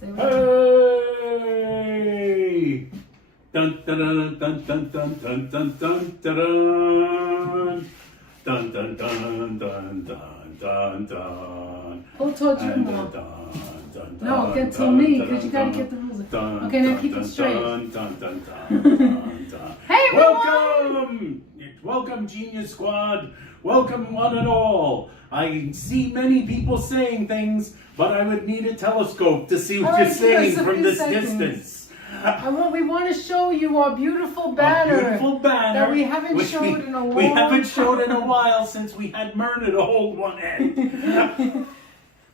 Hey! Dun dun dun dun dun dun dun dun dun dun dun dun dun dun dun dun. Who told you more? No, get to me, because you gotta get the rules. Okay, now keep it straight. Hey, everyone! Welcome, Genius Squad. Welcome, one and all. I see many people saying things, but I would need a telescope to see what you're saying from this distance. We want to show you our beautiful banner. That we haven't showed in a while. We haven't showed in a while since we had Myrna to hold one end.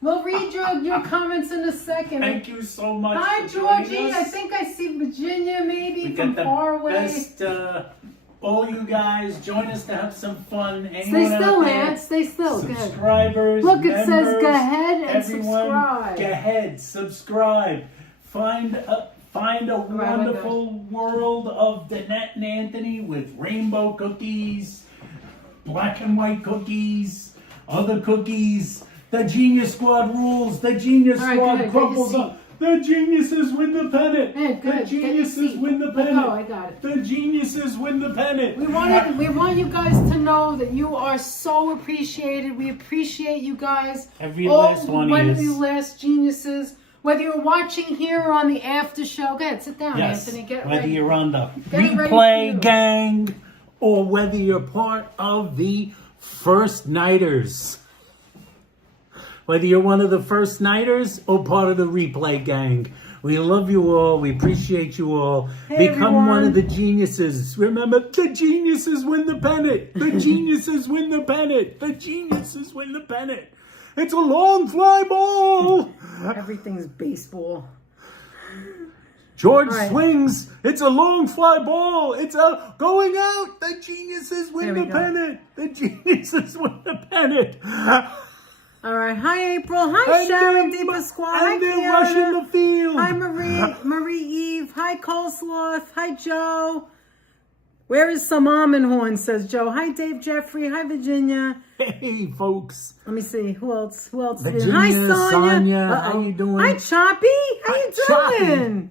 We'll read your comments in a second. Thank you so much. Hi, Georgie. I think I see Virginia maybe from far away. Best, all you guys, join us to have some fun. Stay still, man. Stay still. Subscribers, look, it members, says go ahead and everyone, subscribe. Go ahead, subscribe. Find a wonderful world of Danette and Anthony with rainbow cookies, black and white cookies, other cookies. The Genius Squad rules. The Genius Squad crumbles up. The geniuses win the pennant. Hey, the geniuses win the pennant. Oh, I got it. The geniuses win the pennant. We want you guys to know that you are so appreciated. We appreciate you guys. Every last one of you last geniuses. Whether you're watching here or on the after show, go ahead, sit down, Anthony. Get ready. Whether you're on the replay gang or whether you're part of the first nighters. Whether you're one of the first nighters or part of the replay gang. We love you all. We appreciate you all. Hey, Become everyone. one of the geniuses. Remember, the geniuses win the pennant. The geniuses win the pennant. The geniuses win the pennant. It's a long fly ball. Everything's baseball. George swings. It's a long fly ball. It's going out. The geniuses win the pennant. The geniuses win the pennant. All right. Hi, April. Hi, Sharon Deepa Squad. Hi, they're rushing the field. Hi, Marie Eve. Hi, Coleslaw. Hi, Joe. Where is some almond horn, says Joe. Hi, Dave Jeffrey. Hi, Virginia. Hey, folks. Let me see. Who else? Virginia, hi, Sonia. How you doing? Hi, Choppy. How you doing?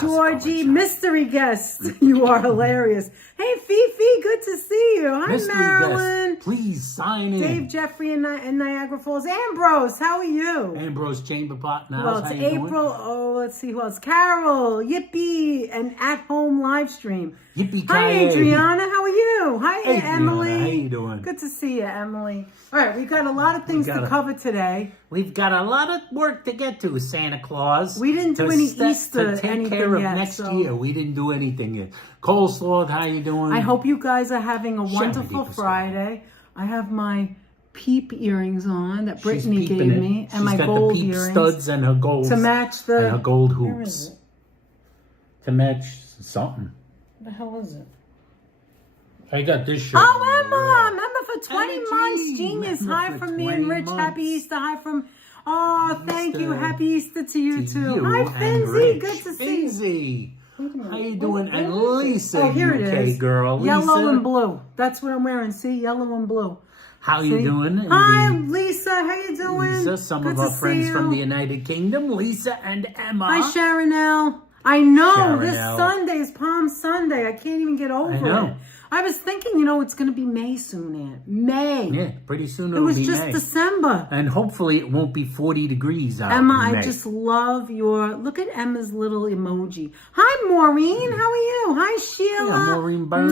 Georgie, mystery guest. You are hilarious. Hey, Fifi, good to see you. Hi, mystery Marilyn. Guest. Please sign in. Dave Jeffrey in Niagara Falls. Ambrose, how are you? Ambrose Chamber Pot now. Well, it's April. Oh, let's see who else. Carol, Yippee, an at-home live stream. Yippee! Hi, Adriana. How are you? Hi, hey, Emily. Adriana, how you doing? Good to see you, Emily. All right, we've got a lot of things to cover today. We've got a lot of work to get to, Santa Claus. We didn't do any Easter to take anything care of yet, next year. We didn't do anything yet. Coleslaw, how you doing? I hope you guys are having a wonderful Friday. I have my peep earrings on that Brittany gave me, and my gold earrings. She's got the peep studs and her gold to match and her gold hoops. Where is it? To match something. What the hell is it? I got this shirt. Oh, Emma! Remember for 20 months, genius. Hi from me and Rich. Happy Easter. Hi from. Oh, thank you. Happy Easter to you too. Hi, Finzi. Good to see you. How you doing? And Lisa, here it is. Girl. Lisa. Yellow and blue. That's what I'm wearing. See, yellow and blue. How you doing? Hi, Lisa. How you doing? Lisa, some of our friends from the United Kingdom. Lisa and Emma. Hi, Sharonelle. I know this Sunday is Palm Sunday. I can't even get over it. I was thinking, it's going to be May soon, Aunt. May. Yeah, pretty soon it'll be May. It was just December. And hopefully it won't be 40 degrees out. Emma, I just love look at Emma's little emoji. Hi, Maureen. How are you? Hi, Sheila. Yeah, Maureen Burns.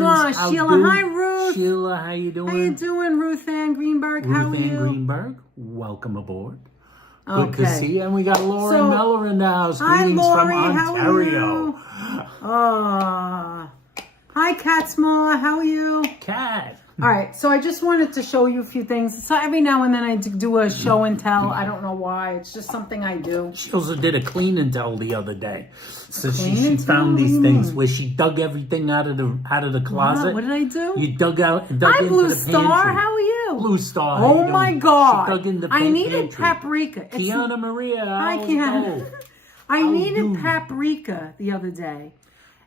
Sheila. Hi, Ruth. Sheila, how you doing? How you doing, Ruth Ann Greenberg? How are you? Ruth Ann Greenberg, welcome aboard. Good to see you. And we got Laura and Miller in the house. Hi, Greetings Lori. from How Ontario. are you? Hi, Cat Small. How are you? Cat. All right. So I just wanted to show you a few things. So every now and then I do a show and tell. I don't know why. It's just something I do. She also did a clean and tell the other day. So she found these things where she dug everything out of the closet. What did I do? You dug Hi, into the Blue pantry. Star. How are you? Blue Star. Oh my God! She dug in the I needed pantry. paprika. Kiana Maria. Hi, Kiana. I needed paprika the other day.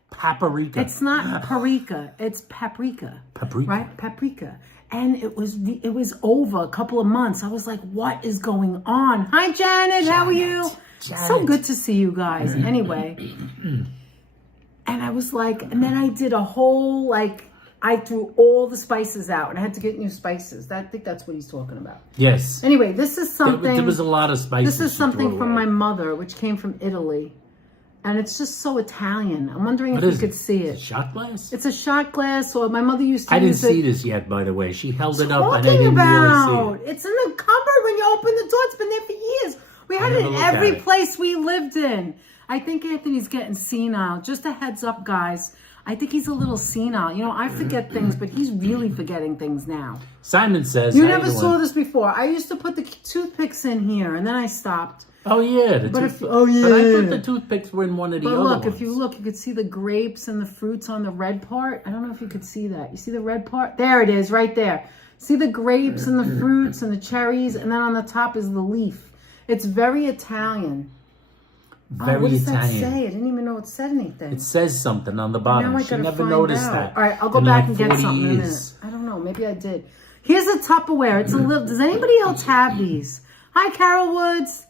Paprika. It's not paprika. It's paprika. Paprika. Right? Paprika. And it was over a couple of months. I was like, what is going on? Hi, Janet. How are you? So good to see you guys. Anyway. And I was like, and then I did a whole, like, I threw all the spices out and I had to get new spices. I think that's what he's talking about. Yes. Anyway, this is something. There was a lot of spices. This is something from my mother, which came from Italy. And it's just so Italian. I'm wondering if you could see it. Shot glass? It's a shot glass, or my mother used to I didn't use see this yet, by the way. She held it up and I talking didn't about. really see it. It's in the cupboard when you open the door. It's been there for years. We had it in every place we lived in. I think Anthony's getting senile. Just a heads up, guys. I think he's a little senile. You know, I forget things, but he's really forgetting things now. Simon says, you never saw this before. I used to put the toothpicks in here, and then I stopped. Oh, yeah. But I thought the toothpicks were in one of the other ones. But look, if you look, you could see the grapes and the fruits on the red part. I don't know if you could see that. You see the red part? There it is, right there. See the grapes and the fruits and the cherries, and then on the top is the leaf. It's very Italian. Very what does Italian. That say? I didn't even know it said anything. It says something on the bottom. She never noticed that. All right, I'll go back and get something in a minute. I don't know. Maybe I did. Here's a Tupperware. It's a little. Does anybody else have these? Hi, Carol Woods.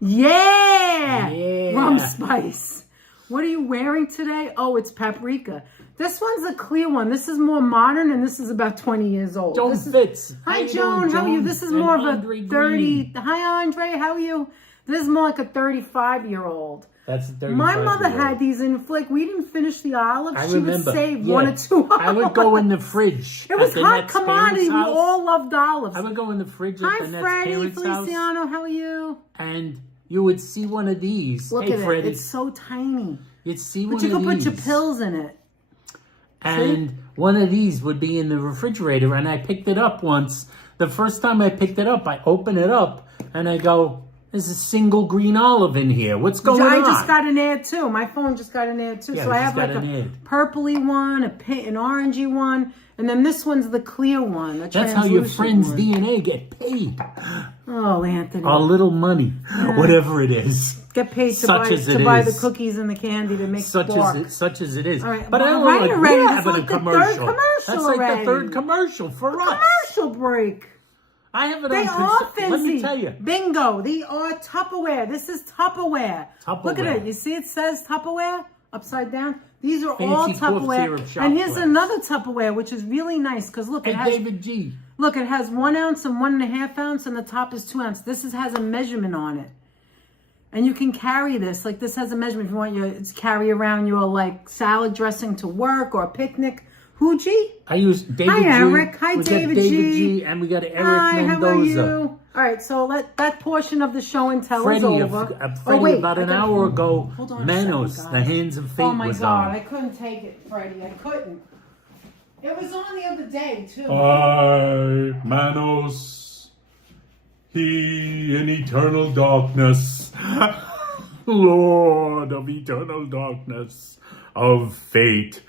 Yeah. Rum spice. What are you wearing today? Oh, it's paprika. This one's a clear one. This is more modern, and this is about 20 years old. Joan Fitz. Hi, Joan. How are you? This is more of a 30. Hi, Andre. How are you? This is more like a 35-year-old. That's a 35-year-old. My mother had these in like we didn't finish the olives. I she remember. Would save 1 or 2 olives. I would go in the fridge. It was hot commodity. We all loved olives. I would go in the fridge Hi, at the next Freddie, parents' Feliciano. house. How are you? And you would see one of these. Look at it. It's so tiny. You'd see one of these. But you could put your pills in it. And one of these would be in the refrigerator. And I picked it up once. The first time I picked it up, I open it up and I go, there's a single green olive in here. What's going on? I just got an ad too. My phone just got an ad too. Yeah, so I have like a purpley one, an orangey one, and then this one's the clear one. That's how your friend's DNA get paid. Oh, Anthony. A little money, whatever it is. Get paid to buy the cookies and the candy to make such as it is. All right, but I don't know, like we're having like a commercial. That's like the third commercial for us. Commercial break. I have it they on. Are fancy. Let me tell you. Bingo. They are Tupperware. This is Tupperware. Look at it. You see it says Tupperware upside down? These are all Tupperware. And here's another Tupperware, which is really nice because look, it has David G. Look, it has 1 ounce and 1.5 ounce, and the top is 2 ounce. This has a measurement on it. And you can carry this. Like this has a measurement if you want to carry around your like salad dressing to work or a picnic. Who G? I use David G. Hi, Eric. Hi, David G. And we got Eric Mendoza. How are you? All right, so that portion of the show and tell is over. Freddie, about an hour ago, Manos, the Hands of Fate was on. Oh, my God. I couldn't take it, Freddie. I couldn't. It was on the other day, too. I, Manos, he in eternal darkness, Lord of eternal darkness, of fate.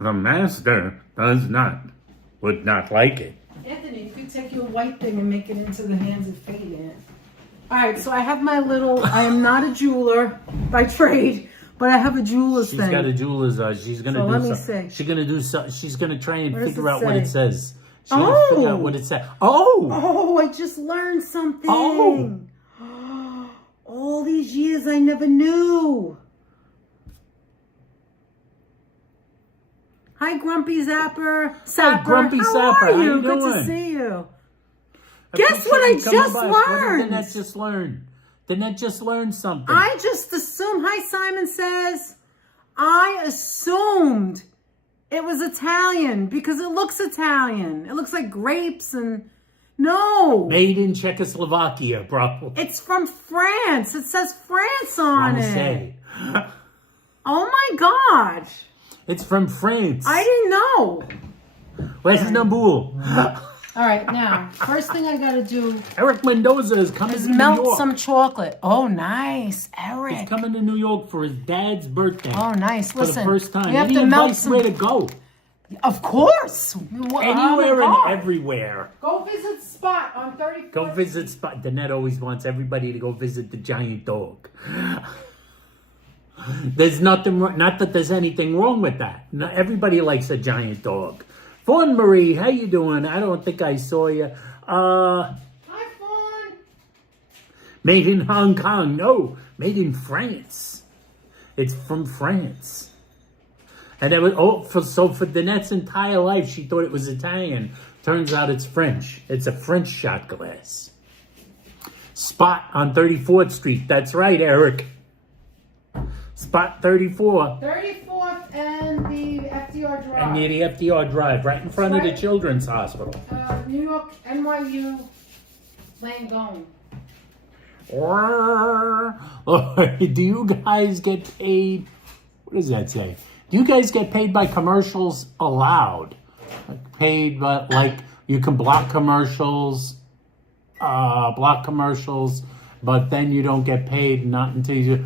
The master would not like it. Anthony, you could take your white thing and make it into the Hands of Fate, Aunt. All right, so I have my little, I am not a jeweler by trade, but I have a jeweler's thing. She's got a jeweler's, she's going to do let me see. She's going to do so, she's going to try and figure out what it says. She's going to figure out what it says. Oh, I just learned something. All these years I never knew. Hi, Grumpy Zapper. Hey, Grumpy Zapper. How are you? Good to see you. Guess what I just learned? What did Danette just learn? Danette just learned something. I just assumed. Hi, Simon says. I assumed it was Italian because it looks Italian. It looks like grapes and... No. Made in Czechoslovakia, bro. It's from France. It says France on it. Oh, my gosh. It's from France. I didn't know. Where's Nabul? All right, now, first thing I got to do... Eric Mendoza is coming to New York. Melt some chocolate. Oh, nice. Eric. He's coming to New York for his dad's birthday. Oh, nice. Listen. For the first time. We have to melt some... where to go. Of course. Anywhere and everywhere. Go visit Spot on 34th. Go visit Spot. Danette always wants everybody to go visit the giant dog. There's nothing, not that there's anything wrong with that. Not everybody likes a giant dog. Fawn Marie, how you doing? I don't think I saw you. Hi, Fawn. Made in Hong Kong. No, made in France. It's from France. And it was, for Danette's entire life, she thought it was Italian. Turns out it's French. It's a French shot glass. Spot on 34th Street. That's right, Eric. Spot 34. 34th and the FDR Drive. And near the FDR Drive, right in front of the Children's Hospital. New York, NYU, Langone. Do you guys get paid? What does that say? Do you guys get paid by commercials allowed? Paid, but like you can block commercials, but then you don't get paid not until you.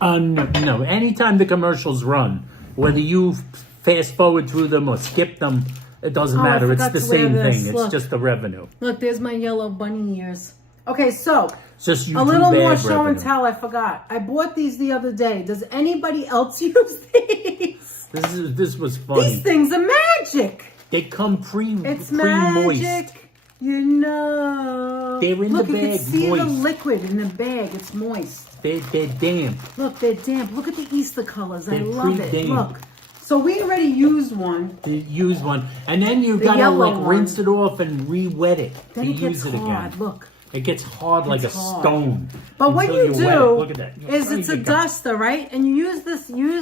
No. Anytime the commercials run, whether you fast forward through them or skip them, it doesn't matter. It's the same thing. It's just the revenue. Look, there's my yellow bunny ears. Okay, so just a little more show and tell. I forgot. I bought these the other day. Does anybody else use these? This was funny. These things are magic. They come It's pre-moist. magic. You know. They're in Look, the bag, you can see moist. the liquid in the bag. It's moist. They're damp. Look, they're damp. Look at the Easter colors. They're I love it. damp. Look. So we already used one. Use one, and then you gotta yellow like rinse it off and re-wet it Then to it gets use it hard. again. Look. It gets hard like a hard. stone. But what until you wet it. do Look at that. is it's a duster, right? And you use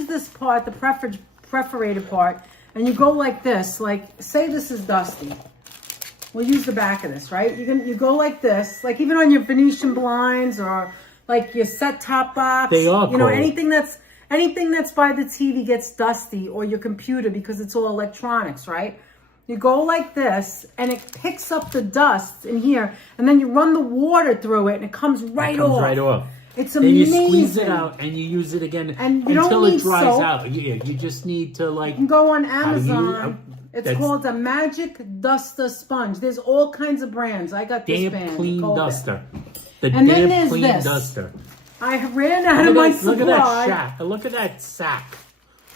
this part, the perforated part, and you go like this. Like, say this is dusty. We'll use the back of this, right? You go like this, like even on your Venetian blinds or like your set-top box. They are you know, cold. anything that's by the TV gets dusty, or your computer, because it's all electronics, right? You go like this, and it picks up the dust in here, and then you run the water through it, and it comes right off. Right off. It's then amazing. you squeeze it out, and you use it again And you until don't it need dries soap. out. Yeah, you just need to like. You can go on Amazon. It's called a Magic Duster Sponge. There's all kinds of brands. I got this damp brand. clean Cold duster. The And then damp there's clean this. duster. I ran out of my supply. Look at that sack. Look at that sack.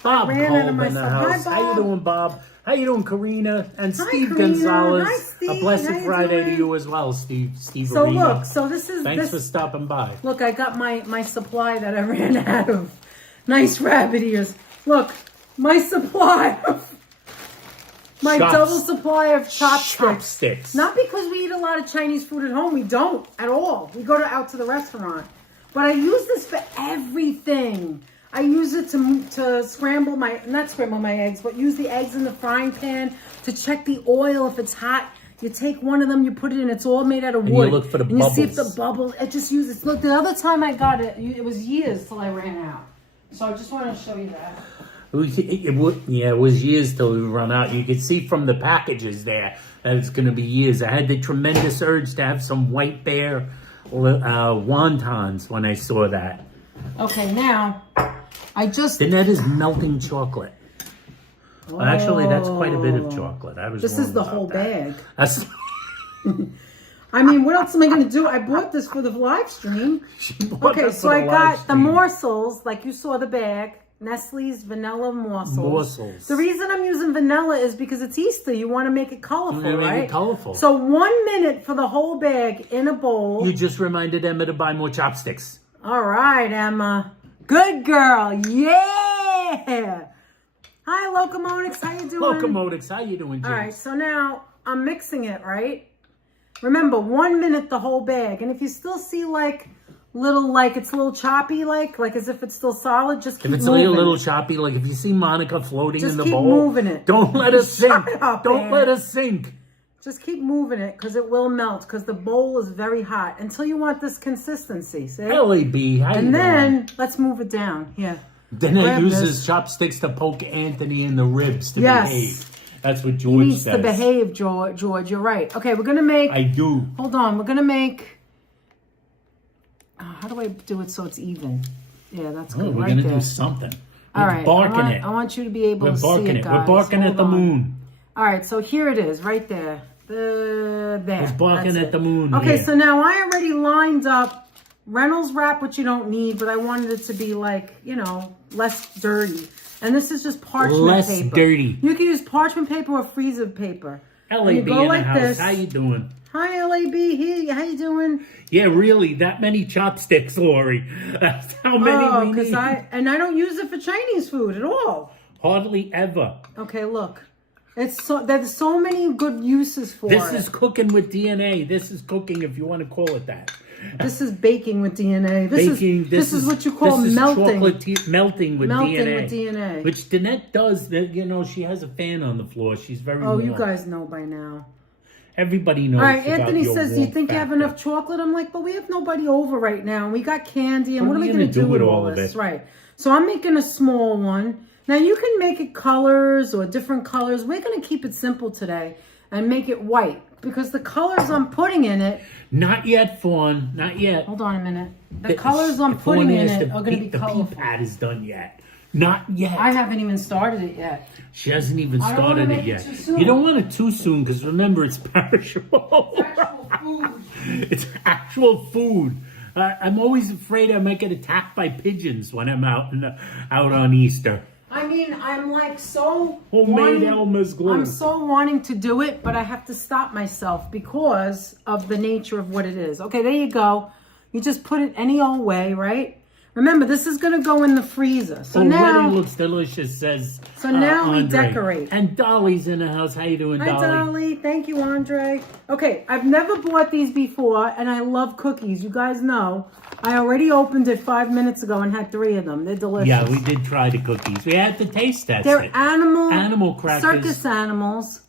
Bob ran out of Kolb my in the supply. house. Hi, How you Bob. doing, Bob? How you doing, Karina? And Hi, Steve Karina. Gonzalez. Hi, Steve. A blessed How you Friday to doing? you as well, Steve So Arena. look, so this is Thanks for stopping by. Look, I got my supply that I ran out of. Nice rabbit ears. Look, my supply of my double supply of chopsticks. Not because we eat a lot of Chinese food at home. We don't at all. We go out to the restaurant. But I use this for everything. I use it to scramble not scramble my eggs, but use the eggs in the frying pan to check the oil if it's hot. You take one of them, you put it in, it's all made out of wood. And you look for the and bubbles. You see if the bubbles, it just uses, look, the other time I got it, it was years till I ran out. So I just want to show you that. It was years till we run out. You could see from the packages there that it's going to be years. I had the tremendous urge to have some White Bear wontons when I saw that. Okay, now, Then that is melting chocolate. Well, actually, that's quite a bit of chocolate. This is the whole that. bag. That's. I mean, what else am I going to do? I bought this for the live stream. Okay, so I got the morsels, like you saw the bag. Nestle's vanilla morsels. The reason I'm using vanilla is because it's Easter. You want to make it colorful, right? Make it colorful. So 1 minute for the whole bag in a bowl. You just reminded Emma to buy more chopsticks. All right, Emma. Good girl. Yeah. Hi, Locomotics. How you doing? Locomotics, how you doing, James? All right, so now I'm mixing it, right? Remember, 1 minute the whole bag. And if you still see it's a little choppy, like as if it's still solid, just keep moving. If it's a little choppy, like if you see Monica floating in the bowl, just keep moving it. Don't let us sink. Shut up, Don't man. let us sink. Just keep moving it because it will melt because the bowl is very hot until you want this consistency. See? LAB, how And you then doing? let's move it down. Here. Then it Grab uses this. chopsticks to poke Anthony in the ribs to Yes. behave. That's what He George needs says. to behave, George. You're right. Okay, we're gonna make. I do. Hold on. We're gonna make. How do I do it so it's even? Yeah, that's good. We're right gonna there. do something. All We're right. barking it. I want you to be able We're to see barking it, it. guys. We're barking Hold at the on. moon. All right, so here it is, right there. There. We're barking That's at it. the moon. Okay, here. so now I already lined up Reynolds wrap, which you don't need, but I wanted it to be less dirty. And this is just parchment Less paper. dirty. You can use parchment paper or freezer paper. LAB in go the like house. this. How you doing? Hi, LAB. Hey, how you doing? Yeah, really, that many chopsticks, Lori. That's how many we need. I don't use it for Chinese food at all. Hardly ever. Okay, look. There's so many good uses for it. This is cooking with DNA. This is cooking, if you want to call it that. This is baking with DNA. This is what you call melting. Melting with DNA. With DNA. Which Danette does. You know, she has a fan on the floor. She's very Oh, warm. you guys know by now. Everybody knows. All right, about Anthony your says, do you warmth think you have factor. enough chocolate? I'm like, but we have nobody over right now. And we got candy. And what are we going to gonna do with all of this? it? Right. So I'm making a small one. Now, you can make it colors or different colors. We're going to keep it simple today and make it white because the colors I'm putting in it. Not yet, Fawn. Not yet. Hold on a minute. The colors I'm putting in it are going to be colorful. The pea-pad is done yet. Not yet. I haven't even started it yet. She hasn't even I don't wanna started make it yet. it too soon. You don't want it too soon because remember, it's perishable. It's actual food. It's actual food. I'm always afraid I might get attacked by pigeons when I'm out on Easter. I mean, I'm like so Homemade Elmer's glue. I'm so wanting to do it, but I have to stop myself because of the nature of what it is. Okay, there you go. You just put it any old way, right? Remember, this is going to go in the freezer. So now already looks delicious, says So now we Andre. decorate. And Dolly's in the house. How you doing, Hi, Dolly? Dolly. Thank you, Andre. Okay, I've never bought these before, and I love cookies. You guys know. I already opened it 5 minutes ago and had 3 of them. They're delicious. Yeah, we did try the cookies. We had to taste test They're it. animal crackers. circus animals.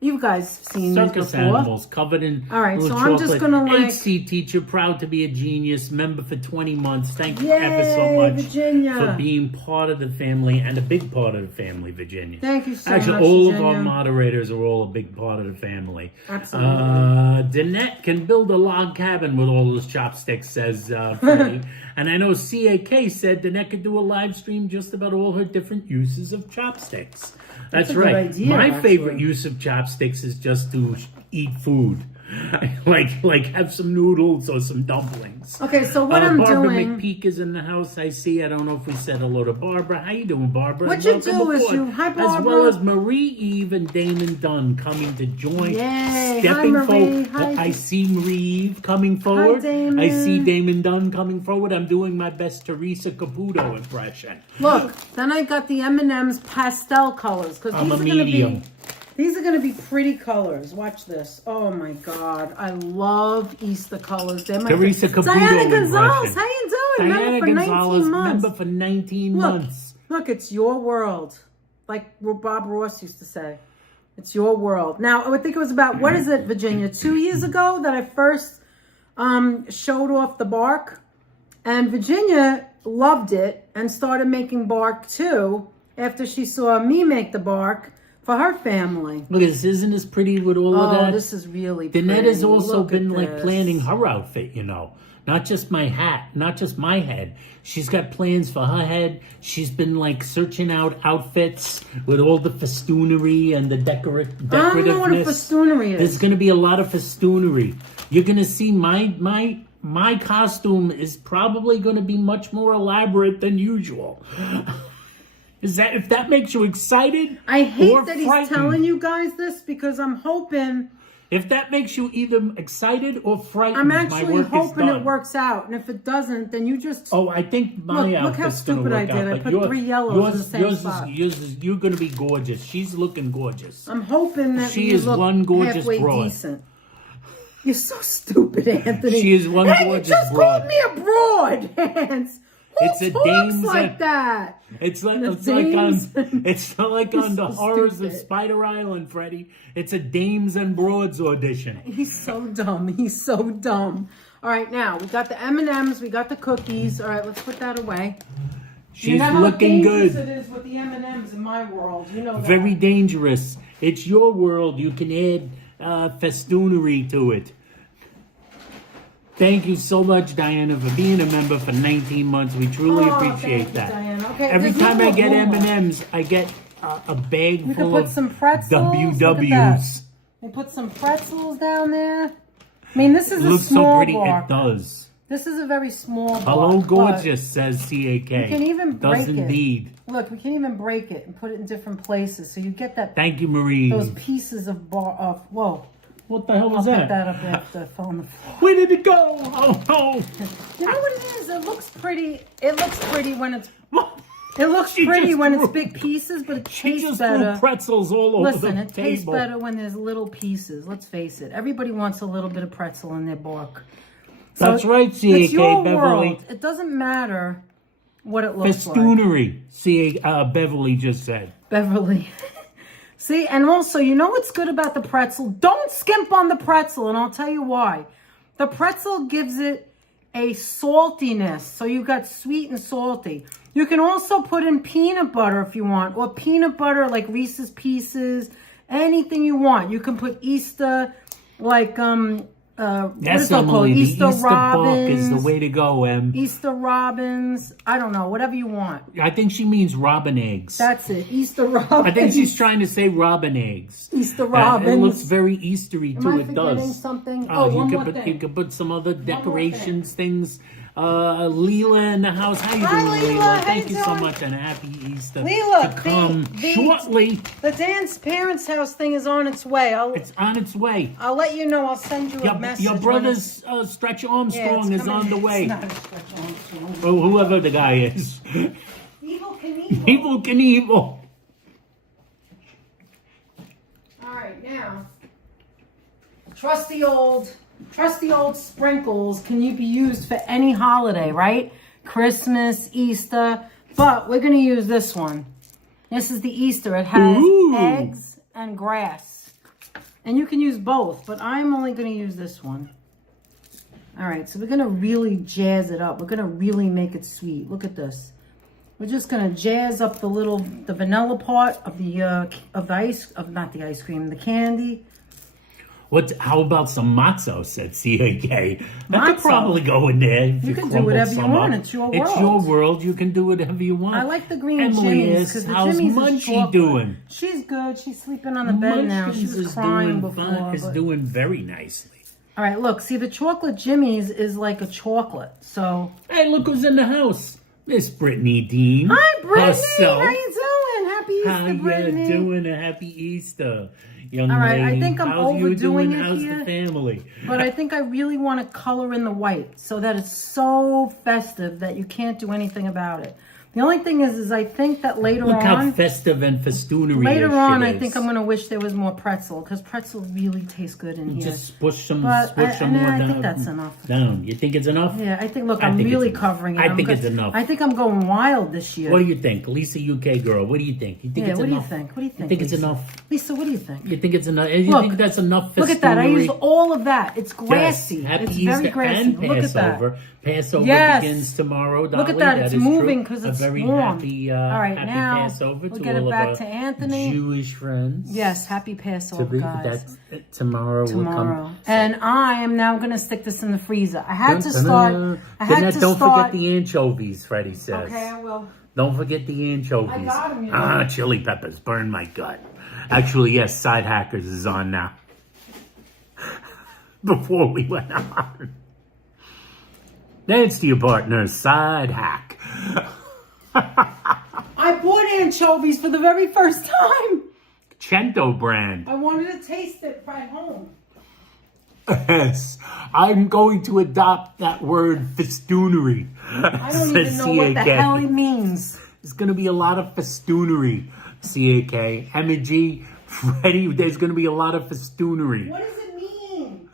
You guys seen Circus these before. animals covered in All right, little so I'm just chocolate. gonna, like- HC teacher, proud to be a genius, member for 20 months. Thank you Yay, ever so much Virginia. for being part of the family and a big part of the family, Virginia. Thank you so Actually, much, all Virginia. of our moderators are all a big part of the family. Absolutely. Danette can build a log cabin with all those chopsticks, says Freddie. And I know CAK said Danette could do a live stream just about all her different uses of chopsticks. That's a good right. idea, My actually. favorite use of chopsticks is just to eat food. like have some noodles or some dumplings. Okay, so what I'm Barbara doing... McPeak is in the house. I see. I don't know if we said hello to Barbara. How you doing, Barbara? What you Welcome do is aboard. you... Hi, As Barbara. well as Marie Eve and Damon Dunn coming to join. Yay. Stepping Hi, Marie. forward. Hi. I see Marie Eve coming forward. Damon. I see Damon Dunn coming forward. I'm doing my best Teresa Caputo impression. Look, then I got the M&M's pastel colors. Because I'm these a are going to medium. be... These are going to be pretty colors. Watch this. Oh, my God. I love Easter colors. They're my Teresa favorite. Caputo Diana Gonzalez, impression. how you doing? Diana Member for Gonzalez, 19 months. member for 19 Look, months. Look, it's your world. Like what Bob Ross used to say. It's your world. Now, I think it was about, what is it, Virginia? 2 years ago that I first showed off the bark. And Virginia loved it and started making bark too after she saw me make the bark for her family. Look at this. Isn't this pretty with all of that? Oh, this is really pretty. Danette has also Look been at like this. planning her outfit, you know. Not just my hat, not just my head. She's got plans for her head. She's been like searching out outfits with all the festoonery and the decorativeness. I don't know what a festoonery is. There's going to be a lot of festoonery. You're going to see my costume is probably going to be much more elaborate than usual. If that makes you excited? I hate or that he's frightened. telling you guys this because I'm hoping... If that makes you either excited or frightened, I'm my actually work is hoping done. it works out. And if it doesn't, then you just... Oh, I think my Look how outfit's going to stupid I work did. out. I but put 3 yellows in the same spot. You're going to be gorgeous. She's looking gorgeous. I'm hoping that She you is look one gorgeous halfway broad. decent. You're so stupid, Anthony. She is one hey, gorgeous you just broad. called me a broad, Hans. Who It's a talks dame's like that? It's like The it's like dames. it's not like You're on the so horrors of stupid. Spider Island, Freddie. It's a dames and broads audition. He's so dumb. He's so dumb. All right, now we got the M&Ms. We got the cookies. All right, let's put that away. She's you know how looking dangerous good. it is with the M&Ms in my world. You know that. Very dangerous. It's your world. You can add festoonery to it. Thank you so much, Diana, for being a member for 19 months. We truly appreciate thank you, that. Diana. Okay, Every there's no time I more get room. M&Ms, I get a bag We full could put of some pretzels. Look at that. WWs. We put some pretzels down there. I mean, this is It a looks so small pretty. bar. It does. This is a very small block. Hello, gorgeous, says CAK. You can even break Does it. indeed. Look, we can even break it and put it in different places. So you get that. Thank you, Marie. Those pieces of whoa. What the hell was I'll that? put that up after I fell on the floor. Where did it go? Oh, no. You know what it is? It looks pretty. It looks pretty when it's. What? It looks She pretty just when threw- it's big pieces, but it She tastes just better. threw pretzels all over Listen, the it tastes table. better when there's little pieces. Let's face it. Everybody wants a little bit of pretzel in their bark. So That's right, CAK, it's your Beverly. world. It doesn't matter what it looks like. Festoonery, Beverly just said. Beverly. See, and also, you know what's good about the pretzel? Don't skimp on the pretzel, and I'll tell you why. The pretzel gives it a saltiness, so you got sweet and salty. You can also put in peanut butter if you want, or peanut butter like Reese's Pieces, anything you want. You can put Easter, like what Yes, is it called? Emily, the Easter Easter book is the Robins. way to go, Em. Easter Robins. I don't know, whatever you want. I think she means robin eggs. That's it. Easter Robins. I think she's trying to say robin eggs. Easter Robins. It looks very Eastery too. Am I It forgetting does. something? Oh, one you more could put, thing. you could put some other more decorations, things. Leela in the house. How you Hi, doing, Leela. Leela? How Thank you you so doing? much, and a happy Easter Leela, to come the- shortly. The dance parents' house thing is on its way. It's on its way. I'll let you know. I'll send you a message. Your when brother's Stretch it's Armstrong is coming. on the way. It's not a Stretch Armstrong. Or whoever the guy is. Evil Knievel. Evil Knievel. All right, now. Trusty old sprinkles can be used for any holiday, right? Christmas, Easter, but we're going to use this one. This is the Easter. It has Ooh. eggs and grass. And you can use both, but I'm only going to use this one. All right, so we're going to really jazz it up. We're going to really make it sweet. Look at this. We're just going to jazz up the vanilla part of the candy. How about some matzo, said CAK. That could Matzo? probably go in there. If You can do crumble whatever you some want. up. It's your It's your world. world. You can do whatever you want. I like the green Emily Jimmy's is. because the How's Jimmy's is Munchie chocolate. doing? She's good. She's sleeping on the bed now. She Munchies was is crying doing before. fine. Is but- doing very nicely. All right, look. See, the chocolate Jimmy's is like a chocolate. So, Hey, look who's in the house. Miss Brittany Dean. hi, Brittany. Herself. How you doing? Happy Easter, How you Brittany. doing? A happy Easter, young All right, lady. I think I'm How's you overdoing doing? it How's here. the family? But I think I really want to color in the white so that it's so festive that you can't do anything about it. The only thing is I think that later Look how on, festive and festoonery later this on, shit I is. think I'm going to wish there was more pretzel because pretzel really tastes good in here. Just push some, But push some nah, more I down. think that's enough. Down. You think it's enough? Yeah, I think, look, I I'm think it's really enough. covering it. I think it's enough. I think I'm going wild this year. What do you think, Lisa UK girl? What do you think? You think Yeah, it's what do you enough? think? What do you think, You think it's Lisa? enough? Lisa, what do you think? You think it's enough? You Look, think that's enough? Look at that. I festoonery? used all of that. It's Yes. grassy. Happy It's Easter very grassy. and Look at that. Passover. Passover Yes. begins tomorrow, Dolly. Look at that. It's is moving true. because it's a very warm. happy, All right, happy now Passover we'll to get all it back of to our Anthony. Jewish friends. Yes, happy Passover, guys. That's tomorrow. Will Tomorrow. come. And I am now going to stick this in the freezer. I had to start. Don't forget the anchovies, Freddie says. Okay, I will. Don't forget the anchovies. I got 'em, you know. Chili peppers burn my gut. Actually, yes, Side Hackers is on now. Before we went on. Dance to your partner, Side Hack. I bought anchovies for the very first time. Cento brand. I wanted to taste it at home. Yes, I'm going to adopt that word festoonery. I don't even know what the hell it means. There's going to be a lot of festoonery, CAK. M&G, Freddie, there's going to be a lot of festoonery. What does it mean?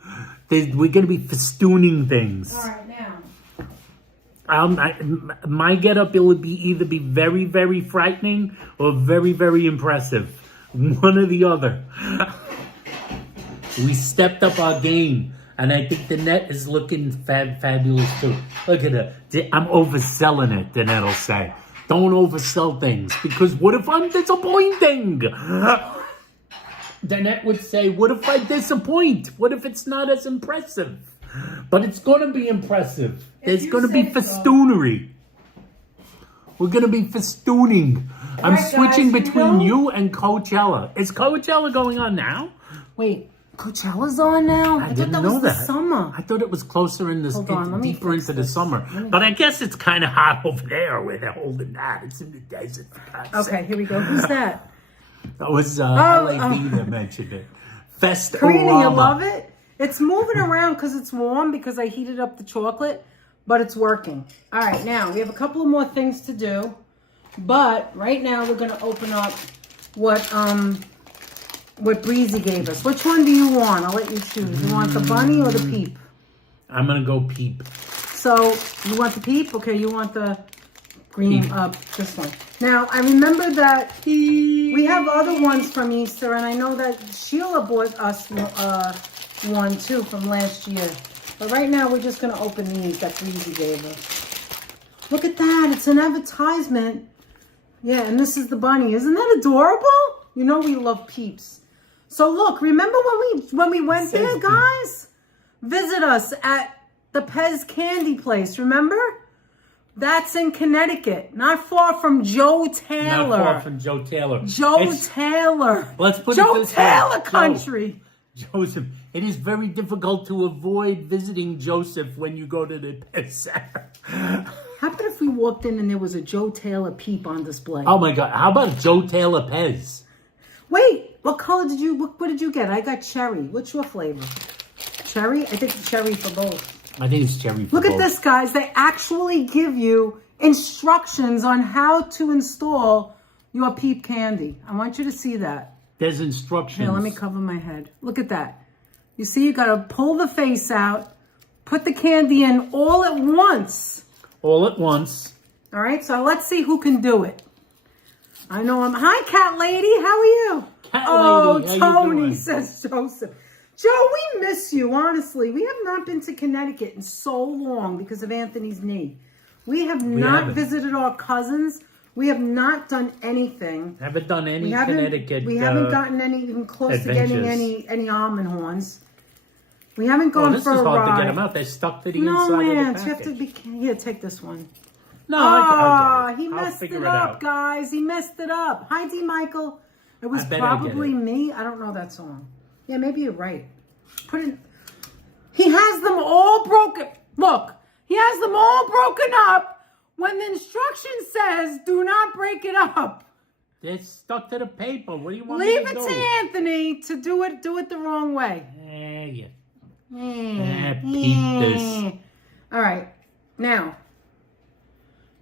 We're going to be festooning things. All right, now. My getup, it would be either be very, very frightening or very, very impressive. One or the other. We stepped up our game, and I think the net is looking fabulous too. Look at it. I'm overselling it, the net will say. Don't oversell things, because what if I'm disappointing? The net would say, what if I disappoint? What if it's not as impressive? But it's going to be impressive. There's going to be festoonery. We're going to be festooning. I'm right, switching guys, between you and Coachella. Is Coachella going on now? Wait, Coachella's on now? I didn't thought know was the that. summer. I thought it was closer in this, Hold on, let me deeper fix into the this. summer. But I guess it's kind of hot over there where they're holding that. It's in the desert. For God's Okay, sake. here we go. Who's that? That was LAB that mentioned it. Fest Karina, you love it? It's moving around because it's warm because I heated up the chocolate, but it's working. All right, now we have a couple of more things to do, but right now we're going to open up what Breezy gave us. Which one do you want? I'll let you choose. You want the bunny or the peep? I'm going to go peep. So you want the peep? Okay, you want the green, this one. Now, I remember that we have other ones from Easter, and I know that Sheila bought us one too from last year. But right now, we're just going to open these that Breezy gave us. Look at that. It's an advertisement. Yeah, and this is the bunny. Isn't that adorable? You know we love peeps. So look, remember when we went there, guys? Visit us at the Pez candy place, remember? That's in Connecticut, not far from Joe Taylor. Not far from Joe Taylor. Taylor. Let's put Joe it this Taylor way. country. Joseph, it is very difficult to avoid visiting Joseph when you go to the Pez Center. How about if we walked in and there was a Joe Taylor peep on display? Oh my God! How about Joe Taylor Pez? Wait, what color did you? What did you get? I got cherry. What's your flavor? Cherry? I think cherry for both. I think it's cherry. Look at this, guys. They actually give you instructions on how to install your peep candy. I want you to see that. There's instructions. Here, let me cover my head. Look at that. You see, you got to pull the face out, put the candy in all at once. All at once. All right, so let's see who can do it. I know I'm... Hi, Cat Lady. How are you? Cat Oh, Lady, how you Tony, doing? says Joseph. Joe, we miss you, honestly. We have not been to Connecticut in so long because of Anthony's knee. We have not visited our cousins. We have not done anything. Haven't done any Connecticut. We haven't gotten even close adventures. to getting any almond horns. We haven't gone this for is a hard ride. to get them out. They're stuck to the No, inside man, of the you have package. to be... Here, take this one. No, I'll get it. He I'll messed figure it it up, out. guys. He messed it up. Hi, D. Michael. It was I bet I get probably it. me. I don't know that song. Yeah, maybe you're right. Put it. He has them all broken. Look, he has them all broken up when the instruction says do not break it up. They're stuck to the paper. What do you want Leave me it to do? to Anthony to do it the wrong way. Peep this. All right. Now,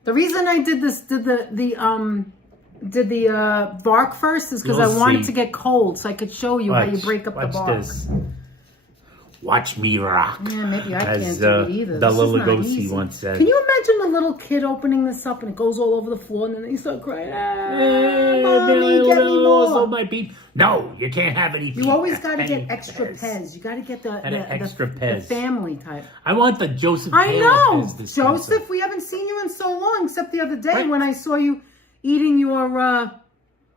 the reason I did this, did the bark first is because I You'll wanted see. to get cold so I could show you how you break up the watch bark. This. Watch me rock. Yeah, maybe I As, can't do it either. Bela This is not Lugosi easy. once said. Can you imagine a little kid opening this up and it goes all over the floor and then they start crying, Mommy, get me more. My peep. No, you can't have any peep. You always got to Any get extra Pez. You got to get the extra the Pez. family type. I want the Joseph I Taylor know, Pez dispenser. Joseph. We haven't seen you in so long, except the other day Right. when I saw you eating your.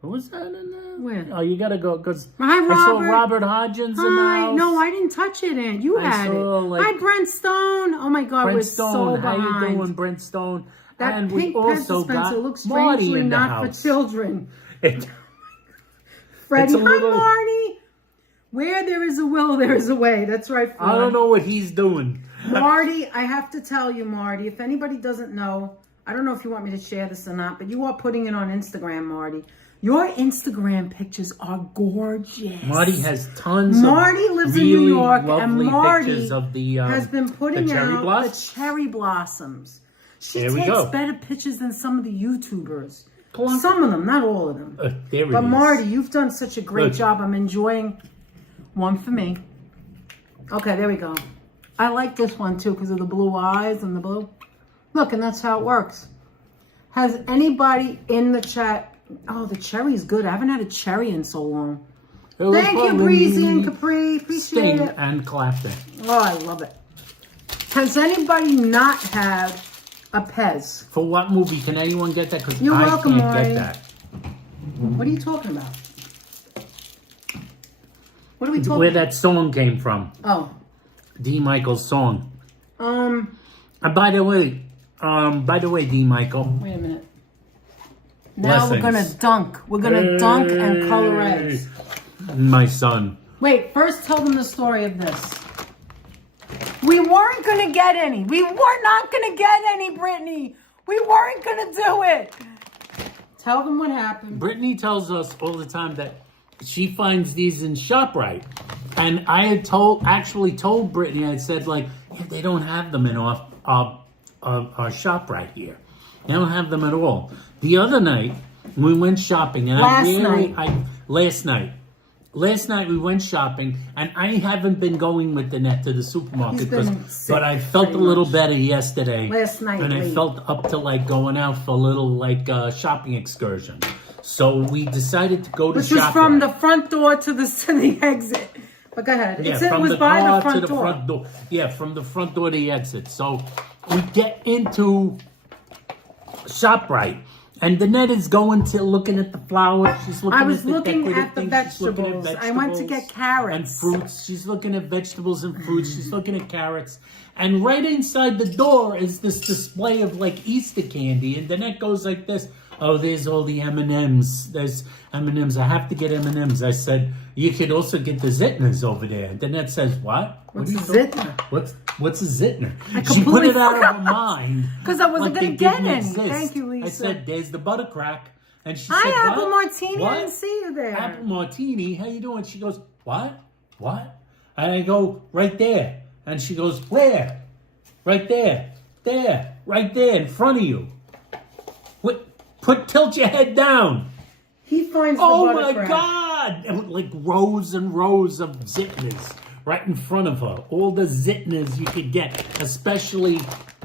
Who was that in there? Where? Oh, you gotta go because Hi, I saw Robert. Robert Hodgins in the Hi. house. No, I didn't touch it, Aunt. You I had saw, it. like, Hi, Brent Stone. Oh my God, Brent we're Stone, so how behind. you doing, Brent Stone? That And pink we Pez also dispenser got looks Marty strangely in the not house. for children. It- Freddie, It's a little- hi, Marty. Where there is a will, there is a way. That's right, Fred. I don't know what he's doing. Marty, I have to tell you, Marty, if anybody doesn't know, I don't know if you want me to share this or not, but you are putting it on Instagram, Marty. Your Instagram pictures are gorgeous. Marty has tons Marty of lives really in New York, and lovely Marty pictures of the has been putting cherry out blossoms. the cherry blossoms. She There we takes go. better pictures than some of the YouTubers. Plunk. Some of them, not all of them. There it But is. Marty, you've done such a great Look. job. I'm enjoying one for me. Okay, there we go. I like this one too because of the blue eyes and the blue. Look, and that's how it works. Has anybody in the chat? Oh, the cherry's good. I haven't had a cherry in so long. It was Thank you, probably Breezy and Capri. Appreciate Sting it. and clapping. Oh, I love it. Has anybody not had a Pez? For what movie? Can anyone get that? Because You're I welcome, can't Marty. get that. What are you talking about? What are we talking Where about? that song came from. Oh. D. Michael's song. And by the way, D. Michael. Wait a minute. Now Blessings. we're gonna dunk. We're gonna dunk and color eggs. My son. Wait, first tell them the story of this. We weren't going to get any. We were not going to get any, Brittany. We weren't going to do it. Tell them what happened. Brittany tells us all the time that she finds these in ShopRite. And I had actually told Brittany, I said, like, yeah, they don't have them in our ShopRite here. They don't have them at all. The other night, we went shopping. And Last night we went shopping, and I haven't been going with Danette to the supermarket, but I felt a little better yesterday. Last night, and I felt up to like going out for a little like shopping excursion. So we decided to go to ShopRite. Which was from the front door to the exit. But go ahead. Yeah, from the car to the front door. Yeah, from the front door to the exit. So we get into ShopRite. And Danette is looking at the flowers. She's looking I was at the looking at the things. vegetables. I went to get carrots. And fruits. She's looking at vegetables and fruits. She's looking at carrots. And right inside the door is this display of like Easter candy. And Danette goes like this. Oh, there's all the M&Ms. There's M&Ms. I have to get M&Ms. I said, you could also get the Zitners over there. And Danette says, what? What's a Zitner? What's a Zitner? She put it out of her mind. Because I wasn't going to get any. Thank you, Lisa. I said, there's the butter crack. And she said, hi, Apple what? Martini. What? I didn't see you there. Apple Martini? How you doing? She goes, what? What? And I go, right there. And she goes, where? Right there. There. Right there in front of you. Tilt your head down. He finds the oh butter my crack. God! And like rows and rows of Zitners right in front of her. All the Zitners you could get, especially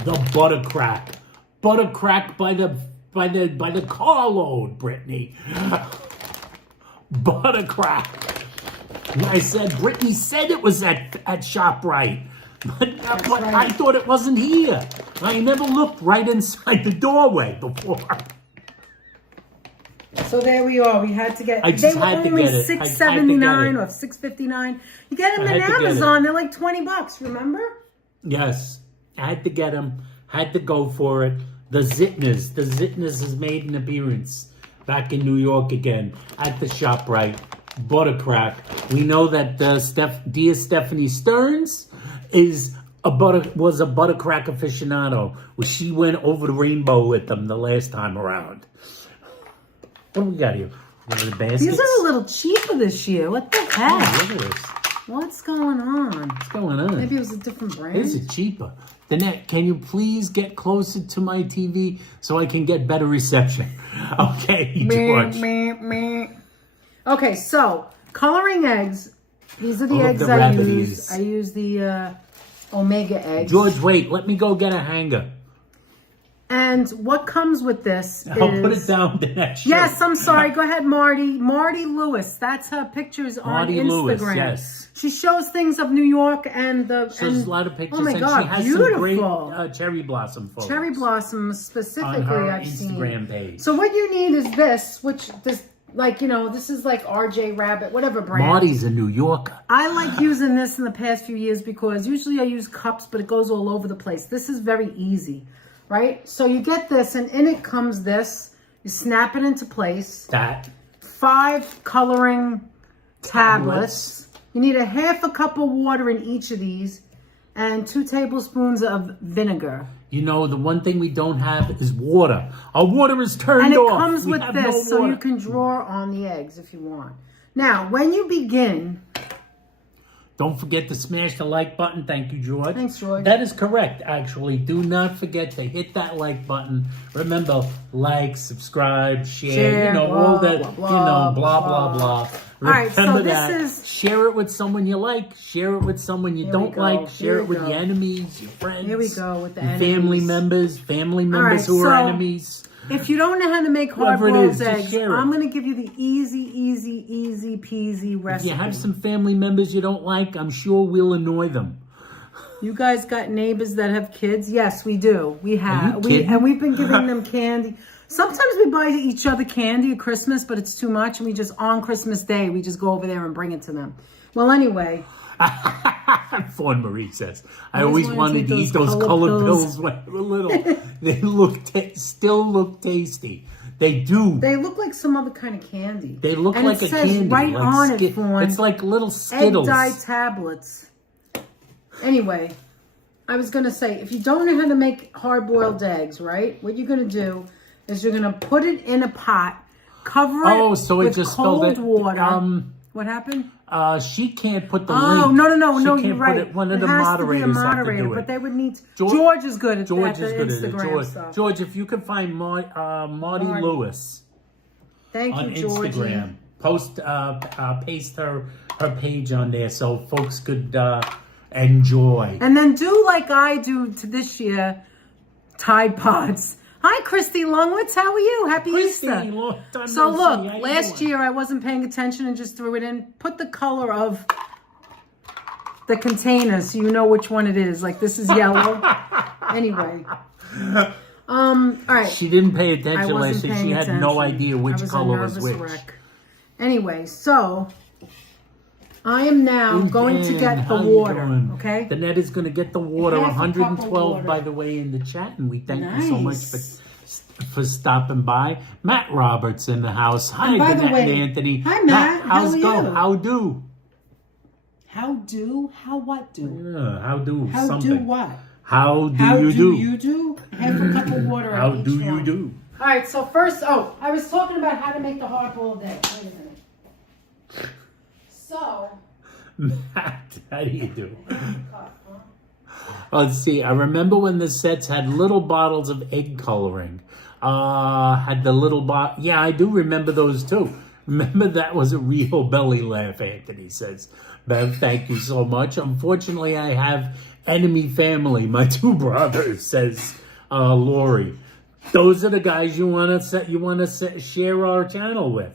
the butter crack. Butter crack by the carload, Brittany. Butter crack. I said, Brittany said it was at ShopRite. But right. I thought it wasn't here. I never looked right inside the doorway before. So there we are. We had to get. They were only $6.79 or $6.59. You get them in Amazon. They're like $20. Remember? Yes, I had to get them. Had to go for it. The Zitners. The Zitners has made an appearance back in New York again at the ShopRite. Buttercrack. We know that dear Stephanie Stearns was a buttercrack aficionado. Well, she went over the rainbow with them the last time around. What do we got here? The baskets? These are a little cheaper this year. What the heck? Oh, look at this. What's going on? What's going on? Maybe it was a different brand. Is it cheaper? Danette, can you please get closer to my TV so I can get better reception? Okay, George. Okay, so coloring eggs. These are the eggs I use. I use the Omega eggs. George, wait. Let me go get a hanger. And what comes with this I'll put it down there. Yes, I'm sorry. Go ahead, Marty. Marty Lewis. That's her pictures on Instagram. Lewis, yes. She shows things of New York and the... Shows a lot of pictures. Oh my God, she has beautiful. Some great cherry blossom photos. Cherry blossoms specifically, on her I've Instagram seen. page. So what you need is this, this is like RJ Rabbit, whatever brand. Marty's a New Yorker. I like using this in the past few years because usually I use cups, but it goes all over the place. This is very easy. Right? So you get this, and in it comes this. You snap it into place. 5 coloring tablets. You need a half a cup of water in each of these, and 2 tablespoons of vinegar. You know, the one thing we don't have is water. Our water is turned off. And it comes with this, so you can draw on the eggs if you want. Now, when you begin... Don't forget to smash the like button. Thank you, George. Thanks, George. That is correct, actually. Do not forget to hit that like button. Remember, like, subscribe, share, all that, blah, blah, blah. Remember that. Share it with someone you like. Share it with someone you don't like. Share it with your enemies, your friends. Here we go with the enemies. Family members who are enemies. If you don't know how to make hard-boiled eggs, I'm going to give you the easy peasy recipe. If you have some family members you don't like, I'm sure we'll annoy them. You guys got neighbors that have kids? Yes, we do. We have. And we've been giving them candy. Sometimes we buy each other candy at Christmas, but it's too much. And we just, on Christmas Day, we just go over there and bring it to them. Well, anyway... Fawn Marie says, I always wanted to eat those colored pills when I was little. They still look tasty. They do. They look like some other kind of candy. They look and like it a says candy. right like on it, Fawn. It's like little Egg Skittles. dye tablets. Anyway, I was going to say, if you don't know how to make hard-boiled eggs, right? What you're going to do is you're going to put it in a pot, cover it so it with just cold spelled it. water. What happened? She can't put the Oh, link. no, She you're can't right. Put it. One of it the has moderators to be a have to moderator, do it. but they would need George is good at George that, is the good at it. Instagram George, stuff. George, if you can find Marty Lewis Thank on you, Georgie. Instagram, paste her page on there so folks could enjoy. And then do like I do to this year, Tide Pods. Hi, Christy Longwitz. How are you? Happy Easter. So look, last year I wasn't paying attention and just threw it in. Put the color of the container so you know which one it is. Like this is yellow. Anyway. All right. She didn't pay attention last year. She had attention. no idea which color was a which. wreck. Anyway, so I am now going to get the how you water. doing? Okay. The net is going to get the water. Half a cup of 112, water. by the way, in the chat, and we thank you so much Nice. for stopping by. Matt Roberts in the house. Hi, And by the Danette way, and Anthony. hi, Matt. How's How are go? you? How do? How do? How what do? Yeah, how do? How something. do what? How do How you do do? you do? Half a cup of water. How on each do you one. do? All right. So first, I was talking about how to make the hard-boiled egg. Wait a minute. So. Matt, how do you do? Let's see. I remember when the sets had little bottles of egg coloring. Had the little bottle. Yeah, I do remember those too. Remember that was a real belly laugh, Anthony says. Bev, thank you so much. Unfortunately, I have enemy family. My two brothers, says Lori. Those are the guys you want to share our channel with,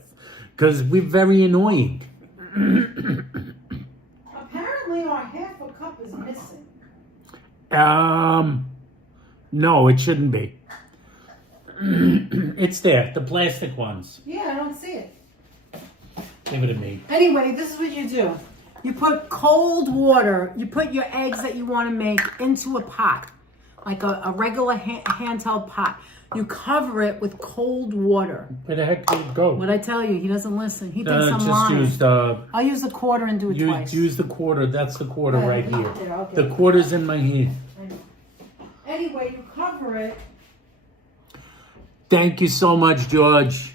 because we're very annoying. Apparently, our half a cup is missing. No, it shouldn't be. It's there, the plastic ones. Yeah, I don't see it. Give it to me. Anyway, this is what you do. You put cold water, you put your eggs that you want to make into a pot, like a regular handheld pot. You cover it with cold water. Where the heck did it go? What I tell you, he doesn't listen. He thinks I'm just lying. used, I'll use the quarter and do it twice. use the quarter. That's the quarter Okay, right here. there, okay. The quarter's in my hand. Anyway, you cover it. Thank you so much, George.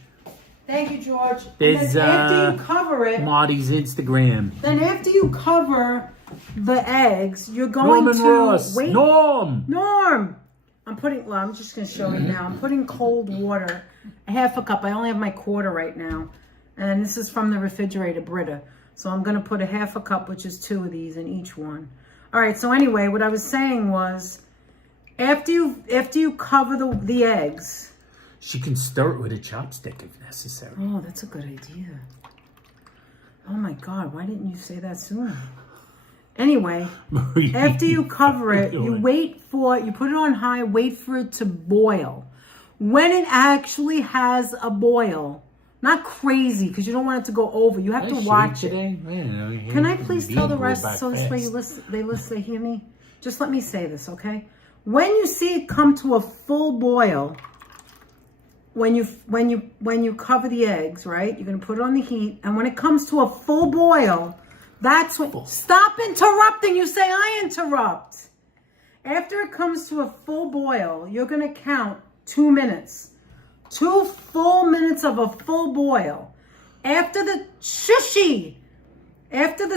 Thank you, George. There's, and then after you cover it, Marty's Instagram. then after you cover the eggs, you're going Norman to Ross. wait. Norm. I'm just going to show you now. I'm putting cold water, half a cup. I only have my quarter right now. And this is from the refrigerator, Brita. So I'm going to put a half a cup, which is 2 of these in each one. All right, so anyway, what I was saying was, after you cover the eggs. She can stir it with a chopstick if necessary. Oh, that's a good idea. Oh my God, why didn't you say that sooner? Anyway, Marie, after you cover it, you doing? put it on high, wait for it to boil. When it actually has a boil, not crazy, because you don't want it to go over. You have to watch it. Today? Man, Can I please tell the rest so this way they hear me? Just let me say this, okay? When you see it come to a full boil, when you cover the eggs, right? You're gonna put it on the heat, and when it comes to a full boil, that's when stop interrupting. You say I interrupt. After it comes to a full boil, you're gonna count 2 minutes. 2 full minutes of a full boil. After the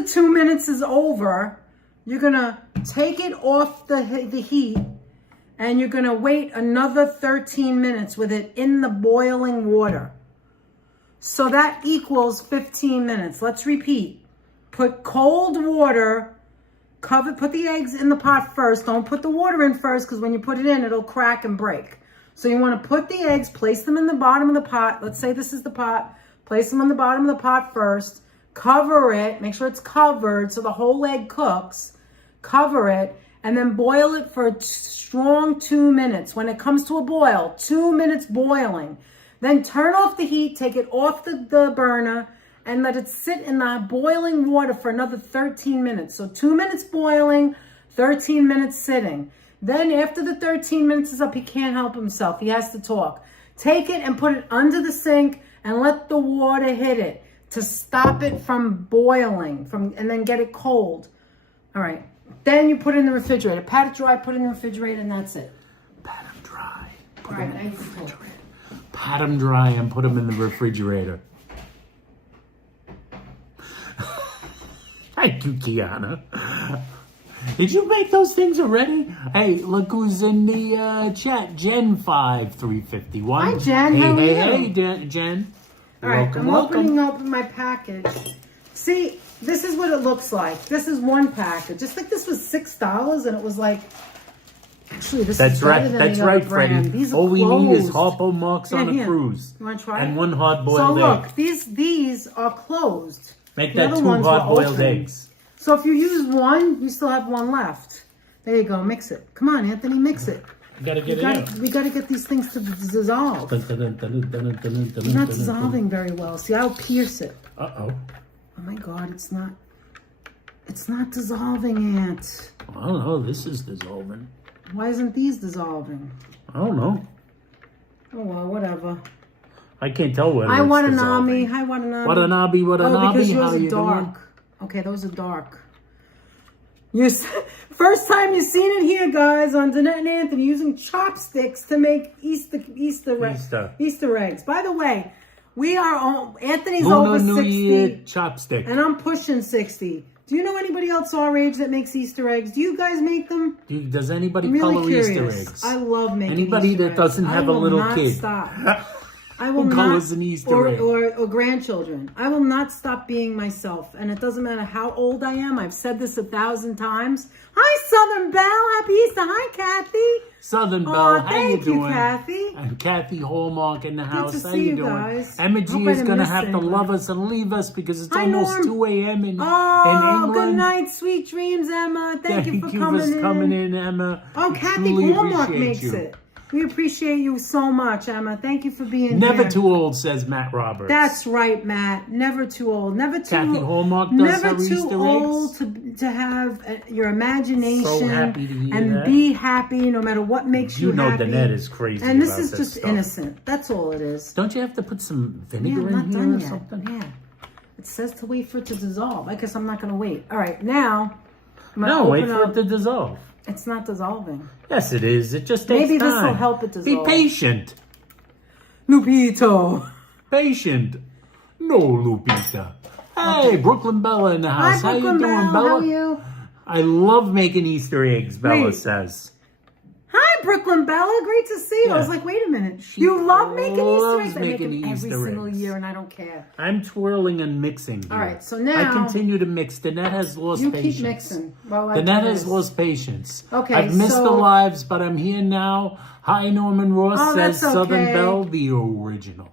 2 minutes is over, you're gonna take it off the heat. And you're going to wait another 13 minutes with it in the boiling water. So that equals 15 minutes. Let's repeat. Put cold water, put the eggs in the pot first. Don't put the water in first, because when you put it in, it'll crack and break. So you want to put the eggs, place them in the bottom of the pot. Let's say this is the pot. Place them on the bottom of the pot first. Cover it. Make sure it's covered so the whole egg cooks. Cover it. And then boil it for a strong 2 minutes. When it comes to a boil, 2 minutes boiling. Then turn off the heat, take it off the burner, and let it sit in the boiling water for another 13 minutes. So 2 minutes boiling, 13 minutes sitting. Then after the 13 minutes is up, he can't help himself. He has to talk. Take it and put it under the sink and let the water hit it to stop it from boiling, and then get it cold. All right. Then you put it in the refrigerator. Pat it dry, put it in the refrigerator, and that's it. Pat them dry. Put All them right, in the refrigerator. Pat them dry and put them in the refrigerator. Thank you, Kiana. Did you make those things already? Hey, look who's in the chat. Jen5351. Hi, Jen. How are you? Hey, Jen. All right, Welcome, I'm welcome. opening up my package. See, this is what it looks like. This is one package. Just like this was $6, and it was like, actually, this is better than That's the right, other brand. Freddie. These are All we closed. need is Harpo marks on a cruise. You want to try and it? one hard-boiled So egg. look, these are closed. Make The that other 2 ones were hard-boiled open. eggs. So if you use one, you still have one left. There you go. Mix it. Come on, Anthony, mix it. You gotta get it out. We got to get these things to dissolve. It's not dissolving very well. See, I'll pierce it. Uh-oh. Oh my God, it's not dissolving, Ant. I don't know. This is dissolving. Why isn't these dissolving? I don't know. Oh well, whatever. I can't tell whether Hi, it's Watanabe. dissolving. Hi, Watanabe. Watanabe. Oh, because yours How are you dark. doing? Okay, those are dark. First time you've seen it here, guys, on Danette and Anthony using chopsticks to make Easter eggs. By the way, Anthony's Lunar over New 60, Year chopstick. and I'm pushing 60. Do you know anybody else our age that makes Easter eggs? Do you guys make them? Does anybody I'm really color curious. Easter eggs? I love making Anybody Easter that eggs. doesn't have a little I will not kid. Stop. I will Who not, colors an Easter egg? or grandchildren. I will not stop being myself, and it doesn't matter how old I am. I've said this 1,000 times. Hi, Southern Belle. Happy Easter. Hi, Kathy. Southern Belle, how you thank you, doing? Kathy. And Kathy Hallmark in the house. to How see you you doing? guys. Emma G Hope I is didn't going to miss have to anybody. love us and leave us because it's Hi, almost Norm. 2 a.m. in Oh, good England. night, sweet dreams, Emma. Thank you for coming in, Emma. Oh, We Kathy truly Hallmark appreciate makes you. it. We appreciate you so much, Emma. Thank you for being Never here. too old, says Matt Roberts. That's right, Matt. Never too old. Never too Kathy Hallmark does never her too Easter old eggs. to have your imagination So happy to hear and that. be happy no matter what makes you You know happy. Danette is crazy And this about is just stuff. innocent. That's all it is. Don't you have to put some Yeah, vinegar I'm not in here done or yet. something? Yeah. It says to wait for it to dissolve. I guess I'm not going to wait. All right, now I'm gonna No, wait open for up. it to dissolve. It's not dissolving. Yes, it is. It just takes Maybe time. this will help it dissolve. Be patient. Lupito. Patient. No, Lupita. Hey, Brooklyn Bella in the Hi, house. How you Brooklyn doing, Belle. Bella? How are you? I love making Easter eggs, Bella Wait. says. Hi, Brooklyn Bella. Great to see you. I was Yeah. like, wait a minute. She you love making Easter loves eggs? I make making them every Easter single eggs. year, and I don't care. I'm twirling and mixing here. All right, so now I continue to mix. Danette has lost you patience. keep mixing while I Danette do has this. lost patience. Okay, I've missed so- the lives, but I'm here now. Hi, Norman Ross Oh, says that's Southern okay. Belle, the original.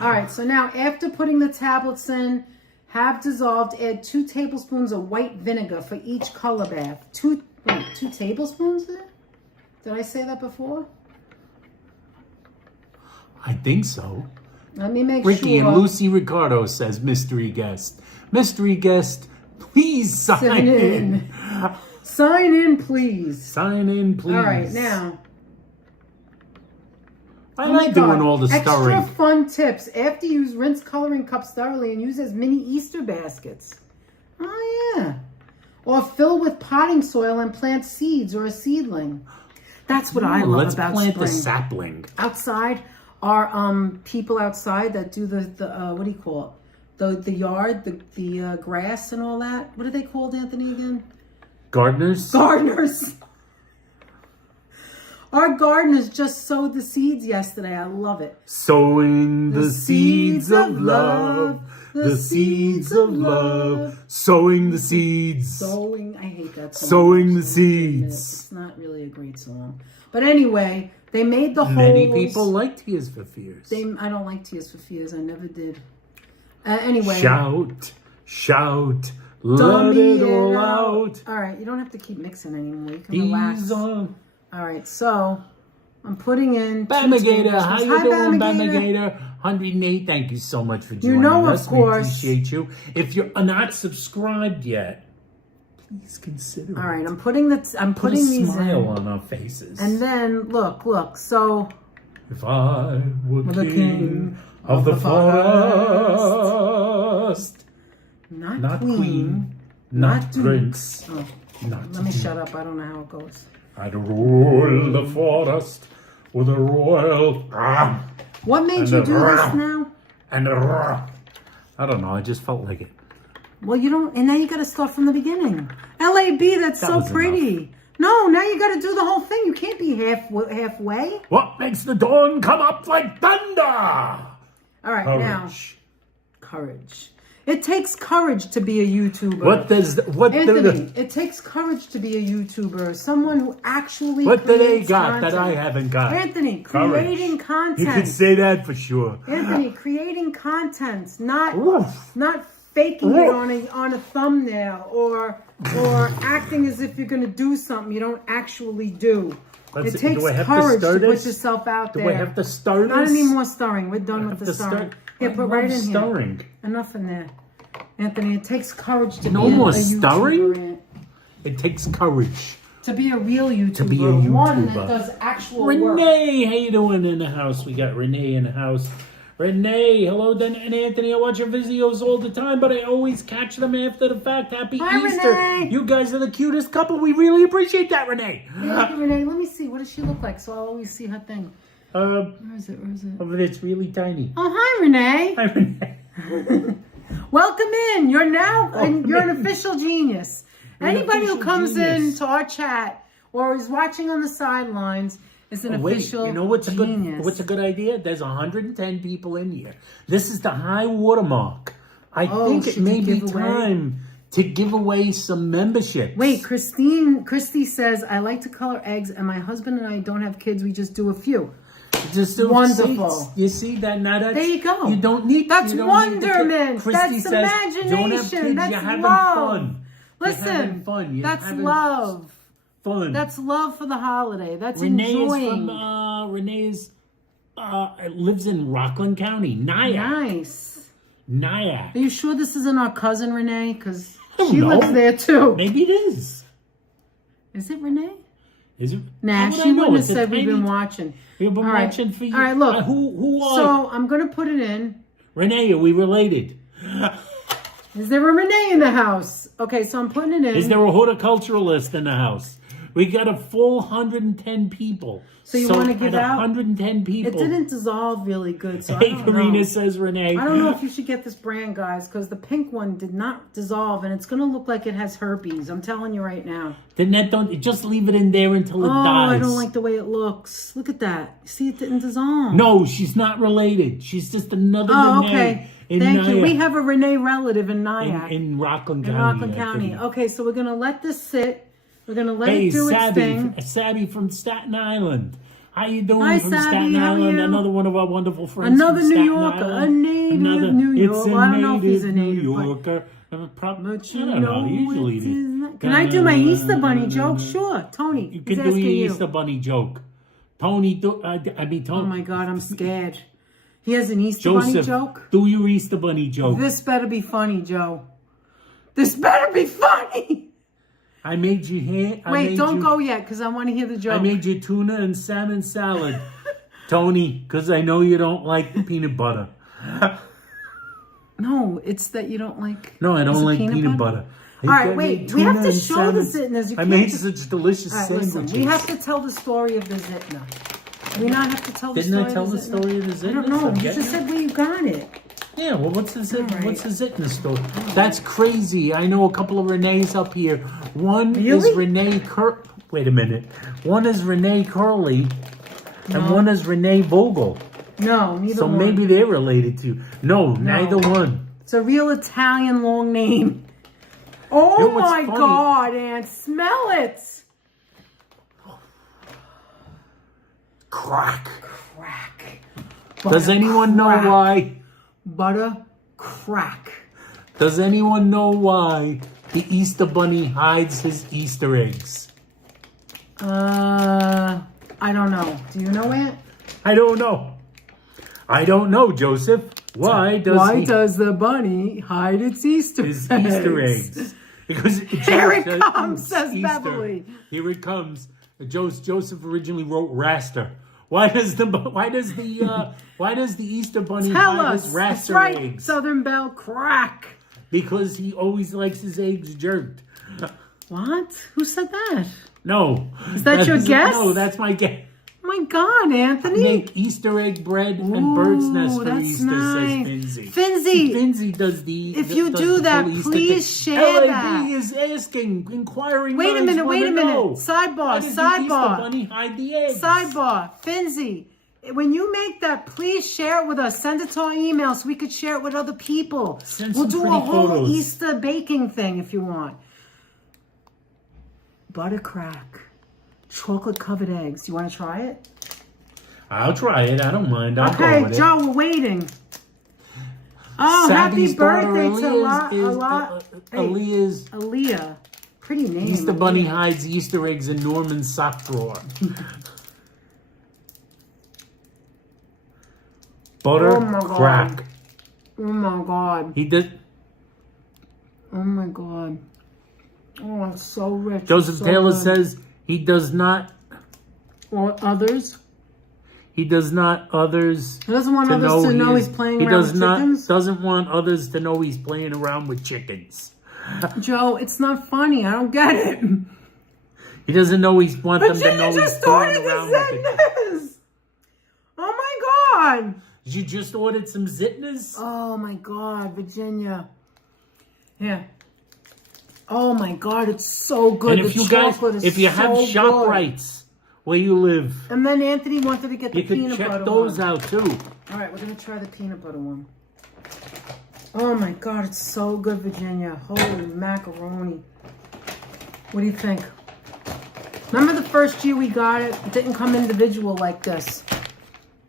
All right, so now after putting the tablets in, have dissolved, add 2 tablespoons of white vinegar for each color bath. 2 tablespoons there? Did I say that before? I think so. Let me make Ricky sure. and Lucy Ricardo says mystery guest. Mystery guest, please sign in. Sign in, please. Sign in, please. All right, now. I Oh my like doing God. all the stirring. Extra fun tips. After you use, rinse coloring cups thoroughly and use as mini Easter baskets. Oh, yeah. Or fill with potting soil and plant seeds or a seedling. That's what I love Let's about plant spring. the sapling. Outside are people outside that do the what do you call it? The yard, the grass and all that. What are they called, Anthony, again? Gardeners? Gardeners. Our gardeners just sowed the seeds yesterday. I love it. Sowing the seeds of love. The seeds of love. Sowing the seeds. Sowing. I hate that song. Sowing the actually, I have to admit. seeds. It's not really a great song. But anyway, they made the holes. Many people like Tears for Fears. I don't like Tears for Fears. I never did. Anyway. Shout, shout, let it all out. All right, you don't have to keep mixing anymore. You can relax. These are... All right, so I'm putting in. Bamigator, how you Hi, doing, Bamigator. Bamigator? 108, thank you so much for joining know, of us. course. We appreciate you. If you're not subscribed yet, please consider All right, it. I'm putting Put a these smile in. on our faces. And then look. So If I were The king of the forest. Not queen. Not duke. prince. Oh, Not let me duke. shut up. I don't know how it goes. I'd rule the forest with a royal What made And you the do this rah. now? and a I don't know. I just felt like it. Well, you don't, and now you got to start from the beginning. LAB, that's That so was pretty. No, now you got to do the whole thing. You can't be halfway. What makes the dawn come up like thunder? All right, now. Courage. Courage. It takes courage to be a YouTuber. Anthony, it takes courage to be a YouTuber. Someone who actually What do they creates got content. that I haven't got? Anthony, Courage. creating content. You can say that for sure. Anthony, creating content, not Oof. faking it Oof. on a thumbnail or acting as if you're going to do something you don't actually do. Let's It see, takes do I have to courage stir to put this? yourself out Do there. I have to stir Not this? any more stirring. We're done with have the to stirring. stir- Here, I put love right in stirring. here. Enough in there. Anthony, it takes courage to No be more a YouTuber. stirring? It takes courage. To be a real YouTuber. be a One YouTuber. that does actual work. Renee, how you doing in the house? We got Renee in the house. Renee, hello, Dan and Anthony. I watch your videos all the time, but I always catch them after the fact. Happy Hi, Easter. Renee. You guys are the cutest couple. We really appreciate that, Renee. Hey, Renee, let me see. What does she look like? So I'll always see her thing. Where is it? Where is it? Over there, it's really tiny. Oh, hi, Renee. Hi, Renee. Welcome in. You're now you're an in. official genius. You're an Anybody who official comes genius. into our chat or is watching on the sidelines is an official you know what's a genius. good idea? There's 110 people in here. This is the high watermark. I think it should may you be give away? time to give away some memberships. Wait, Christy says, I like to color eggs and my husband and I don't have kids. We just do a few. Just do Wonderful. seats. You see that? Now that's, There you go. You don't need. That's you don't need the kid. wonderment. Christy That's says, Don't have imagination. kids. That's You're having love. fun. Listen, You're having fun. You're that's having love. Fun. That's love for the holiday. That's Renee enjoying. is from. Renee's lives in Rockland County, Nyack. Nice. Nyack. Are you sure this isn't our cousin Renee? Because don't she know. lives there too. Maybe it is. Is it Renee? Is it? Nah, How would she I know? wouldn't have It's a said we've been tiny- watching. We've been All right. watching for you. All right, look. Who are? So I'm going to put it in. Renee, are we related? Is there a Renee in the house? Okay, so I'm putting it in. Is there a horticulturalist in the house? We got a full 110 people. So you wanna give out? 110 people. It didn't dissolve really good, so I Hey, don't Karina know. says Renee. I don't know if you should get this brand, guys, because the pink one did not dissolve, and it's going to look like it has herpes. I'm telling you right now. Then that don't just leave it in there until it Oh, dies. I don't like the way it looks. Look at that. See, it didn't dissolve. No, she's not related. She's just another Oh, Renee. okay. In Thank you. Nyack. We have a Renee relative in Nyack. in Rockland In County. Rockland I County. think. Okay, so we're going to let this sit. We're going to let Hey, it do its Sabby, thing. Sabby from Staten Island. How you doing Hi, from Sabby, Staten how are Island? you? Another one of our wonderful friends Another from New Staten Yorker. Island. A native of New York. It's a Well, I don't know if he's a native native, but- New Yorker. But I you don't know. know Usually it they- is not- Can I do my Easter Bunny joke? Sure. Tony, You he's can do asking your you. Easter Bunny joke. Tony, Tony. Oh my God, I'm scared. He has an Easter Bunny Joseph, joke? do your Easter Bunny joke. This better be funny, Joe. This better be funny. I made you ham. Wait, don't go yet, because I want to hear the joke. I made you tuna and salmon salad, Tony, because I know you don't like peanut butter. No, it's that you don't like. No, I Is don't it like peanut butter. All right, I wait. made We have tuna to and show salmon- the Zitners. You I can't made just- such delicious All right, sandwiches. listen. We have to tell the story of the Zitner. Do we not have to tell the Didn't story I tell of the Zitner? story of the Zitners? I don't know. I'm You getting just it. said where you got it. Yeah, well, what's the Zitner? right. What's the Zitner story? That's crazy. I know a couple of Renees up here. One Really? is Renee Wait a minute. One is Renee Curley, and No. one is Renee Vogel. No, neither So one. maybe they're related to. No, neither one. It's a real Italian long name. Oh You know what's my funny? God, Aunt, smell it. Crack. Crack. Does Butter anyone know crack. why? Butter crack. Does anyone know why the Easter Bunny hides his Easter eggs? I don't know. Do you know, Aunt? I don't know. I don't know, Joseph. Why does the bunny hide its Easter his eggs? Easter eggs? Because Here it comes, says Easter. Beverly. Here it comes. Joseph originally wrote raster. Why does the Easter Bunny Tell hide us. his That's raster right, eggs? Southern Belle, crack. Because he always likes his eggs jerked. What? Who said that? No. Is that your guess? No, that's my guess. Oh my God, Anthony. Make Easter egg bread and bird's nest for that's Easter, nice. says Finzi. Finzi. Finzi does the. If you does do the that, full Easter please thing. share LAB that. is asking, inquiring. Wait a minds minute, wanna know. Why Sidebar, does the Easter sidebar. Bunny hide the eggs? Sidebar, Finzi. When you make that, please share it with us. Send it to our email so we could share it with other people. Send We'll some do a pretty whole photos. Easter baking thing if you want. Butter crack. Chocolate covered eggs. You want to try it? I'll try it. I don't mind. I'll go Okay, with Joe, we're waiting. Oh, Savvy's happy birthday daughter to Aaliyah's Aaliyah. Pretty name. Easter Bunny hides Easter eggs in Norman's sock drawer. Butter Oh my God. crack. Oh my God. He did. Oh my God. Oh, it's so rich. Joseph so Taylor good. says he does not. Or others. He does not others. He doesn't want others to know he's playing around with chickens. Doesn't want others to know he's playing around with chickens. Joe, it's not funny. I don't get it. He doesn't know he's want them to Virginia know he's just playing ordered around the with it. Zitners. Oh my God. You just ordered some Zitners? Oh my God, Virginia. Yeah. Oh my God, it's so good. And if The you guys, chocolate is if you have so shop good. rights where you live, And then Anthony wanted to get the you can peanut check butter those one. out too. All right, we're going to try the peanut butter one. Oh my God, it's so good, Virginia. Holy macaroni. What do you think? Remember the first year we got it? It didn't come individual like this.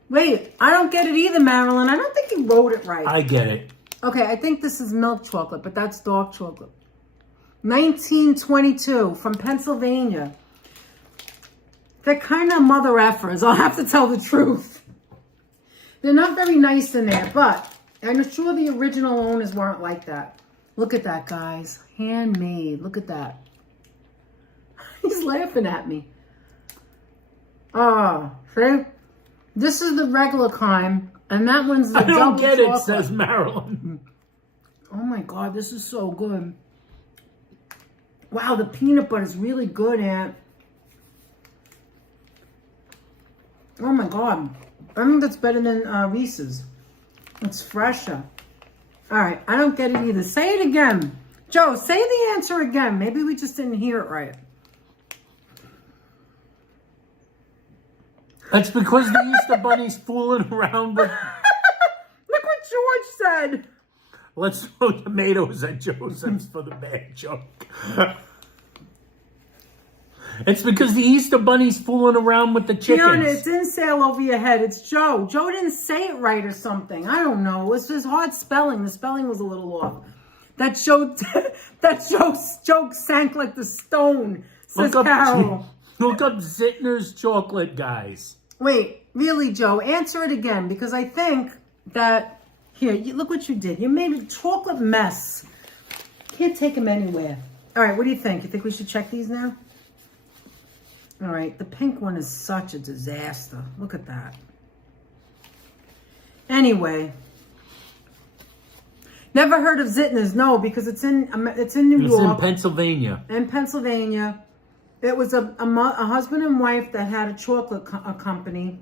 Wait, I don't get it either, Marilyn. I don't think you wrote it right. I get it. Okay, I think this is milk chocolate, but that's dark chocolate. 1922 from Pennsylvania. They're kind of mother effers. I'll have to tell the truth. They're not very nice in there, but I'm sure the original owners weren't like that. Look at that, guys. Handmade. Look at that. He's laughing at me. Oh, see? This is the regular kind, and that one's the I don't double get chocolate. it, says Marilyn. Oh my God, this is so good. Wow, the peanut butter is really good, Aunt. Oh my God. I think that's better than Reese's. It's fresher. All right, I don't get it either. Say it again. Joe, say the answer again. Maybe we just didn't hear it right. That's because the Easter Bunny's fooling around with... Look what George said. Let's throw tomatoes at Joseph's for the bad joke. It's because the Easter Bunny's fooling around with the chickens. Fiona, it didn't sail over your head. It's Joe. Joe didn't say it right or something. I don't know. It was just hard spelling. The spelling was a little off. That joke sank like the stone, says Carol. Look up Zitner's chocolate, guys. Wait, really, Joe? Answer it again, because I think that... Here, look what you did. You made a chocolate mess. Can't take them anywhere. All right, what do you think? You think we should check these now? All right, the pink one is such a disaster. Look at that. Anyway. Never heard of Zitner's, no, because it's in New York. It's in Pennsylvania. In Pennsylvania. It was a husband and wife that had a chocolate company.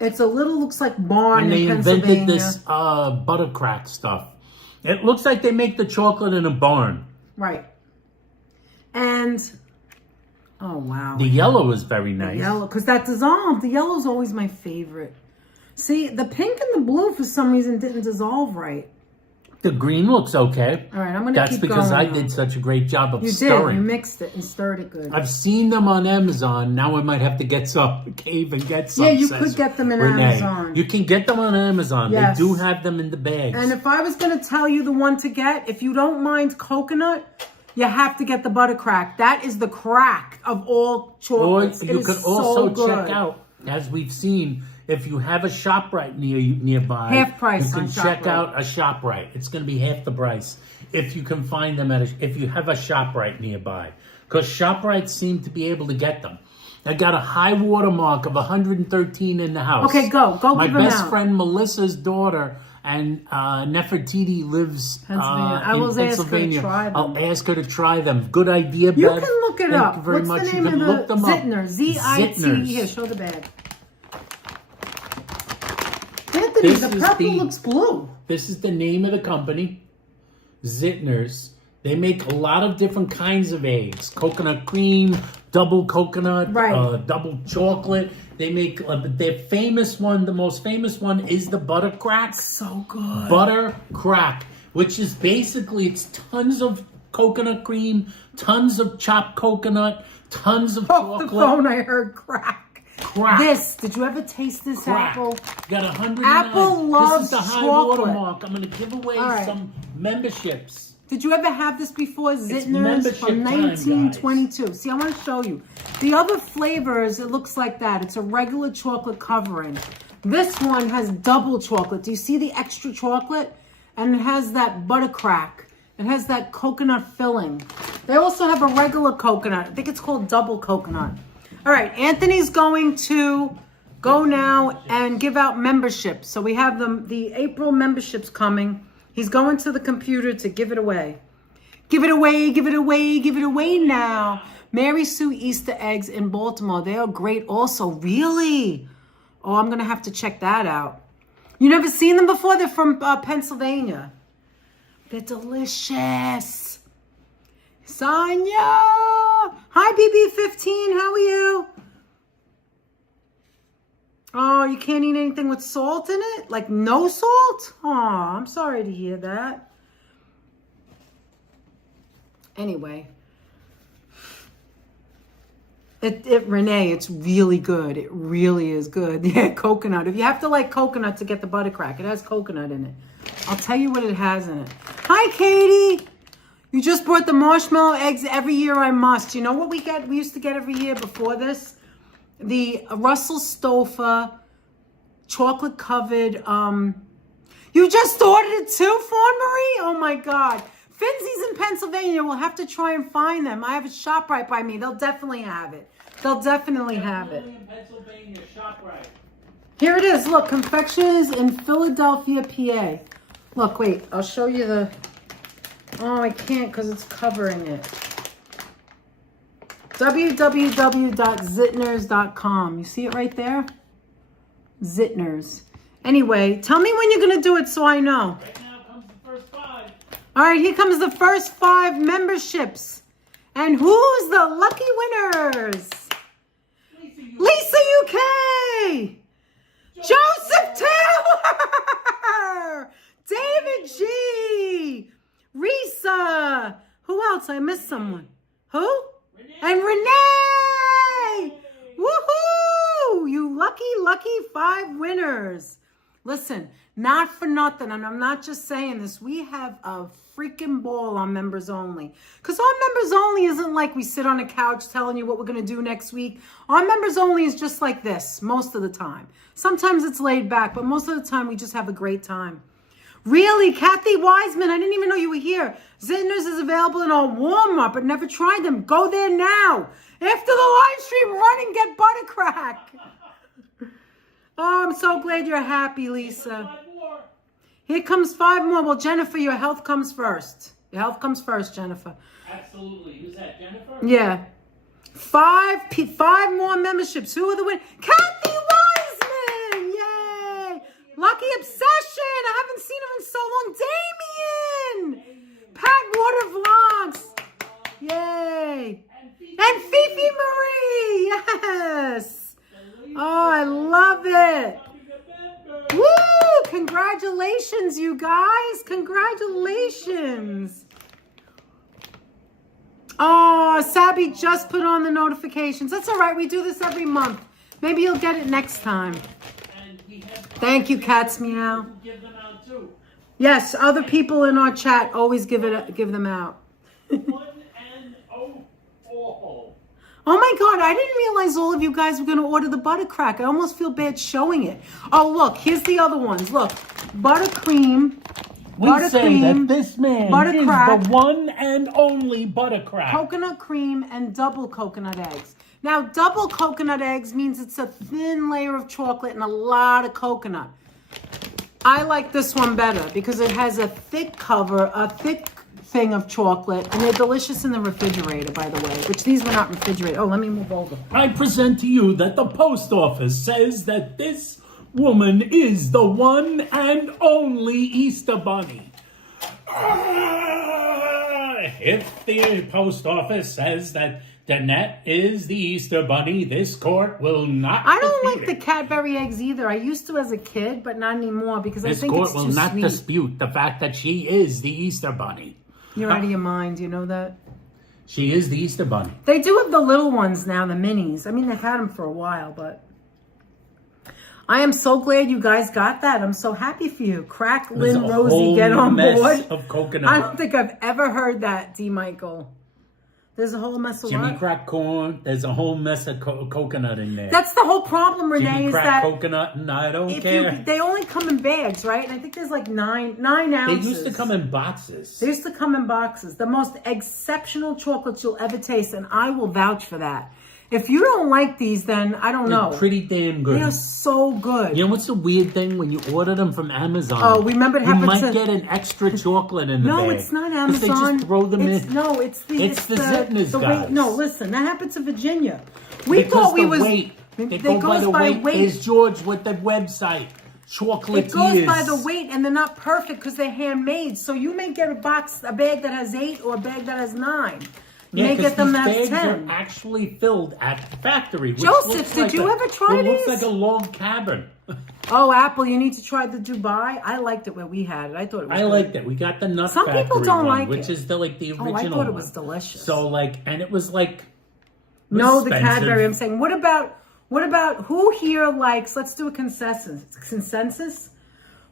It's a little, looks like barn And they in Pennsylvania. invented this buttercrack stuff. It looks like they make the chocolate in a barn. Right. And, oh wow. The yellow is very nice. The yellow, because that dissolved. The yellow's always my favorite. See, the pink and the blue for some reason didn't dissolve right. The green looks okay. All right, I'm going to keep going. That's because I now. did such a great job of You stirring. did. You mixed it and stirred it good. I've seen them on Amazon. Now I might have to get some. Cave and get some. Yeah, you says could get them in Renee. Amazon. You can get them on Amazon. Yes. They do have them in the bags. And if I was going to tell you the one to get, if you don't mind coconut, you have to get the butter crack. That is the crack of all chocolates. Or you it could is also so check good. out, as we've seen, if you have a ShopRite nearby, Half price you can on check ShopRite. out a ShopRite. It's going to be half the price if you can find them if you have a ShopRite nearby. because ShopRite seemed to be able to get them. I got a high water mark of 113 in the house. Okay, go My give them best out. friend Melissa's daughter and Nefertiti lives Pennsylvania. I in will Pennsylvania. ask her to try them. I'll ask her to try them. Good idea, Bev. You can look it Thank up. you very What's much. the name You can of look the them up. Zitner? Z-I-T. Zitners. Here, show the bag. Anthony, the purple looks blue. This is the name of the company, Zitners. They make a lot of different kinds of eggs. Coconut cream, double coconut, Right. double chocolate. They make their famous one, the most famous one is the butter crack. So good. Butter crack, which is basically, it's tons of coconut cream, tons of chopped coconut, tons of Off chocolate. the phone, I heard crack. Crack. This, did you ever taste this Crack. apple? Got 109. Apple loves This is the high chocolate. watermark. I'm going to give away All right. some memberships. Did you ever have this before? Zitner's membership from time, 1922. See, I want to show you. The other flavors, it looks like that. It's a regular chocolate covering. This one has double chocolate. Do you see the extra chocolate? And it has that butter crack. It has that coconut filling. They also have a regular coconut. I think it's called double coconut. All right, Anthony's going to go now and give out memberships. So we have the April memberships coming. He's going to the computer to give it away. Give it away, give it away, give it away now. Mary Sue Easter eggs in Baltimore. They are great also. Really? Oh, I'm going to have to check that out. You never seen them before? They're from Pennsylvania. They're delicious. Sonia! Hi, BB15. How are you? Oh, you can't eat anything with salt in it? Like no salt? Oh, I'm sorry to hear that. Anyway. Renee, it's really good. It really is good. Yeah, coconut. If you have to like coconut to get the butter crack, it has coconut in it. I'll tell you what it has in it. Hi, Katie. You just brought the marshmallow eggs. Every year I must. You know what we get? We used to get every year before this? The Russell Stouffer chocolate covered. You just ordered it too, Fawn Marie? Oh my God. Finzie's in Pennsylvania. We'll have to try and find them. I have a shop right by me. They'll definitely have it. They'll definitely have it. In Pennsylvania, ShopRite. Here it is. Look, confectioners in Philadelphia, PA. Look, wait. I'll show you the... Oh, I can't because it's covering it. www.zitners.com. You see it right there? Zitners. Anyway, tell me when you're going to do it so I know. Right now comes the first 5. All right, here comes the first 5 memberships. And who's the lucky winners? Lisa UK! Joseph Taylor! David G! Risa! Who else? I missed someone. Who? Renee. And Renee! Woohoo! You lucky 5 winners. Listen, not for nothing, and I'm not just saying this, we have a freaking ball on members only. Because our members only isn't like we sit on a couch telling you what we're going to do next week. Our members only is just like this most of the time. Sometimes it's laid back, but most of the time we just have a great time. Really, Kathy Wiseman, I didn't even know you were here. Zitner's is available in our warm-up, but never tried them. Go there now. After the live stream, run and get butter crack. Oh, I'm so glad you're happy, Lisa. Here comes 5 more. Well, Jennifer, your health comes first. Your health comes first, Jennifer. Absolutely. Who's that, Jennifer? Yeah. 5 more memberships. Who are the winners? Kathy Wiseman! Yay! Lucky Obsession! I haven't seen him in so long. Damien! Pat Water Vlogs! Yay! And Fifi Marie! Yes! Oh, I love it! Woo! Congratulations, you guys! Congratulations! Oh, Sabby just put on the notifications. That's all right. We do this every month. Maybe you'll get it next time. Thank you, Cats Meow. Give them out too. Yes, other people in our chat always give them out. Oh my God, I didn't realize all of you guys were going to order the butter crack. I almost feel bad showing it. Oh, look, here's the other ones. Look, buttercream We say that this man is buttercrack, the one and only buttercrack. coconut cream, and double coconut eggs. Now, double coconut eggs means it's a thin layer of chocolate and a lot of coconut. I like this one better because it has a thick cover, a thick thing of chocolate, and they're delicious in the refrigerator, by the way, which these were not refrigerated. Oh, let me move over. I present to you that the post office says that this woman is the one and only Easter Bunny. If the post office says that Danette is the Easter Bunny, this court will not. I don't like the Cadbury eggs either. I used to as a kid, but not anymore because I think it's too sweet. This court will not dispute the fact that she is the Easter Bunny. You're out of your mind, you know that? She is the Easter Bunny. They do have the little ones now, the minis. I mean, they've had them for a while, but I am so glad you guys got that. I'm so happy for you. Crack, Lynn, Rosie, get on board. Of coconut. I don't think I've ever heard that, D. Michael. There's a whole mess of Jimmy what? crack corn. There's a whole mess of coconut in there. That's the whole problem, Renee. Jimmy is crack that coconut, and I don't care. They only come in bags, right? And I think there's like nine ounces. They used to come in boxes. They used to come in boxes. The most exceptional chocolates you'll ever taste, and I will vouch for that. If you don't like these, then I don't know. They're pretty damn good. They are so good. You know what's the weird thing? When you order them from Amazon, oh, remember it happened you might get an extra chocolate in the bag. No, it's not Amazon. They just throw them in. No, it's the Zitner's guys. No, listen, that happened to Virginia. They go by the weight. Weight. There's George with the website. Chocolatiers. It goes by the weight, and they're not perfect because they're handmade. So you may get a bag that has 8 or a bag that has 9. You may get them that 10. Bags are actually filled at the factory. Joseph, did you ever try these? It looks like a log cabin. Oh, Apple, you need to try the Dubai. I liked it where we had it. I thought it was good. Liked it. We got the nut Some factory people don't one, like which it. is the original one. I thought it was delicious. So and it was like no, the Cadbury. I'm saying, what about who here likes? Let's do a consensus.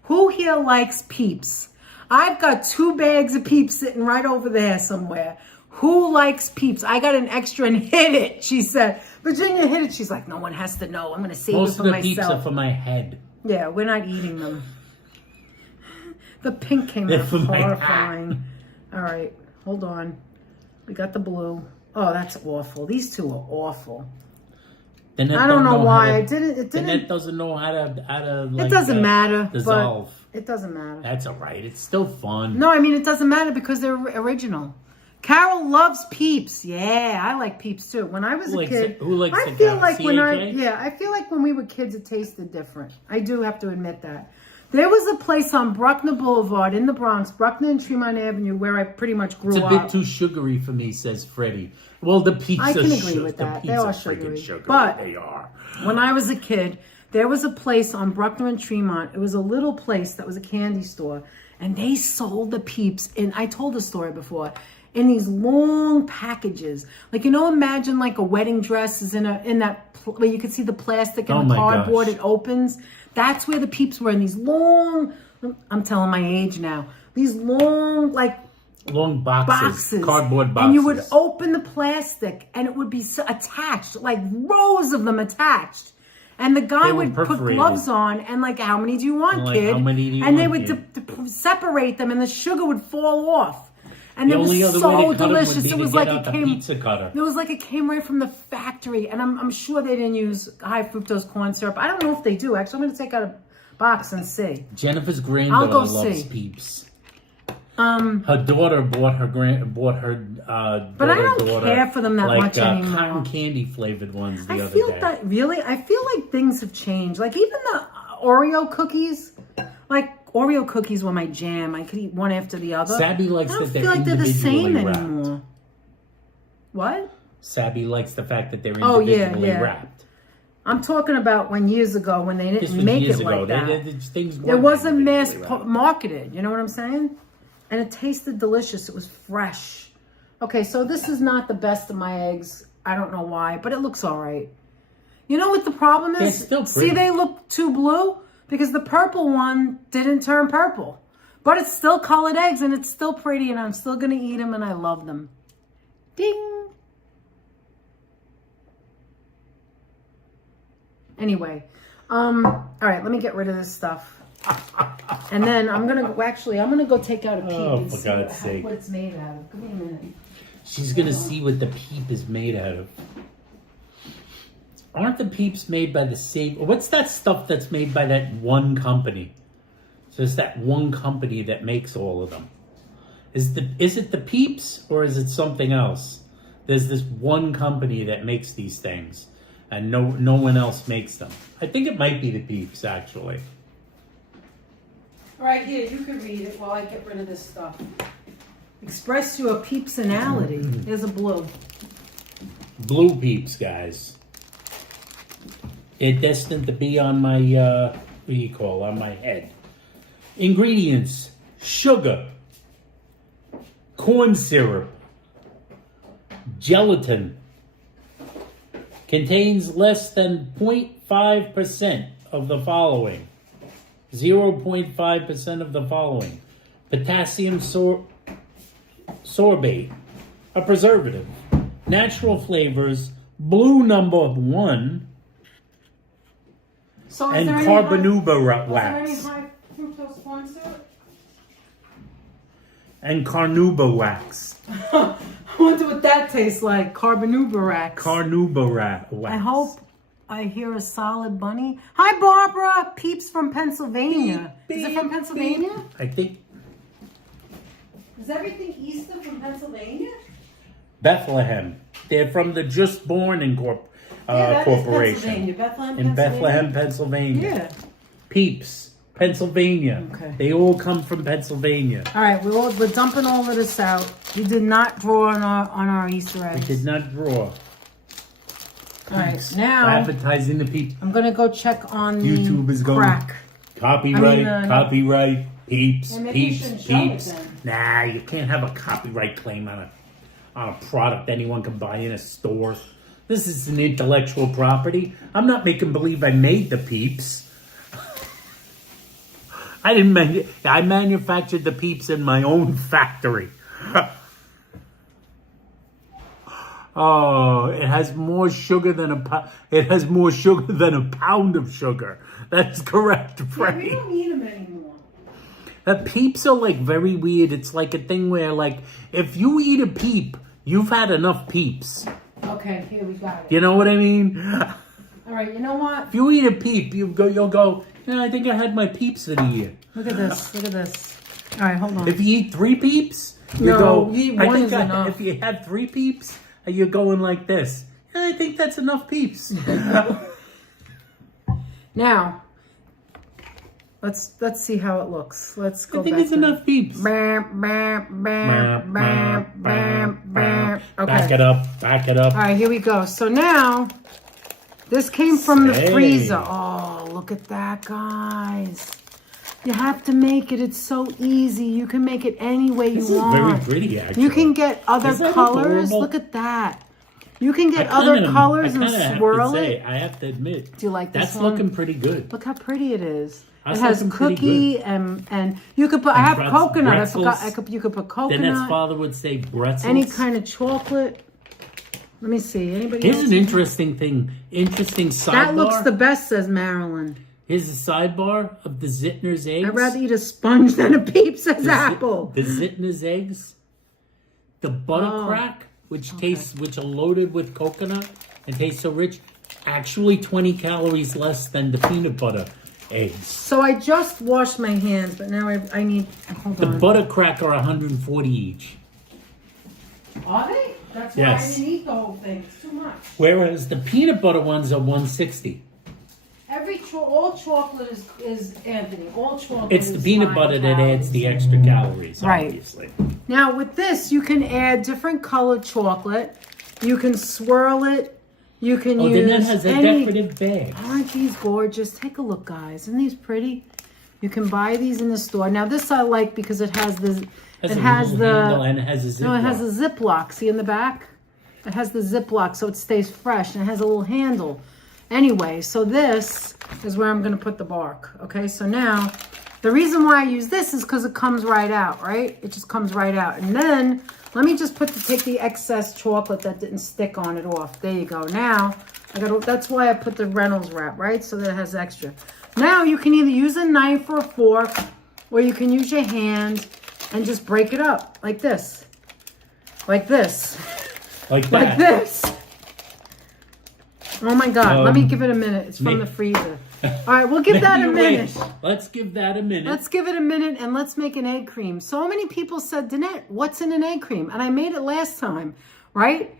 Who here likes Peeps? I've got 2 bags of Peeps sitting right over there somewhere. Who likes Peeps? I got an extra and hid it, she said. Virginia hid it. She's like, no one has to know. I'm going to save it for myself. Most of the Peeps are for my head. Yeah, we're not eating them. The pink came out horrifying. All right, hold on. We got the blue. Oh, that's awful. These 2 are awful. I don't know why. It didn't. It doesn't know how to like, it doesn't matter. Dissolve. But it doesn't matter. That's all right. It's still fun. No, I mean, it doesn't matter because they're original. Carol loves Peeps. Yeah, I like Peeps too. When I was a kid, I feel like when we were kids, it tasted different. I do have to admit that. There was a place on Bruckner Boulevard in the Bronx, Bruckner and Tremont Avenue, where I pretty much grew up. It's a bit too sugary for me, says Freddie. Well, the pizza. I can agree with that. They are sugary, but they are. When I was a kid, there was a place on Bruckner and Tremont. It was a little place that was a candy store, and they sold the Peeps. And I told the story before. In these long packages, like imagine like a wedding dress is in that where you can see the plastic and the cardboard. It opens. That's where the Peeps were in these long. I'm telling my age now. These long boxes, cardboard boxes, and you would open the plastic, and it would be attached, like rows of them attached. And the guy would put gloves on, and how many do you want, kid? How many do you and want, they would separate them, and the sugar would fall off. And it was so delicious. It was like it came. It was like it came right from the factory, and I'm sure they didn't use high fructose corn syrup. I don't know if they do. Actually, I'm going to take out a box and see. Jennifer's granddaughter loves Peeps. Her daughter bought her but I don't care for them that much anymore. Cotton candy flavored ones the other day. I feel like things have changed. Like even the Oreo cookies, Oreo cookies were my jam. I could eat one after the other. Sabby likes that they're individually wrapped. I don't feel like they're the same anymore. What? Sabby likes the fact that they're individually wrapped. I'm talking about years ago when they didn't make it like that. It wasn't mass marketed. You know what I'm saying? And it tasted delicious. It was fresh. Okay, so this is not the best of my eggs. I don't know why, but it looks all right. You know what the problem is? It's still pretty. See, they look too blue because the purple one didn't turn purple. But it's still colored eggs and it's still pretty and I'm still going to eat them and I love them. Ding! Anyway, all right, let me get rid of this stuff. And then I'm gonna go take out a peep Oh, and for see God's sake. what it's made out of. Give me a minute. She's gonna see what the peep is made out of. Aren't the peeps made by the same? What's that stuff that's made by that one company? So it's that one company that makes all of them. Is it the peeps or is it something else? There's this one company that makes these things, and no one else makes them. I think it might be the peeps, actually. Right here, you can read it while I get rid of this stuff. Express your peepsonality. There's a blue. Blue peeps, guys. They're destined to be on my, on my head. Ingredients: sugar, corn syrup, gelatin. Contains less than 0.5% of the following. 0.5% of the following. Potassium sorbate, a preservative. Natural flavors, blue number 1, and carnauba wax. And carnauba wax. I wonder what that tastes like. Carnauba wax. Carnauba wax. I hope I hear a solid bunny. Hi, Barbara. Peeps from Pennsylvania. Beep, Is it from Pennsylvania? beep. I think Is everything Easter from Pennsylvania? Bethlehem. They're from the Just Born That is Corporation. Pennsylvania. Bethlehem, In Pennsylvania? Bethlehem, Pennsylvania. Yeah. Peeps, Pennsylvania. Okay. They all come from Pennsylvania. All right, we're dumping all of this out. We did not draw on our Easter eggs. We did not draw. All right, now Advertising the peeps. I'm gonna go check on the YouTube is going. crack. Copyright, no. copyright, peeps, Yeah, maybe you peeps, shouldn't show it peeps. then. Nah, you can't have a copyright claim on a product anyone can buy in a store. This is an intellectual property. I'm not making believe I made the peeps. I manufactured the peeps in my own factory. Oh, it has more sugar than a pound of sugar. That's correct, Yeah, Frank. we don't need them anymore. The peeps are like very weird. It's like a thing where like if you eat a peep, you've had enough peeps. Okay, here we got it. You know what I mean? All right, you know what? If you eat a peep, you'll go, yeah, I think I had my peeps for the year. Look at this. Look at this. All right, hold on. If you eat 3 peeps, you No, go, you eat I one think is enough. if you had 3 peeps, you're going like this. Yeah, I think that's enough peeps. Now, let's see how it looks. Let's go I think back it's to enough peeps. Bam, bam, bam, bam, bam, bam. Okay. Back it up, back it up. All right, here we go. So now, this came from the Say. freezer. Oh, look at that, guys. You have to make it. It's so easy. You can make it any way you This is want. very pretty, actually. You can get other Is that colors. adorable? Look at that. You can get other colors and swirl it. I have to admit. Do you like this That's one? looking pretty good. Look how pretty it is. That's It has looking pretty cookie and you could put. I have coconut. I forgot. pretzels. You could put Then as coconut. father would say, pretzels. Any kind of chocolate. Let me see. Anybody Here's else? an interesting thing. Interesting sidebar. That looks the best, says Marilyn. Here's a sidebar of the Zitner's eggs. I'd rather eat a sponge than a peep, says Apple. The Zitner's eggs. The butter crack, which are loaded with coconut and taste so rich, actually 20 calories less than the peanut butter eggs. So I just washed my hands, but now I need. Hold The on. butter crack are 140 each. Are they? That's why Yes. I didn't eat the whole thing. It's too much. Whereas the peanut butter ones are 160. All chocolate is Anthony. All chocolate. It's the is peanut high butter that calories. adds the extra calories, Right. obviously. Now with this, you can add different colored chocolate. You can swirl it. You can Oh, use then that has a any. decorative bag. Aren't these gorgeous? Take a look, guys. Isn't these pretty? You can buy these in the store. Now this I like because it has the. Has It a has little handle the. and it has a zip No, it has lock. a Ziploc. See in the back? It has the Ziploc so it stays fresh and it has a little handle. Anyway, so this is where I'm going to put the bark. Okay, so now the reason why I use this is because it comes right out, right? It just comes right out. And then let me just take the excess chocolate that didn't stick on it off. There you go. Now, that's why I put the Reynolds wrap, right? So that it has extra. Now you can either use a knife or a fork, or you can use your hand and just break it up like this. Like this. Like that. Like this. Oh my God. Let me give it a minute. It's from the freezer. All right, we'll give that a minute. Let's give that a minute. Let's give it a minute and let's make an egg cream. So many people said, Danette, what's in an egg cream? And I made it last time, right?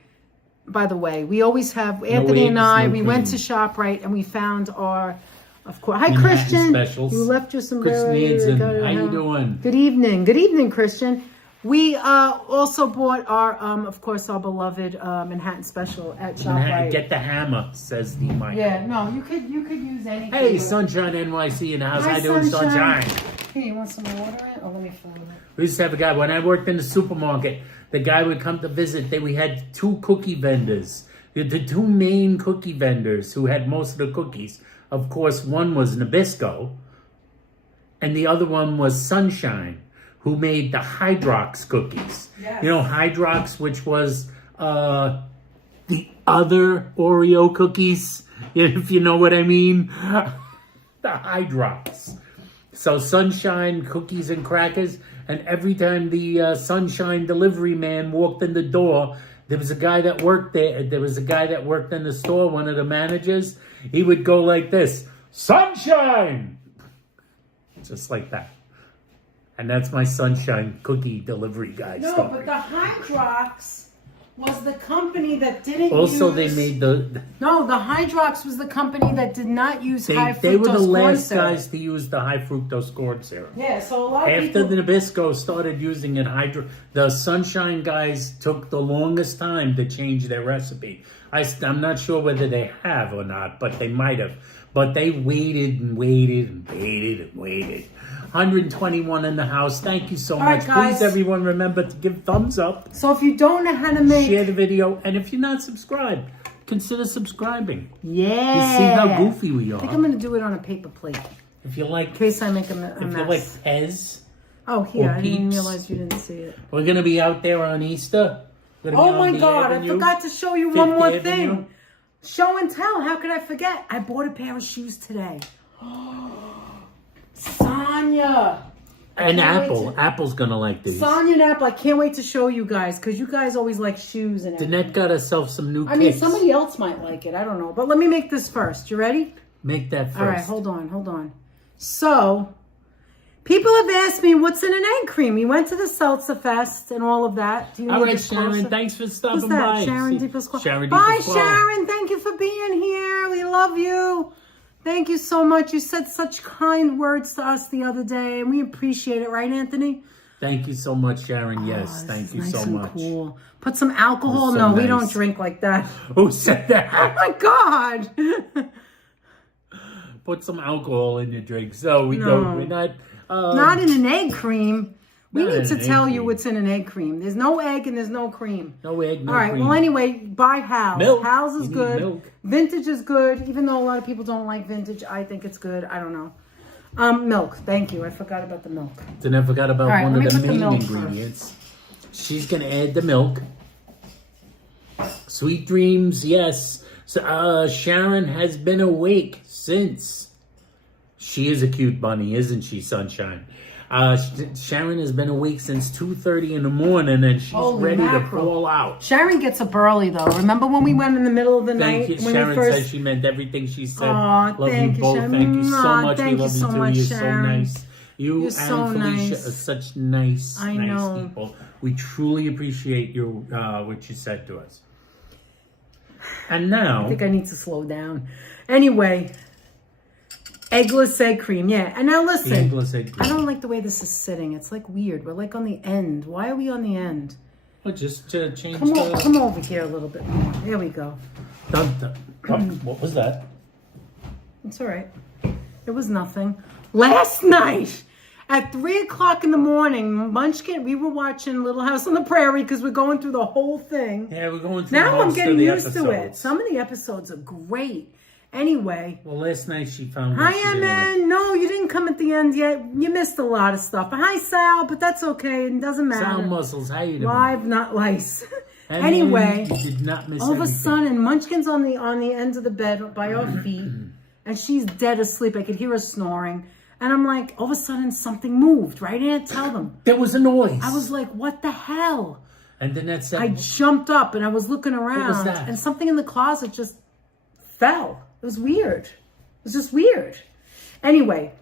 By the way, we always have, Anthony and I, we went to ShopRite and we found our, of course. Hi, Christian. Specials. You left your sombrero. Christian, how you doing? Good evening. Good evening, Christian. We also bought our, of course, our beloved Manhattan Special at ShopRite. Get the hammer, says the mic. Yeah, no, you could use anything. Hey, Sunshine NYC, and how's I doing, Sunshine? Hey, you want some water in it? Oh, let me fill it. We used to have a guy, when I worked in the supermarket, the guy would come to visit. We had two cookie vendors. The two main cookie vendors who had most of the cookies. Of course, one was Nabisco, and the other one was Sunshine, who made the Hydrox cookies. Yes. You know, Hydrox, which was the other Oreo cookies, if you know what I mean. The Hydrox. So Sunshine cookies and crackers, and every time the Sunshine delivery man walked in the door, there was a guy that worked there. There was a guy that worked in the store, one of the managers. He would go like this, Sunshine! Just like that. And that's my Sunshine cookie delivery guy story. No, but the Hydrox was the company that didn't also, use... they made the... No, the Hydrox was the company that did not use high fructose They were the last syrup. guys to use the high fructose corn syrup. Yeah, so a lot of After people... the Nabisco started using it, the Sunshine guys took the longest time to change their recipe. I'm not sure whether they have or not, but they might have. But they waited and waited and waited and waited. 121 in the house. Thank you so much. Guys. Please, everyone, remember to give thumbs up. So if you don't know how to make... Share the video. And if you're not subscribed, consider subscribing. Yeah. You see how goofy we are. I think I'm going to do it on a paper plate. If you like... In case I make a mess. If you like Pez. Oh, here. I didn't Peeps. realize you didn't see it. We're going to be out there on Easter. Oh my God, I forgot to show you one more Avenue. thing. Show and tell, how could I forget? I bought a pair of shoes today. Sonia. And Apple. Apple's going to like these. Sonia and Apple, I can't wait to show you guys because you guys always like shoes and everything. Danette got herself some new kicks. I mean, somebody else might like it. I don't know. But let me make this first. You ready? Make that first. All right, hold on. So, people have asked me, what's in an egg cream? You went to the Seltzer Fest and all of that. Do you All need right, to Sharon, closer? thanks for stopping Who's that? by. Sharon DePasquale. Sharon Bye, DePasquale. Sharon. Thank you for being here. We love you. Thank you so much. You said such kind words to us the other day, and we appreciate it, right, Anthony? Thank you so much, Sharon. Yes, thank you nice so and much. Cool. Put some alcohol. So No, nice. we don't drink like that. Who said that? Oh my God. Put some alcohol in your drink. So we don't. We're not. Not in an egg cream. We Not need in to an tell egg you cream. what's in an egg cream. There's no egg and there's no cream. No egg, no All right. cream. Well, anyway, buy Hal's. Milk. Hal's is You need good. milk. Vintage is good. Even though a lot of people don't like vintage, I think it's good. I don't know. Milk. Thank you. I forgot about the milk. Then I forgot about right, one let of me the put the main milk ingredients. She's gonna add the milk. Sweet dreams, yes. So, Sharon has been awake since. She is a cute bunny, isn't she, Sunshine? Sharon has been awake since 2:30 in the morning, and she's Holy ready mackerel. to fall out. Sharon gets up early though. Remember when we went in the middle of the Thank night? you. When Sharon we first... said she meant everything she said. Aw, love thank you you, both. Sharon. Thank you so Aw, much. thank We you love so you too. much, You're Sharon. so nice. You You're and so Felicia nice. are such nice, I nice know. people. We truly appreciate your what you said to us. And now, I think I need to slow down. Anyway, eggless egg cream. Yeah. And now listen. eggless egg cream. I don't like the way this is sitting. It's like weird. We're like on the end. Why are we on the end? Well, just to change Come over here a little bit more. There we go. Dun, dun. What was that? It's all right. It was nothing. Last night at 3:00 in the morning, Munchkin, we were watching Little House on the Prairie because we're going through the whole thing. Yeah, we're going through Now I'm most getting of the used to it. episodes. Some of the episodes are great. Anyway. Well, last night she found Hi, what she didn't like. Emin. No, you didn't come at the end yet. You missed a lot of stuff. Hi, Sal, but that's okay. It doesn't matter. Sound muscles, how you doing? Live, not lice. And anyway, you did not miss all of a anything. sudden, Munchkin's on the end of the bed by our feet. and she's dead asleep. I could hear her snoring. And I'm like, all of a sudden something moved, right? Aunt, tell them. There was a noise. I was like, what the hell? And then that said, I jumped up and I was looking around. What was that? And something in the closet just fell. It was weird. It was just weird. Anyway,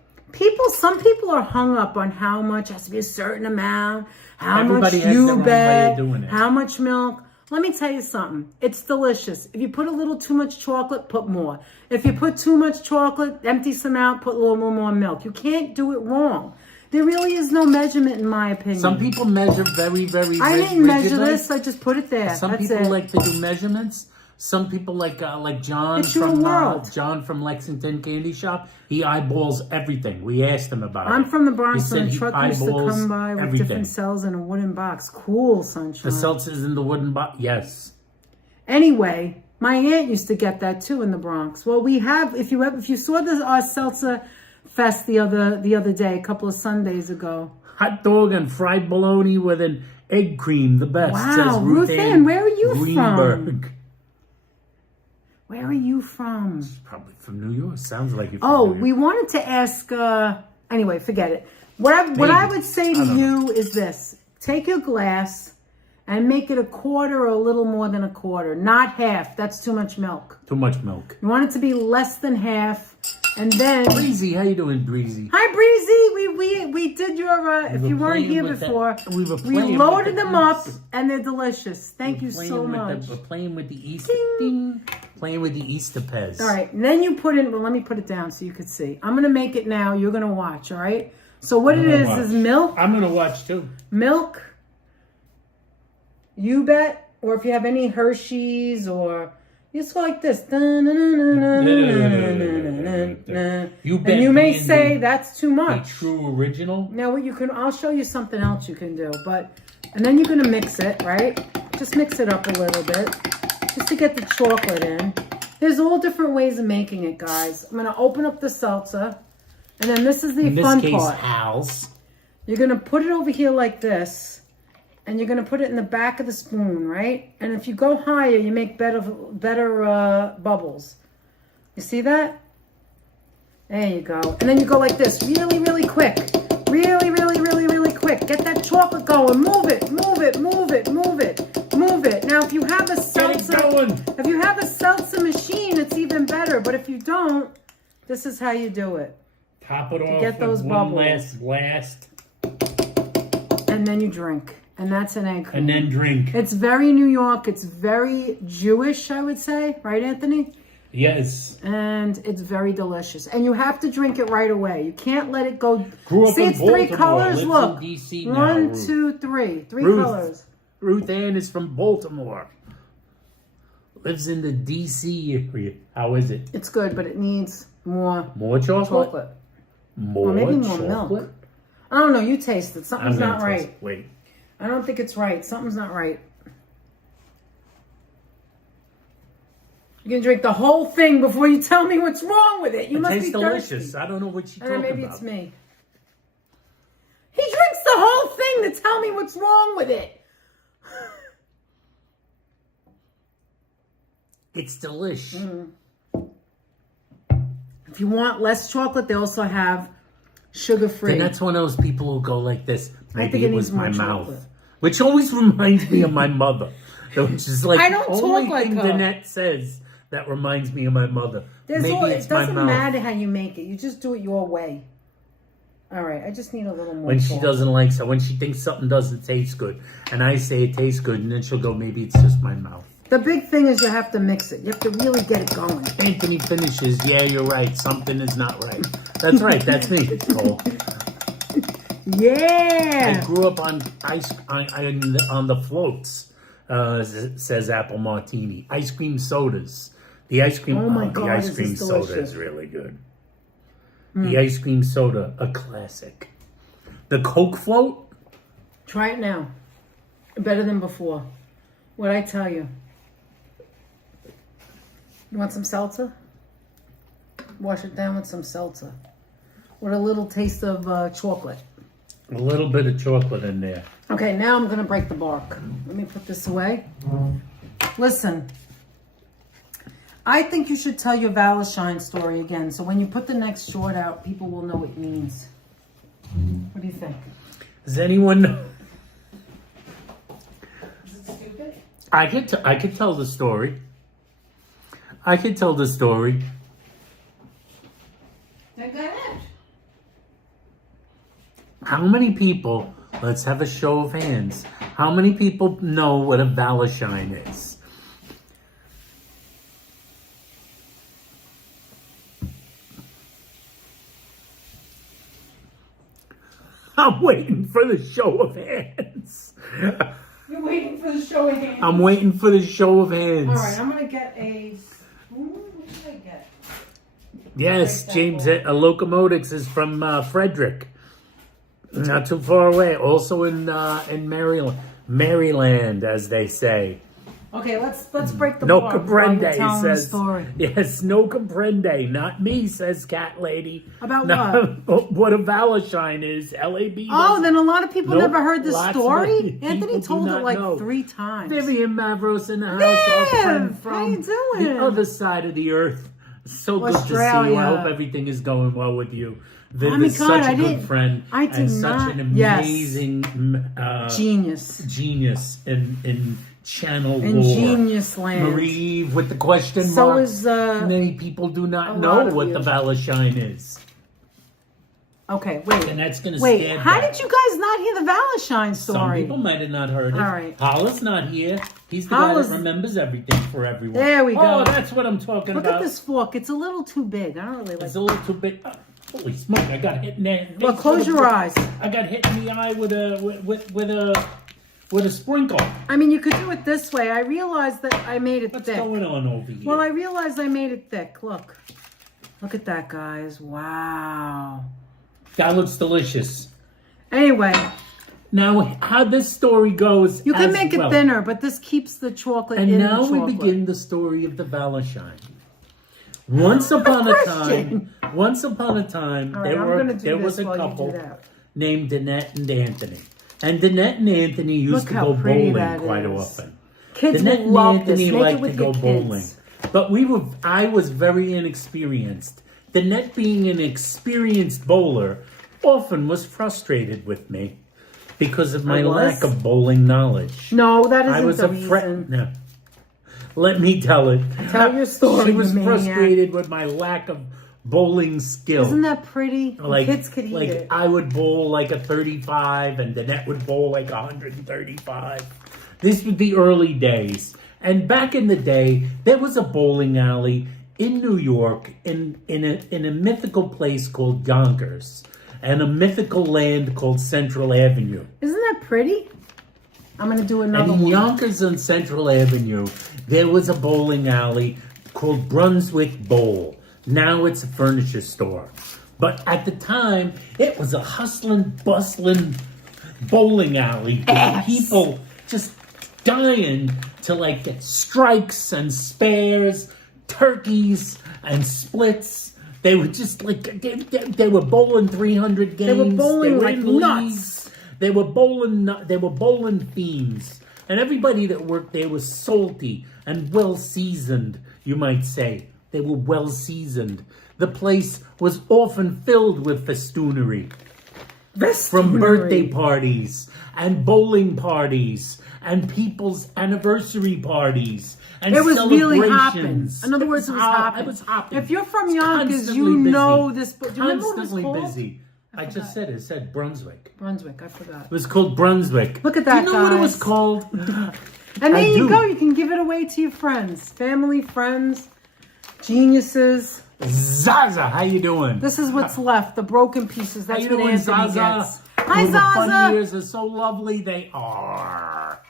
some people are hung up on how much has to be a certain amount, how Everybody much has you their own way bet, of doing it. how much milk. Let me tell you something. It's delicious. If you put a little too much chocolate, put more. If you put too much chocolate, empty some out, put a little more milk. You can't do it wrong. There really is no measurement in my opinion. some people measure very, very I didn't measure rigidly. this. I just put it there. Some That's people it. like to do measurements. Some people like John It's your from world. John from Lexington Candy Shop. He eyeballs everything. We asked him about it. I'm from the Bronx, He and said the he truck used to eyeballs come by with everything. different cells in a wooden box. Cool, sunshine. The seltzers in the wooden box. Yes. Anyway, my aunt used to get that too in the Bronx. Well, we have. If you saw our seltzer fest the other day, a couple of Sundays ago. Hot dog and fried bologna with an egg cream, the best. Wow, says Ruth Ann, where are you Greenberg. from? Where are you from? Probably from New York. Sounds like you're from Oh, New York. we wanted to ask. Anyway, forget it. What I would say to you is this: take your glass and make it a quarter or a little more than a quarter, not half. That's too much milk. Too much milk. You want it to be less than half, and then. Breezy, how you doing, Breezy? Hi, Breezy. We did your. If you weren't playing here with before, we were we playing loaded with the them up, goose. and they're delicious. Thank you so much. We're playing with the Easter. Playing with the Easter Pez. All right, and then you put in. Well, let me put it down so you could see. I'm gonna make it now. You're gonna watch. All right. So what it is milk. I'm gonna watch too. Milk. You bet, or if you have any Hershey's, or just go like this. You bet. And you may being say the that's too much. true original. Now what you can, I'll show you something else you can do, and then you're gonna mix it, right? Just mix it up a little bit, just to get the chocolate in. There's all different ways of making it, guys. I'm gonna open up the seltzer, and then this is the fun part. Hal's. You're gonna put it over here like this, and you're gonna put it in the back of the spoon, right? And if you go higher, you make better bubbles. You see that? There you go. And then you go like this, really, really quick. Really, really, really, really quick. Get that chocolate going. Move it, move it, move it, move it, move it. Now, if you have a seltzer machine, it's even better. But if you don't, this is how you do it. Top it off get those with one bubbles. last. And then you drink. And that's an egg cream. And then drink. It's very New York. It's very Jewish, I would say. Right, Anthony? Yes. And it's very delicious. And you have to drink it right away. You can't let it go. Grew up See, in it's three Baltimore, colors. lives Look. in DC now, 1, Ruth. 2, 3. Three Ruth. colors. Ruth Ann is from Baltimore. Lives in the DC area. How is it? It's good, but it needs more chocolate? More or maybe more chocolate? milk. I don't know. You taste it. Something's I'm gonna not right. taste- Wait. I don't think it's right. Something's not right. You can drink the whole thing before you tell me what's wrong with it. You It must tastes be delicious. thirsty. I don't know what you're And then talking maybe about. it's me. He drinks the whole thing to tell me what's wrong with it. It's delish. If you want less chocolate, they also have sugar-free. And that's one of those people who go like this. Maybe think it it was needs more my chocolate. mouth. Which always reminds me of my mother. Which is like I don't the talk only like thing her. Danette says that reminds me of my mother. Maybe it it's my doesn't mouth. matter how you make it. You just do it your way. All right, I just need a little more. When she chocolate. doesn't like so, when she thinks something doesn't taste good, and I say it tastes good, and then she'll go, maybe it's just my mouth. The big thing is you have to mix it. You have to really get it going. Anthony finishes, yeah, you're right, something is not right. That's right, that's me, Cole. Yeah. I grew up on on the floats, says Apple Martini. Ice cream sodas. The ice cream, Oh my God, the ice this cream is soda delicious. is really good. The ice cream soda, a classic. The Coke float, Try it now. Better than before. What'd I tell you? You want some seltzer? Wash it down with some seltzer. With a little taste of chocolate. a little bit of chocolate in there. Okay, now I'm going to break the bark. Let me put this away. Listen. I think you should tell your Valentine story again. So when you put the next short out, people will know what it means. What do you think? Does anyone know? Is it stupid? I could tell the story. I could tell the story. Then go ahead. How many people, let's have a show of hands, how many people know what a Valentine is? I'm waiting for the show of hands. You're waiting for the show of hands? I'm waiting for the show of hands. All right, I'm going to get a... What did I get? Yes, James, Locomotics is from Frederick. Not too far away. Also in Maryland, as they say. Okay, let's break the No bar comprende, while you're telling says. the story. Yes, no comprende. Not me, says Cat Lady. About what? What a Valentine is. LAB. Oh, then a lot of people never heard this lots story? of people Anthony do told it not like know. 3 times. Vivian Mavros in the house. Viv, Our friend how from you doing? the other side of the earth. So good to see you. Australia. I hope everything is going well with you. Viv Oh my is God, such a good friend. I did and not- such an yes. amazing Genius. in channel In lore. genius land. Marie with the question So mark. is, Many people do a not lot know of what you. the Valentine is. Okay, wait. And that's going to Wait, stand how back. did you guys not hear the Valentine Some story? people might have not heard it. All right. Holla's not here. He's the Holla's- guy that remembers everything for everyone. There we go. Oh, that's what I'm talking Look about. at this fork. It's a little too big. I don't really like It's it. a little too big. Holy smoke! I got hit in the. Well, close your eyes. I got hit in the eye with a sprinkle. I mean, you could do it this way. I realized that I made it What's thick. going on over here? Well, I realized I made it thick. Look. Look at that, guys. Wow. That looks delicious. Anyway, Now, how this story goes. you can as make it well. thinner, but this keeps the chocolate And in now the we chocolate. begin the story of the Valentine. Once upon a time, All right, I'm gonna do there was this a while you do couple that. named Danette and Anthony. And Danette and Anthony used Look to how go pretty bowling that quite is. often. Kids Danette will and love Anthony this. Make it liked to with go your bowling. kids. But I was very inexperienced. Danette, being an experienced bowler, often was frustrated with me because of my I was? lack of bowling knowledge. No, that isn't I was the a reason. No. Let me tell it. Tell your story, She was you maniac. frustrated with my lack of bowling skill. Isn't that pretty? Like, Kids could eat it. I would bowl like a 35 and Danette would bowl like 135. This was the early days. And back in the day, there was a bowling alley in New York in a mythical place called Yonkers and a mythical land called Central Avenue. Isn't that pretty? I'm going to do And another in one. Yonkers on Central Avenue, there was a bowling alley called Brunswick Bowl. Now it's a furniture store. But at the time, it was a hustling, bustling bowling alley with Yes. people just dying to like get strikes and spares, turkeys and splits. They were just like, they were bowling 300 games. They were bowling like in nuts. leagues. They were bowling fiends. And everybody that worked there was salty and well seasoned, you might say. They were well seasoned. The place was often filled with festoonery. From birthday parties and bowling parties and people's anniversary parties and It was really celebrations. hopping. In other words, it was hopping. It was hopping. If you're from It's Yonkers, constantly you busy. know this. Do you remember what it was Constantly called? busy. I just said it. It said Brunswick. Brunswick, I forgot. It was called Brunswick. Look at that, Do you know what it was guys. called? And I there you do. go. You can give it away to your friends, family, friends, geniuses. Zaza, how you doing? This is what's left, the broken pieces. How That's you what doing, Anthony Zaza? gets. Hi, Oh, the fun Zaza. years are so lovely. They are.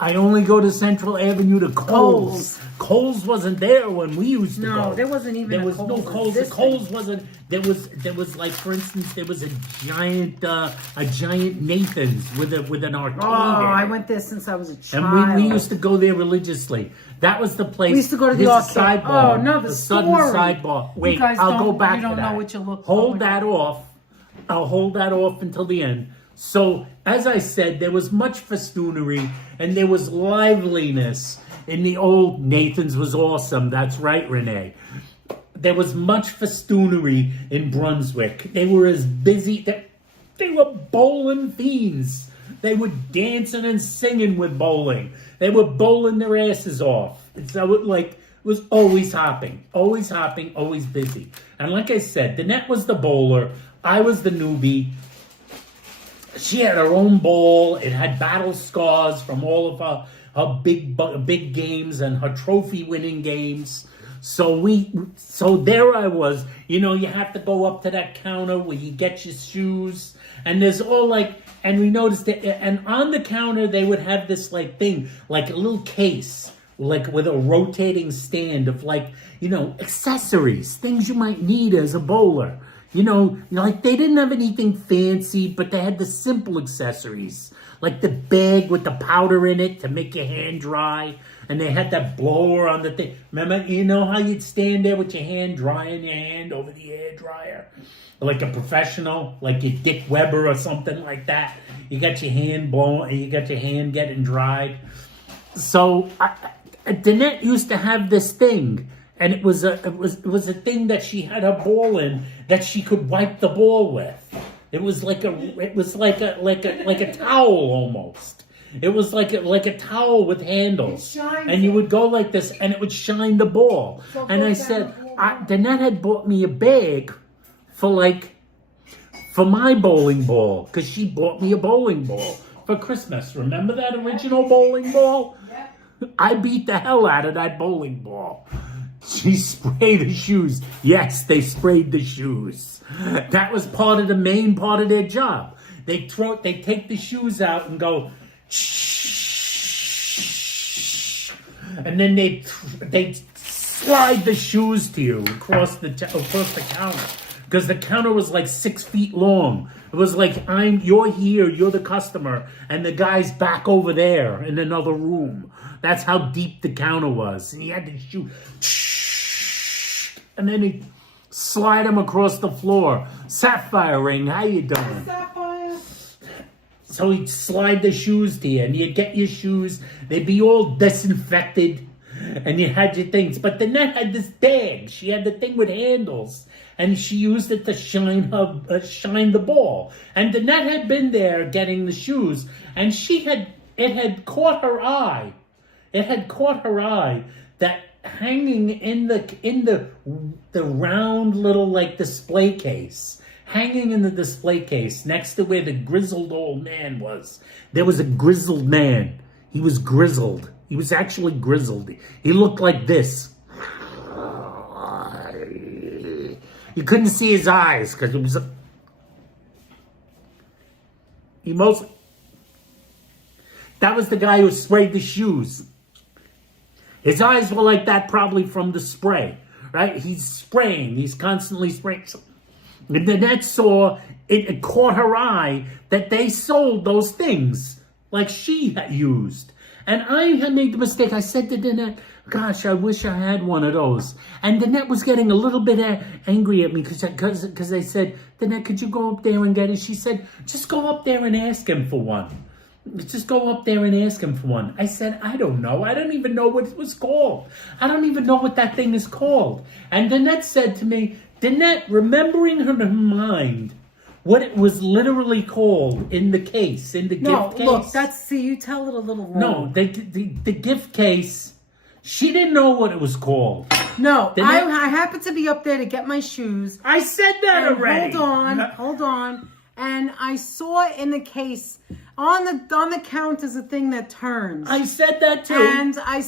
I only go to Central Avenue to Kohl's. Kohl's wasn't there when we used to go. No, there wasn't even There a was no Kohl's Kohl's. The existing. Kohl's wasn't. There was like, for instance, there was a giant Nathan's with an arcade. Oh, I went there since I was a child. And we used to go there religiously. That was the place. We used to go to the Here's arcade. sidebar. Oh, no, the sudden story. sidebar. You Wait, guys I'll go don't- back you to don't that. know what you look Hold for. that off. I'll hold that off until the end. So, as I said, there was much festoonery and there was liveliness in the old Nathan's was awesome. That's right, Renee. There was much festoonery in Brunswick. They were as busy. They were bowling fiends. They were dancing and singing with bowling. They were bowling their asses off. So it was always hopping, always busy. And like I said, Danette was the bowler. I was the newbie. She had her own bowl. It had battle scars from all of her big games and her trophy-winning games. So there I was. You know, you have to go up to that counter where you get your shoes. And there's all and we noticed that, and on the counter they would have this thing, like a little case, with a rotating stand of accessories, things you might need as a bowler. You know, they didn't have anything fancy, but they had the simple accessories, like the bag with the powder in it to make your hand dry. And they had that blower on the thing. Remember, you know how you'd stand there with your hand drying your hand over the air dryer? Like a professional, like your Dick Weber or something like that. You got your hand blowing, you got your hand getting dried. So Danette used to have this thing, and it was a thing that she had her ball in that she could wipe the ball with. It was like a towel almost. It was like a towel with handles, and you would go like this, and it would shine the ball. So and I said, Danette had bought me a bag for my bowling ball, because she bought me a bowling ball for Christmas. Remember that original bowling ball? I beat the hell out of that bowling ball. She sprayed the shoes. Yes, they sprayed the shoes. That was the main part of their job. They take the shoes out and go, shh, and then they slide the shoes to you across the counter, because the counter was 6 feet long. It was you're here, you're the customer, and the guy's back over there in another room. That's how deep the counter was. And he had to shoot, and then he'd slide them across the floor. Sapphire Ring, how you doing? Sapphire. So he'd slide the shoes to you, and you'd get your shoes. They'd be all disinfected, and you had your things. But Danette had this bag. She had the thing with handles, and she used it to shine the ball. And Danette had been there getting the shoes, and it had caught her eye. It had caught her eye that hanging in the round little display case, hanging in the display case next to where the grizzled old man was, there was a grizzled man. He was grizzled. He was actually grizzled. He looked like this. You couldn't see his eyes because it was that was the guy who sprayed the shoes. His eyes were like that probably from the spray, right? He's spraying. He's constantly spraying. And Danette saw it caught her eye that they sold those things like she had used. And I had made the mistake. I said to Danette, gosh, I wish I had one of those. And Danette was getting a little bit angry at me because I said, Danette, could you go up there and get it? She said, just go up there and ask him for one. Just go up there and ask him for one. I said, I don't know. I don't even know what it was called. I don't even know what that thing is called. And Danette said to me, Danette, remembering her mind, what it was literally called in the case, in the gift case. No, look, you tell it a little wrong. No, the gift case, she didn't know what it was called. No, I happened to be up there to get my shoes. I said that already. Hold on. And I saw in the case, on the count is a thing that turns. I said that too. And I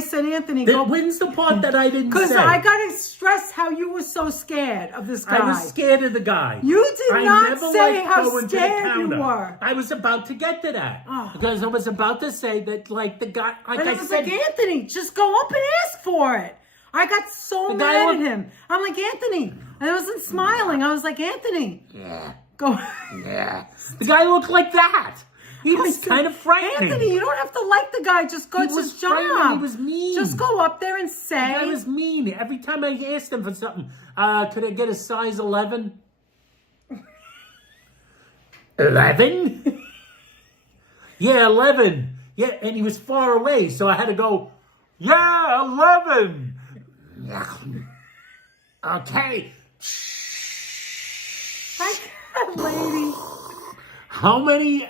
said, Anthony, go. When's the part that I didn't say? Because I got to stress how you were so scared of this guy. I was scared of the guy. You did not say how scared you were. I was about to get to that. Oh. Because I was about to say that, the guy, Anthony, just go up and ask for it. I got so mad at him. I'm like, Anthony. And I wasn't smiling. I was like, Anthony. Yeah. Go. Yeah. The guy looked like that. He was kind of frightening. Anthony, you don't have to like the guy. Just go. It's his job. He was mean. Just go up there and say. The guy was mean. Every time I asked him for something, could I get a size 11? 11? Yeah, 11. Yeah, and he was far away, so I had to go, yeah, 11. Okay. Lady. How many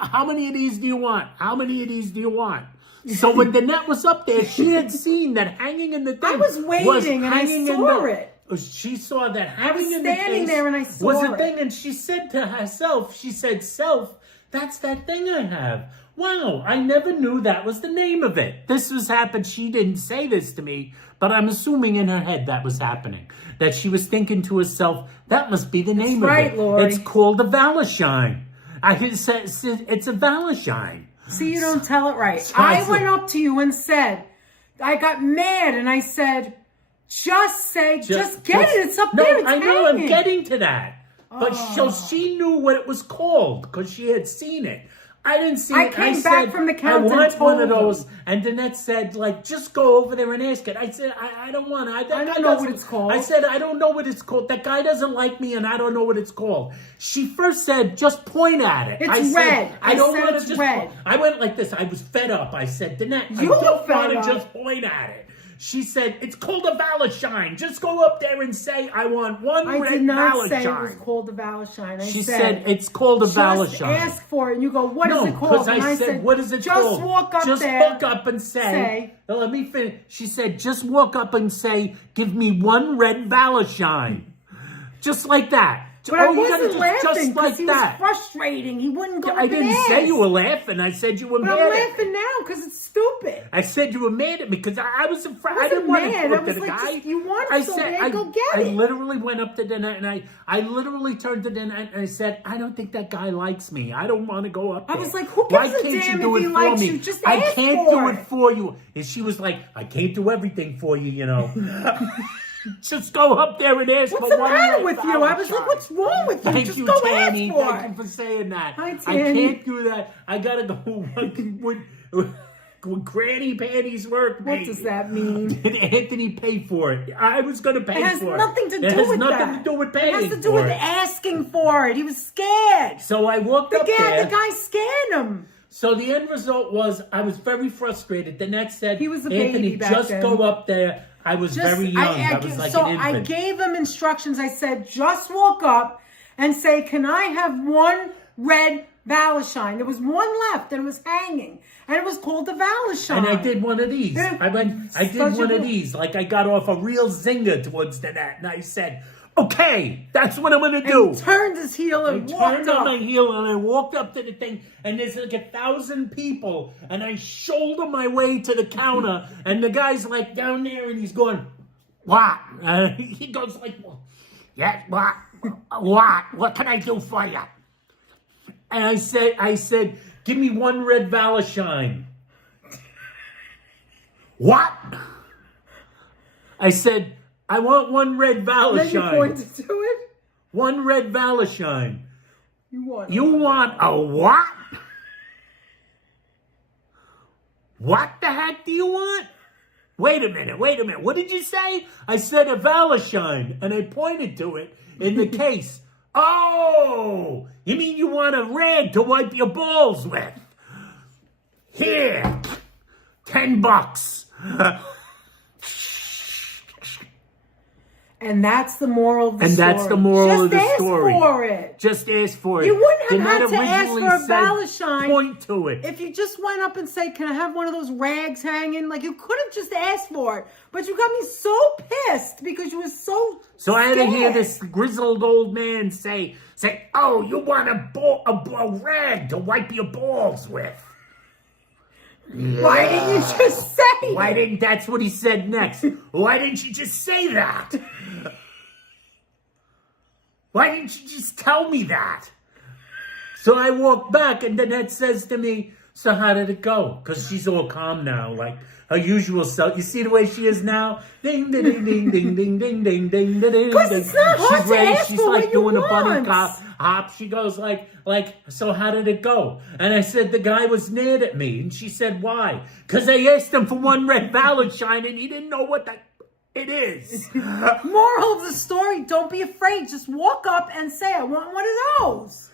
of these do you want? How many of these do you want? So when Danette was up there, she had seen that hanging in the thing. I was waiting and I saw it. She saw that hanging in the case. I was standing there and I saw was a it. thing, and she said to herself, she said, "Self, that's that thing I have. Wow, I never knew that was the name of it." This was happened. She didn't say this to me, but I'm assuming in her head that was happening. That she was thinking to herself, that must be the name of it. Lori. It's called a Valentine. It's a Valentine. See, you don't tell it right. I went up to you and said, I got mad and I said, just get it. It's up there. It's I know. hanging. I'm getting to that. But so she knew what it was called because she had seen it. I didn't see it. I came back from the counter. I want one of those. And Danette said, like, just go over there and ask it. I said, I don't want it. I don't know what it's called. I said, I don't know what it's called. That guy doesn't like me, and I don't know what it's called. She first said, just point at it. It's red. I don't said want to it's just. red. I went like this. I was fed up. I said, Danette, I You don't were want fed to up. just point at it. She said, it's called a Valentine. Just go up there and say, I want one red Valentine. I did not say it was called a Valentine. She said, it's called a Valentine. Just ask for it. And you go, what is it called? No, because I said, what is it called? Just walk up there. Just walk up and say. Now, let me finish. She said, just walk up and say, give me one red Valentine. Just like that. But I wasn't laughing just like because he that. was frustrating. He wouldn't go I didn't say you were laughing. I said you were mad I'm at laughing now because it's stupid. I said you were mad at me because I was afraid. I didn't want to mad. talk I to was the like, guy. you want it so bad, go get I it. literally went up to Danette and I literally turned to Danette and I said, I don't think that guy likes me. I don't want to go up there. I was like, who Why gives a can't damn you do if it he for likes me? you? Just I ask can't for do it. it for you. And she was like, I can't do everything for you, you know. Just go up there and ask for one. What's the matter red with you? I was like, what's wrong with you? Thank Just you, go Tammy. ask for Thank it. you for saying that. Hi, I Tammy. can't do that. I gotta go with granny panties work. What does that mean? Did Anthony pay for it? I was gonna pay for it. It has nothing to do with that. It has nothing to do with paying. It has to do with asking for it. He was scared. So I walked up there. The guy scared him. So the end result was I was very frustrated. Danette said, He was a baby Anthony, back just then. go up there. I was very young. I was like an infant. I gave him instructions. I said, just walk up and say, can I have one red Valentine? There was one left and it was hanging. And it was called the Valentine. And I did one of these. I did one of these. Like I got off a real zinger towards Danette. And I said, okay, that's what I'm going to do. And he turned his heel and walked turned on my heel and I walked up to the thing. And there's like 1,000 people. And I shoulder my way to the counter. And the guy's like down there and he's going, what? He goes like, yeah, what? What can I do for you? And I said, give me one red Valentine. What? I said, I want one red Valentine. Then you pointed to it? One red Valentine. You want a what? What the heck do you want? Wait a minute. What did you say? I said a Valentine, and I pointed to it in the case. Oh, you mean you want a rag to wipe your balls with? Here, $10. And that's the moral of the story. And that's the moral of the story. Just ask for it. Just ask for it. You wouldn't have had to ask originally for a said, Valentine. Point to it. If you just went up and said, can I have one of those rags hanging? Like, you could have just asked for it. But you got me so pissed because you were so I had to scared. hear this grizzled old man say, oh, you want a rag to wipe your balls with. Yeah. Why didn't you just say That's what he said next. Why didn't you just say that? Why didn't you just tell me that? So I walk back and Danette says to me, so how did it go? Because she's all calm now, like her usual self. You see the way she is now? Ding, ding, ding, ding, ding, ding, ding, ding, ding, ding. Because it's not hard She's to ready. ask She's for like what you doing a bunny want. hop. She goes like, so how did it go? And I said, the guy was mad at me. And she said, why? Because I asked him for one red Valentine and he didn't know what it is. Moral of the story, don't be afraid. Just walk up and say, I want one of those.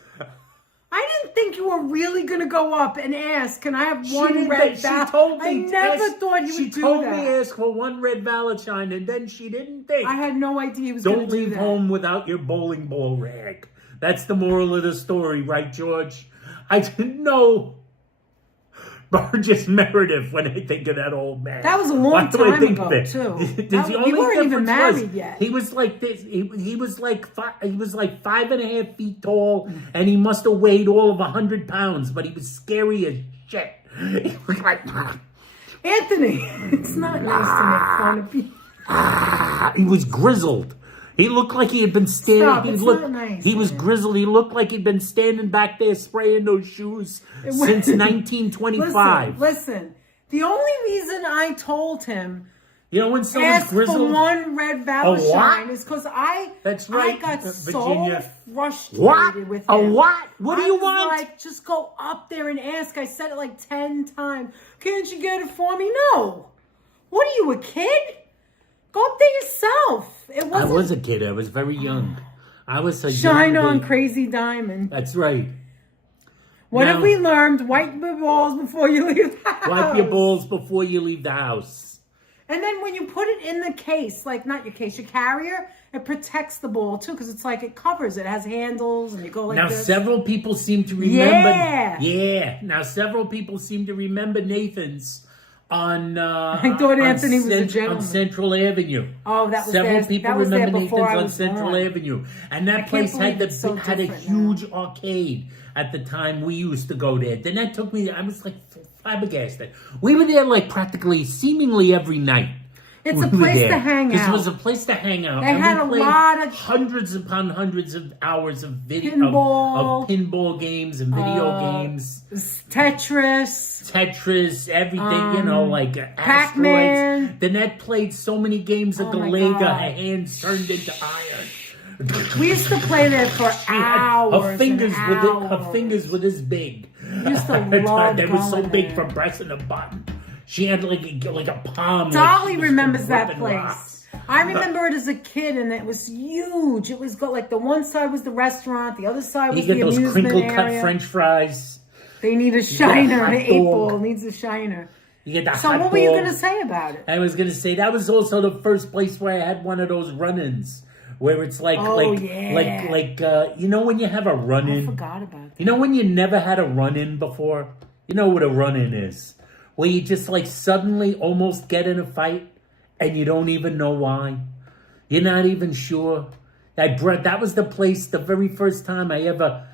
I didn't think you were really going to go up and ask, can I have one red Valentine? She told me. I never thought you would do that. She told me ask for one red Valentine, and then she didn't think. I had no idea he was going to do that. Don't leave home without your bowling ball rag. That's the moral of the story, right, George? I didn't know Burgess Meredith when I think of that old man. That was a long time ago, too. You weren't even married yet. He was like this. He was like 5.5 feet tall, and he must have weighed all of 100 pounds. But he was scary as shit. He was like, Anthony, it's not nice to make fun of people. He was grizzled. He looked like he had been standing. Stop, it's not nice, he was grizzled. He looked like he'd been standing back there spraying those shoes since 1925. Listen. The only reason I told him, you know, when someone's grizzled, for one red Valentine is because I got Virginia. so frustrated with him. A what? What do you want? Like, just go up there and ask. I said it like 10 times. Can't you get it for me? No. What are you, a kid? Go up there yourself. I was a kid. I was very young. I was a shine on crazy diamond. That's right. What have we learned? Wipe your balls before you leave the house. Wipe your balls before you leave the house. And then when you put it in the case, like not your case, your carrier, it protects the ball too, because it's like it covers it. It has handles, and you go like now, this. Now, several people seem to remember. Yeah. Now, several people seem to remember Nathan's on. I thought Anthony was a gentleman. On Central Avenue. Oh, that was several there. people that was remember there before Nathan's on Central Avenue, and that place had a huge arcade at the time we used to go there. Then that took me. I was like flabbergasted. We were there like practically, seemingly every night. It's a place to hang out. It was a place to hang out. They had a lot of hundreds upon hundreds of hours of video pinball, of pinball games and video games, Tetris, everything. You know, like Pac-Man. Asteroids. The net played so many games of Galega, her hands turned into iron. We used to play there for hours. Her fingers were this big. We used to love They were so big from pressing a button. She had like a palm. Dolly remembers that place. Rocks. I remember it as a kid, and it was huge. It was got like the one side was the restaurant, the other side was the amusement area. You get those crinkle cut French fries. They need a shiner. An 8-ball needs a shiner. You get the so what were you going to say about it? I was going to say that was also the first place where I had one of those run-ins. Where it's like, you know when you have a run-in? I forgot about that. You know when you never had a run-in before? You know what a run-in is? Where you just like suddenly almost get in a fight and you don't even know why. You're not even sure. That was the place, the very first time I ever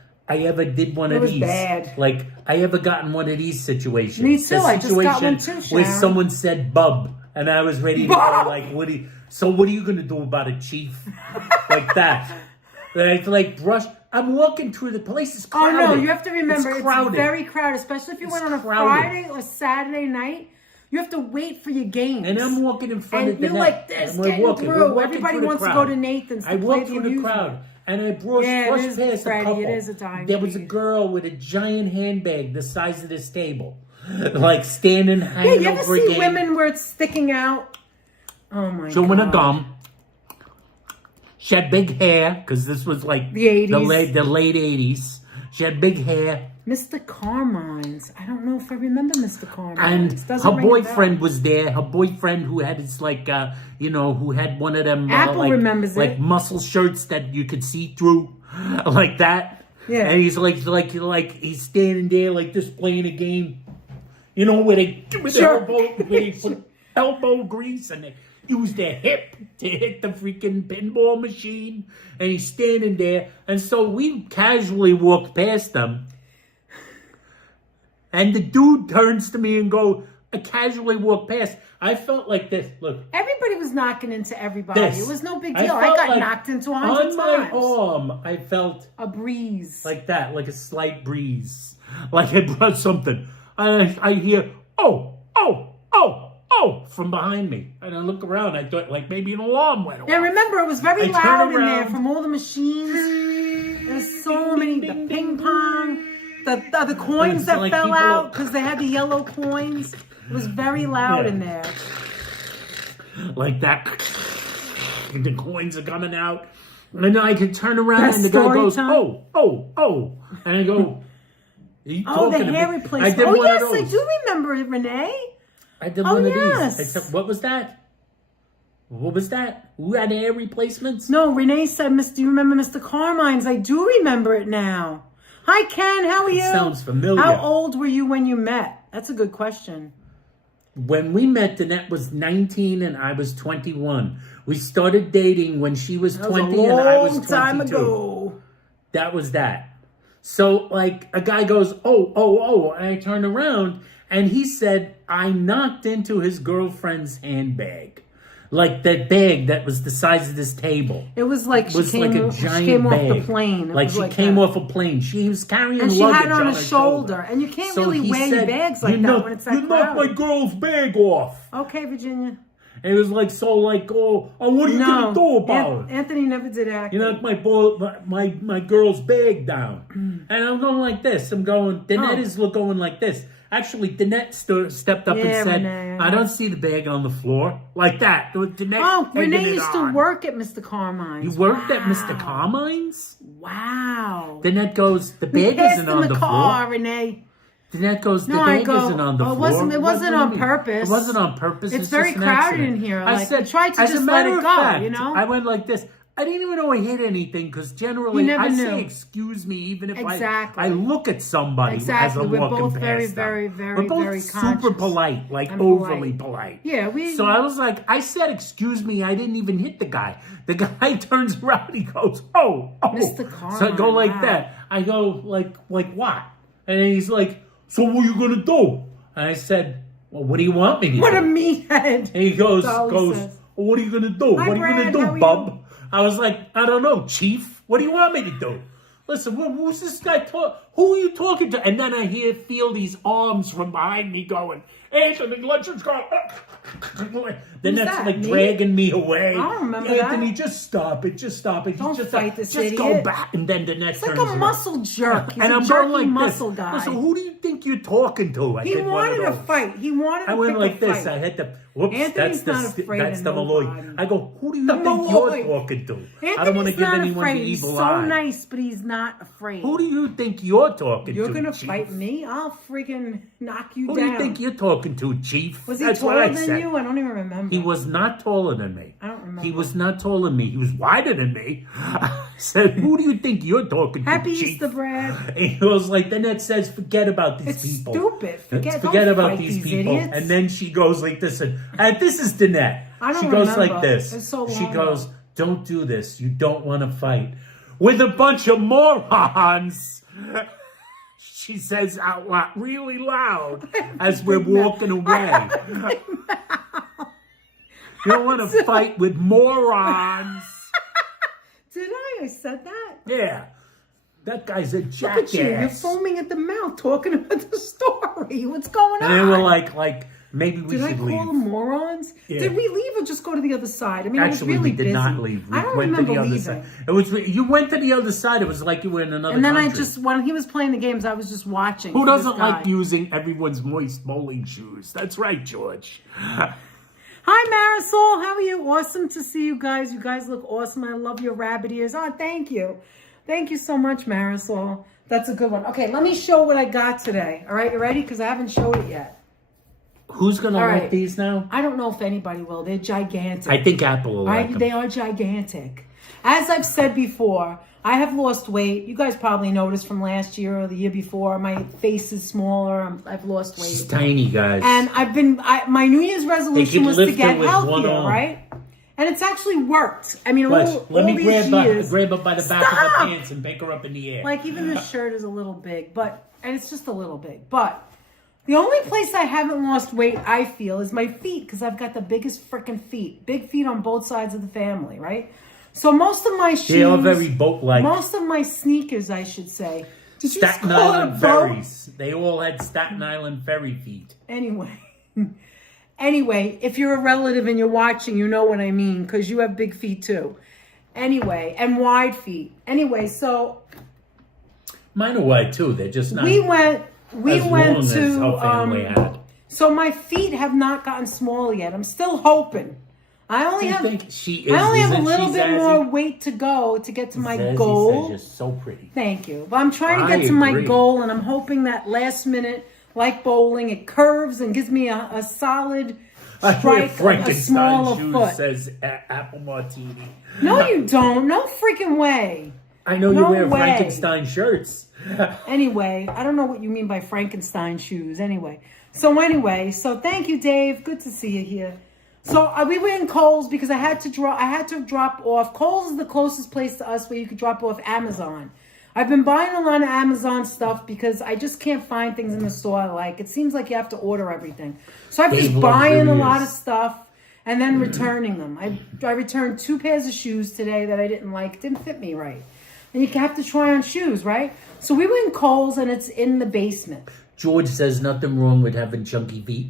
did one of these. It was bad. Like, I ever gotten one of these situations. Me too, I just got one too, where someone said bub, and I was ready to go like, what are you going to do about it, chief? Like that. Like, brush. I'm walking through the place. Is crowded. Oh, no, you have to remember, it's very crowded, especially if you went on a Friday or Saturday night. You have to wait for your games. And I'm walking in front of the net. And you're like this, getting through. Everybody wants to go to Nathan's to play the amusement. Crowd. And I brushed past a couple. It is a time. There was a girl with a giant handbag the size of this table. Like standing, hanging over a game. Yeah, you ever see women where it's sticking out? Oh, my God. Chewing a gum. She had big hair, because this was like the 80s. The late 80s. She had big hair. Mr. Carmine's. I don't know if I remember Mr. And Carmine's. her boyfriend was there. Her boyfriend who had his who had one of them remembers like muscle shirts that you could see through, like that. Yeah. And he's like he's standing there like this playing a game. You know where they put elbow grease and they use their hip to hit the freaking pinball machine, and he's standing there, and so we casually walked past them. And the dude turns to me and I casually walk past. I felt like this. Look. Everybody was knocking into everybody. It was no big deal. I got knocked into 100 times. On my arm, I felt a breeze. Like that, like a slight breeze. Like I brought something. I hear, oh, from behind me. And I look around. I thought like maybe an alarm went off. Yeah, remember, it was very loud in there from all the machines. There's so many, the ping pong. The coins that like fell out because they had the yellow coins. It was very loud in there. Like that. And the coins are coming out. And then I could turn around and the guy goes, oh. And I go, You Oh, the talking to hair me? replacement. I did Oh, one yes, of I those. do remember it, Renee. I did Oh, one of yes. these. I said, what was that? What was that? Who had hair replacements? No, Renee said, do you remember Mr. Carmine's? I do remember it now. Hi, Ken. How are you? Sounds familiar. How old were you when you met? That's a good question. When we met, Danette was 19 and I was 21. We started dating when she was 20 and I was 22. Time ago. That was that. So, like, a guy goes, oh, and I turn around, and he said, I knocked into his girlfriend's handbag. Like, that bag that was the size of this table. It was like she came a off giant bag. the plane. Like, she came off a plane. She was carrying and she luggage had it on her her shoulder. And you can't really he wear said, bags like that when it's that You knocked my crowded. girl's bag off. Okay, Virginia. And it was like, oh, what are you going to do about it? Anthony never did acting. You knocked my girl's bag down. And I'm going like this. I'm going, Danette is going like this. Actually, Danette stepped up and said, Renee, I don't see the bag on the floor. Like that. Danette Renee used to work at Mr. Carmine's. You worked at Mr. Carmine's? Wow. Danette goes, the bag isn't on the car, floor. Renee. Danette goes, the bag isn't on the floor. It wasn't on purpose. It wasn't on purpose. It's very just an crowded accident. in here. I Like, said, try to as just a let matter it of go, fact, you know? I went like this. I didn't even know I hit anything because generally You never I knew. say excuse me even if Exactly. I look at somebody Exactly. as I'm We're walking both past very, them. very, very, We're both very super conscious polite, like and overly polite. polite. Yeah, So I was like, I said excuse me, I didn't even hit the guy. The guy turns around, he goes, oh. Mr. Carmine, So I go like wow. that. I go like what? And then he's like, so what are you gonna do? And I said, well, what do you want me to do? What a meathead. And he goes, That's all he says. well, what are you gonna do? Hi, What are you Brad, gonna how do, are bub? you? I was like, I don't know, Chief. What do you want me to do? Listen, who's this guy who are you talking to? And then I feel these arms from behind me going, Anthony, let's just go. Then Who's that's that, like me? dragging me away. I don't remember Anthony, that. just stop it. Don't just fight this Just go idiot. back. And then the next It's like a muscle jerk. He's and a I'm jerky going like muscle this. guy. Listen, who do you think you're talking to? He wanted a fight. He wanted to I went pick like a this. fight. I had to. Whoops, Anthony's not that's afraid of the Malloy. nobody. I go, who do you The think Malloy. you're talking to? Anthony's I don't want to give not anyone afraid. the He's evil so eye. nice, but he's not afraid. Who do you think you're talking You're to? gonna Chief? fight me? I'll freaking knock you Who down. do you think you're talking to, Chief? Was he That's what taller I than said. you? I don't even remember. He was not taller than me. I don't remember. He was not taller than me. He was wider than me. I said, who do you think you're talking to, Happy Chief? Easter, Brad. And he was like, then it says, forget about these It's people. stupid. Forget Don't about fight these people. idiots. And then she goes like this, and this is Danette. I don't She goes remember. like this. It's so She long goes, ago. don't do this. You don't want to fight. With a bunch of morons. She says out loud, really loud, as we're walking away. You don't want to fight with morons. Did I? I said that? Yeah. That guy's a Look jackass. at you. You're foaming at the mouth talking about the story. What's going on? And they were like, maybe we Did I should call leave. them morons? Yeah. Did we leave or just go to the other side? I mean, Actually, it was really we did busy. not leave. We I don't went remember to the other leaving. side. It was you went to the other side. It was like you were in another And then country. when he was playing the games, I was just watching. Who for this doesn't guy. like using everyone's moist bowling shoes? That's right, George. Hi, Marisol. How are you? Awesome to see you guys. You guys look awesome. I love your rabbit ears. Oh, thank you. Thank you so much, Marisol. That's a good one. Okay, let me show what I got today. All right, you ready? Because I haven't showed it yet. Who's going to All like right. these now? I don't know if anybody will. They're gigantic. I think Apple will All like right, them. they are gigantic. As I've said before, I have lost weight. You guys probably noticed from last year or the year before. My face is smaller. I've lost weight. She's tiny, guys. And my New Year's resolution was to lift get her with one healthier, arm. right? And it's actually worked. I mean, Let all me these years. grab her by the back of Stop! her pants and pick her up in the air. Like, even the shirt is a little big, and it's just a little big. But the only place I haven't lost weight, I feel, is my feet, because I've got the biggest freaking feet. Big feet on both sides of the family, right? So most of my shoes... They are very boat-like. Most of my sneakers, I should say. Did you just Staten call it a Island boat? ferries. They all had Staten Island ferry feet. Anyway, if you're a relative and you're watching, you know what I mean, because you have big feet too. Anyway, and wide feet. Anyway, so Mine are wide too. They're just not we went as long as our family to had. so my feet have not gotten small yet. I'm still hoping. I only have she is, I only have a isn't little she bit Zazzy? more weight to go to get to my Zazzy goal. says you're so pretty. Thank you. But I'm trying to I get to my agree. goal, and I'm hoping that last minute, like bowling, it curves and gives me a solid strike, a smaller shoes foot. says apple martini. No, you don't. No freaking way. I know No you wear way. Frankenstein shirts. Anyway, I don't know what you mean by Frankenstein shoes. Anyway, so thank you, Dave. Good to see you here. So we were in Kohl's because I had to drop off. Kohl's is the closest place to us where you could drop off Amazon. I've been buying a lot of Amazon stuff because I just can't find things in the store I like. It seems like you have to order everything. So I'm just buying a lot of stuff and then returning them. I returned 2 pairs of shoes today that I didn't like. Didn't fit me right. And you have to try on shoes, right? So we were in Kohl's and it's in the basement. George says nothing wrong with having chunky feet.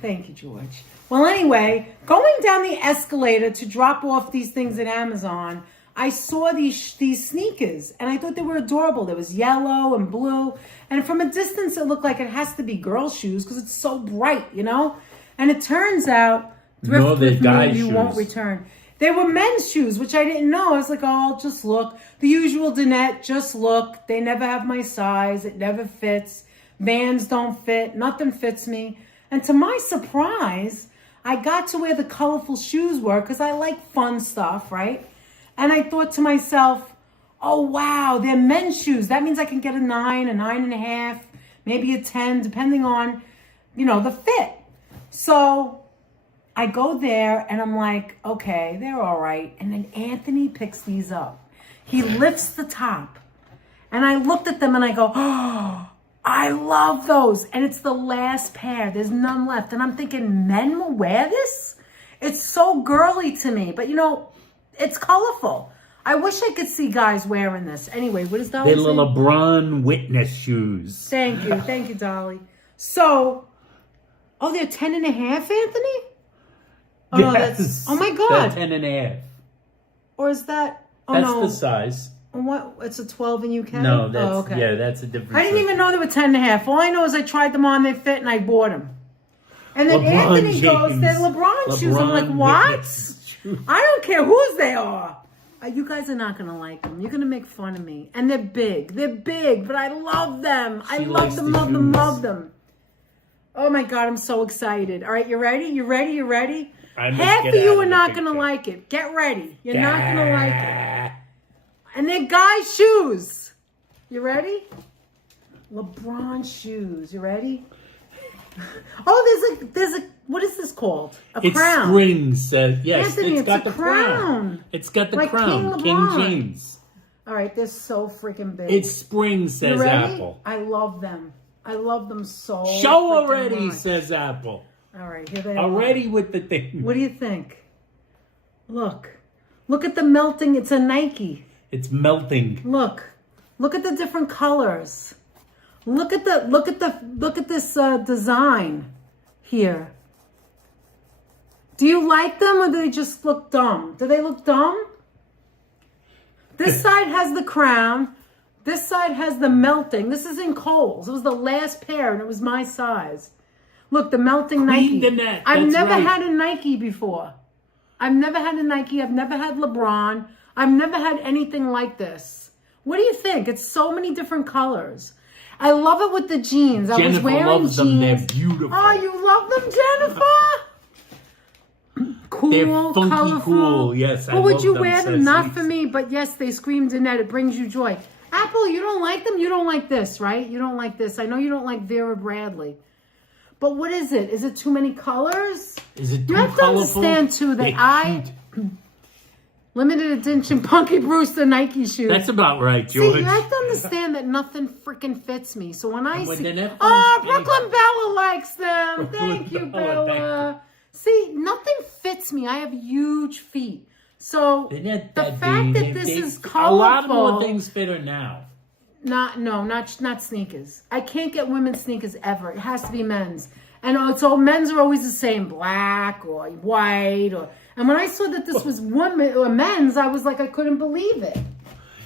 Thank you, George. Well, anyway, going down the escalator to drop off these things at Amazon, I saw these sneakers, and I thought they were adorable. There was yellow and blue, and from a distance, it looked like it has to be girl shoes because it's so bright, you know? And it turns out, thrift with me, you won't return. They were men's shoes, which I didn't know. I was like, oh, I'll just look. The usual Danette, just look. They never have my size. It never fits. Vans don't fit. Nothing fits me. And to my surprise, I got to where the colorful shoes were because I like fun stuff, right? And I thought to myself, oh, wow, they're men's shoes. That means I can get a 9, a 9.5, maybe a 10, depending on, the fit. So I go there and I'm like, okay, they're all right. And then Anthony picks these up. He lifts the top. And I looked at them and I go, oh, I love those. And it's the last pair. There's none left. And I'm thinking, men will wear this? It's so girly to me. But, it's colorful. I wish I could see guys wearing this. Anyway, what is Dolly They're saying? LeBron witness shoes. Thank you. Thank you, Dolly. So, they're 10.5, Anthony? Oh, yes. no, that's, oh my God. They're 10.5. Or is that, That's the size. What? It's a 12 in UK? No, that's, okay. Yeah, that's a different I didn't even know they were 10.5. All I know is I tried them on, they fit, and I bought them. And then LeBron Anthony James. goes, they're LeBron shoes. I'm like, what? I don't care whose they are. You guys are not going to like them. You're going to make fun of me. And they're big. They're big, but I love them. I love them, love them, love them. Oh, my God, I'm so excited. All right, you ready? You ready? You ready? Half of you are not going to like it. Get ready. You're not going to like it. And they're guys' shoes. You ready? LeBron shoes. You ready? Oh, there's a what is this called? A crown. Springs says yes. Anthony, it's got the crown. It's got the like crown. King James. All right, they're so freaking big. It's spring, says you ready? Apple. I love them. I love them so. Show already, much. says Apple. All right, here they are. Already with the thing. What do you think? Look at the melting. It's a Nike. It's melting. Look at the different colors. Look at this design here. Do you like them or do they just look dumb? Do they look dumb? This side has the crown. This side has the melting. This is in Kohl's. It was the last pair and it was my size. Look, the melting Nike. I've never had a Nike before. I've never had a Nike. I've never had LeBron. I've never had anything like this. What do you think? It's so many different colors. I love it with the jeans. Jennifer I was wearing loves jeans. them. They're beautiful. Oh, you love them, Jennifer? Cool, They're funky, colorful. cool. Yes, I But would love you them, wear them? says Not Lisa. for me, but yes, they scream Danette. It brings you joy. Apple, you don't like them? You don't like this, right? You don't like this. I know you don't like Vera Bradley. But what is it? Is it too many colors? Is it too You have to colorful? understand, too, that limited edition Punky Brewster Nike shoes. That's about right, George. See, you have to understand that nothing freaking fits me. So when I see... Brooklyn Bella likes them. Thank you, Bella, Bella. See, nothing fits me. I have huge feet. So the fact that this is colorful... A lot more things fit her now. Not sneakers. I can't get women's sneakers ever. It has to be men's. And so men's are always the same, black or white. And when I saw that this was women or men's, I was like, I couldn't believe it.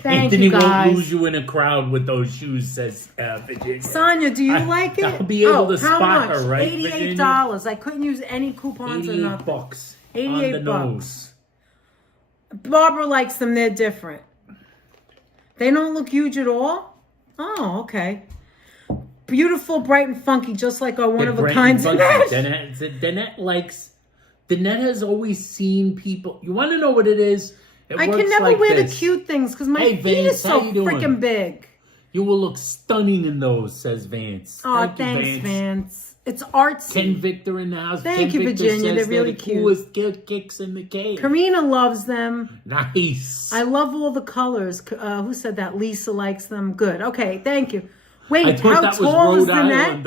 Thank Anthony you, guys. won't lose you in a crowd with those shoes, says Virginia. Sonia, do you like it? I'll be able to spot how much? her, right, $88. I couldn't use any coupons or nothing. $88. $88 bucks. Barbara likes them. They're different. They don't look huge at all? Oh, okay. Beautiful, bright, and funky, just like our one-of-a-kind Danette. Danette likes... Danette has always seen people... You want to know what it is? I can never wear the cute things because my feet are so freaking big. You will look stunning in those, says Vance. Oh, thanks, Vance. It's artsy. Ken Victor in the house. Thank you, Virginia. They're really cute. Coolest kicks in the cave. Karina loves them. Nice. I love all the colors. Who said that? Lisa likes them. Good. Okay, thank you. Wait, how tall is the net?